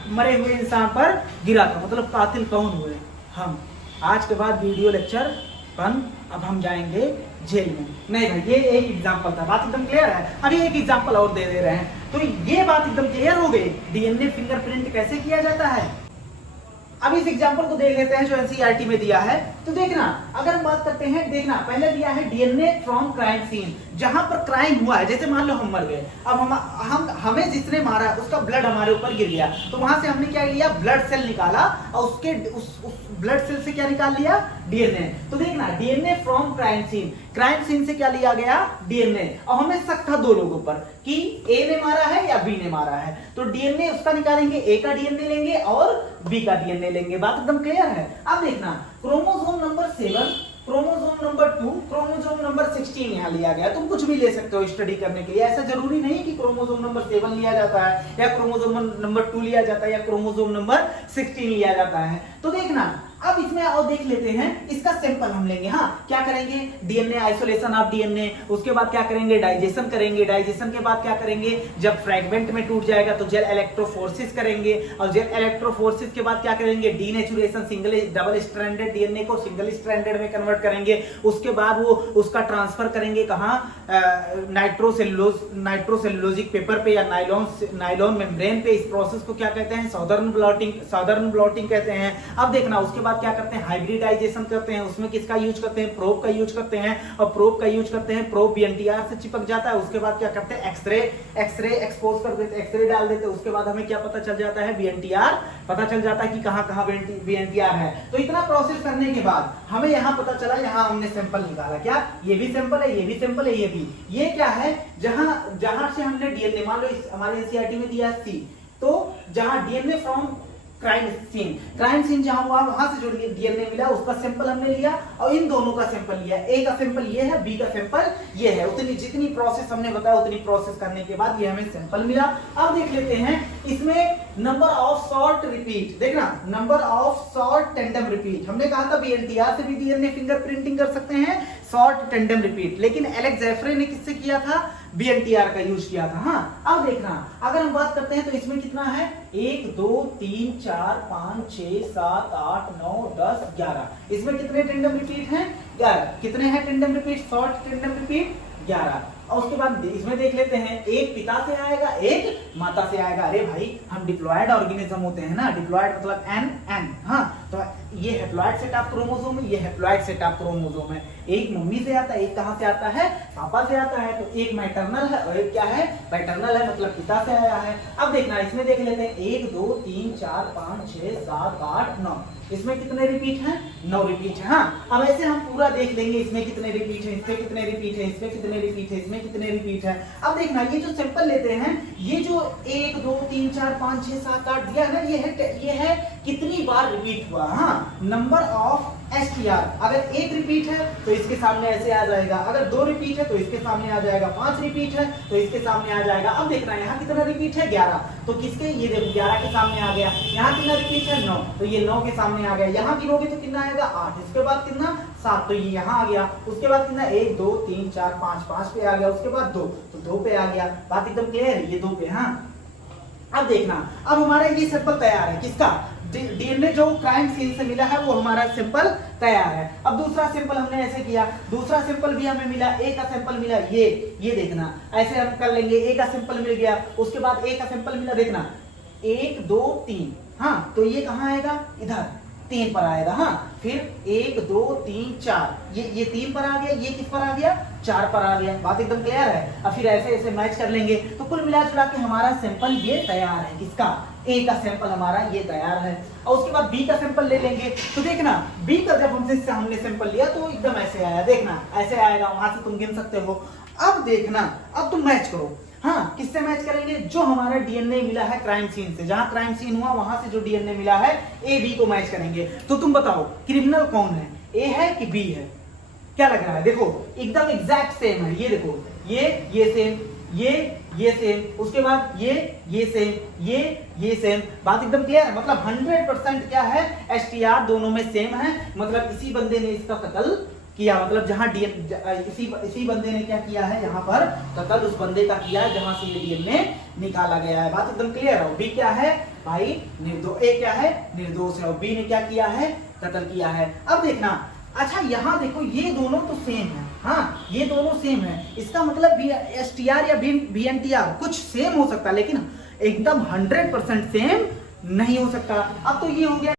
मरे हुए इंसान पर गिरा था, मतलब कातिल कौन हुए हम। आज के बाद वीडियो लेक्चर बंद, अब हम जाएंगे जेल में। नहीं भाई ये एक एग्जांपल था, बात एकदम क्लियर है। अभी एक एग्जांपल और दे रहे हैं, तो ये बात एकदम क्लियर हो गई, डीएनए फिंगरप्रिंट कैसे किया जाता है। अब इस एग्जांपल को देख लेते हैं जो एनसीईआरटी में दिया है। तो देखना अगर हम बात करते हैं, देखना पहले दिया है डीएनए फ्रॉम क्राइम सीन, जहां पर क्राइम हुआ है, जैसे मान लो हम मर गए, अब हमें जिसने मारा उसका ब्लड हमारे ऊपर गिर गया, तो वहां से हमने क्या लिया, ब्लड सेल निकाला और उसके उस ब्लड सेल से क्या निकाल लिया, डीएनए। तो देखना डीएनए फ्रॉम क्राइम सीन से क्या लिया गया, डीएनए। और हमें शक था 2 लोगों पर कि ए ने मारा है या बी ने मारा है, तो डीएनए उसका निकालेंगे, ए का डीएनए लेंगे और बी का डीएनए लेंगे। बात एकदम क्लियर है। अब देखना chromosome number 7, chromosome number 2, chromosome number 16 यहाँ लिया गया। तुम कुछ भी ले सकते हो स्टडी करने के लिए, ऐसा जरूरी नहीं कि क्रोमोसोम नंबर 7 लिया जाता है या क्रोमोसोम नंबर 2 लिया जाता है या क्रोमोसोम नंबर 16 लिया जाता है। तो देखना अब इसमें और देख लेते हैं, इसका सैंपल हम लेंगे। हाँ क्या करेंगे, डीएनए आइसोलेशन ऑफ डीएनए, उसके बाद क्या करेंगे, डाइजेशन करेंगे, डाइजेशन के बाद क्या करेंगे, जब फ्रैगमेंट में टूट जाएगा तो जेल इलेक्ट्रोफोरेसिस करेंगे, और जेल इलेक्ट्रोफोरेसिस के बाद क्या करेंगे, डीनेचुरेशन, डबल स्ट्रैंडेड डीएनए को सिंगल स्ट्रैंडेड में कन्वर्ट करेंगे। उसके बाद वो उसका ट्रांसफर करेंगे कहाँ, नाइट्रोसेलुलोजिक पेपर पे या नाइलॉन मेम्ब्रेन पे। इस प्रोसेस को क्या कहते हैं, सदर्न ब्लॉटिंग कहते हैं। अब देखना उसके बाद क्या करते हैं, हाइब्रिडाइजेशन करते हैं, उसमें किसका यूज करते हैं, प्रोब का यूज करते हैं, और प्रोब का यूज करते हैं, प्रोब बीएनटीआर से चिपक जाता है। उसके बाद क्या करते हैं, एक्सरे एक्सपोज कर देते, एक्सरे डाल देते, उसके बाद हमें क्या पता चल जाता है, बीएनटीआर पता चल जाता है कि कहां कहां बीएनटीआर है। तो इतना प्रोसेस करने के बाद हमें यहां पता चला, यहां हमने सैंपल निकाला, क्या ये भी सैंपल है, ये भी सैंपल है, ये भी, ये क्या है, जहां से हमने डीएनए, मान लो हमारे एनसीईआरटी में दिया सी, तो जहां डीएनए फ्रॉम क्राइम सीन जहां हुआ वहां से जो डीएनए मिला उसका सैंपल हमने लिया और इन दोनों का सैंपल लिया। ए का सैंपल ये है, बी का सैंपल ये है। उतनी जितनी प्रोसेस हमने बताया उतनी प्रोसेस करने के बाद ये हमें सैंपल मिला। अब देख लेते हैं इसमें नंबर ऑफ शॉर्ट रिपीट, देखना number of short tandem repeat. हमने कहा था बीएनटीआर से भी डीएनए फिंगरप्रिंटिंग कर सकते हैं, शॉर्ट टेंडम रिपीट, लेकिन एलेक्स जेफरे ने किससे किया था? बीएनटीआर का यूज किया था। हाँ, अब देखना अगर हम बात करते हैं तो इसमें कितना है? 1 2 3 4 5 6 7 8 9 10 11। इसमें कितने टेंडम रिपीट हैं? 11। कितने हैं tandem repeat, short tandem repeat? 11। और उसके बाद इसमें देख लेते हैं, एक पिता से आएगा एक माता से आएगा। अरे भाई हम डिप्लॉयड ऑर्गेनिज्म होते हैं ना, डिप्लॉयड मतलब एन। हाँ, तो ये हैप्लॉयड सेट ऑफ क्रोमोसोम है, ये हैप्लॉयड सेट ऑफ क्रोमोसोम है। एक मम्मी से आता है, एक कहां से आता है? पापा से आता है। तो एक मैटरनल है और एक क्या है? पैटर्नल है, मतलब पिता से आया है। अब देखना इसमें देख लेते हैं 1 2 3 4 5 6 7 8 9। इसमें कितने रिपीट हैं? 9 रिपीट है। हाँ, अब ऐसे हम पूरा देख लेंगे, इसमें कितने रिपीट है, इसमें कितने रिपीट है, इसमें कितने रिपीट है, इसमें कितने रिपीट है। अब देखना ये जो सैंपल लेते हैं, ये जो 1 2 3 4 5 6 7 8 दिया है ना, ये है कितनी बार रिपीट हुआ। हाँ, नंबर ऑफ एसटीआर। अगर 1 रिपीट है तो इसके सामने ऐसे आ जाएगा, अगर 2 रिपीट है तो इसके सामने आ जाएगा, 5 रिपीट है तो इसके सामने आ जाएगा। अब देखना यहाँ कितना रिपीट है? 11। तो किसके? ये देखो 11 के सामने आ गया। यहाँ कितना रिपीट है? 9। तो ये 9 के सामने आ गया। यहाँ गिनोगे तो कितना आएगा? 8। इसके बाद कितना? 7। तो ये यहाँ आ गया। उसके बाद कितना? 1 2 3 4 5 5 पे आ गया। उसके बाद 2, तो 2 पे आ गया। बात एकदम क्लियर है, ये 2 पे। हाँ, अब देखना, अब हमारा ये सैंपल तैयार है। किसका? डीएनए जो क्राइम सीन से मिला है वो हमारा सैंपल तैयार है। अब दूसरा सैंपल हमने ऐसे किया, दूसरा सैंपल भी हमें मिला, ए का सैंपल मिला, ये देखना ऐसे हम कर लेंगे। ए का सैंपल मिल गया, उसके बाद ए का सैंपल मिला, देखना 1 2 3। हाँ, तो ये कहाँ आएगा? इधर 3 पर आएगा। हाँ, फिर 1 2 3 4, ये 3 पर आ गया, ये किस पर आ गया? 4 पर आ गया। बात एकदम क्लियर है। अब फिर ऐसे ऐसे मैच कर लेंगे तो कुल मिला जुला के हमारा सैंपल ये तैयार है। किसका? ए का सैंपल हमारा ये तैयार है। और उसके बाद बी का सैंपल ले लेंगे। तो देखना बी का जब हमने सैंपल लिया तो एकदम ऐसे आया, देखना ऐसे आएगा, वहां से तुम गिन सकते हो। अब देखना, अब तुम मैच करो। हाँ, किससे मैच करेंगे? जो हमारा डीएनए मिला है क्राइम सीन से, जहां क्राइम सीन हुआ वहां से जो डीएनए मिला है ए बी को मैच करेंगे। तो तुम बताओ क्रिमिनल कौन है, ए है कि बी है? क्या लग रहा है? देखो एकदम एग्जैक्ट सेम है। ये देखो, ये सेम, ये सेम, उसके बाद ये सेम, ये सेम। बात एकदम क्लियर है। मतलब 100% क्या है? एसटीआर दोनों में सेम है। मतलब इसी बंदे ने इसका कत्ल किया, मतलब जहां इसी बंदे ने क्या किया है, यहाँ पर कत्ल उस बंदे का किया है जहां से ये डीएनए निकाला गया है। बात एकदम क्लियर है। बी क्या है भाई? निर्दोष। ए क्या है? निर्दोष है। और बी ने क्या किया है? कत्ल किया है। अब देखना, अच्छा यहाँ देखो ये दोनों तो सेम है। हाँ, ये दोनों सेम है। इसका मतलब एसटीआर या बीएनटीआर कुछ सेम हो सकता है, लेकिन एकदम 100% सेम नहीं हो सकता। अब तो ये हो गया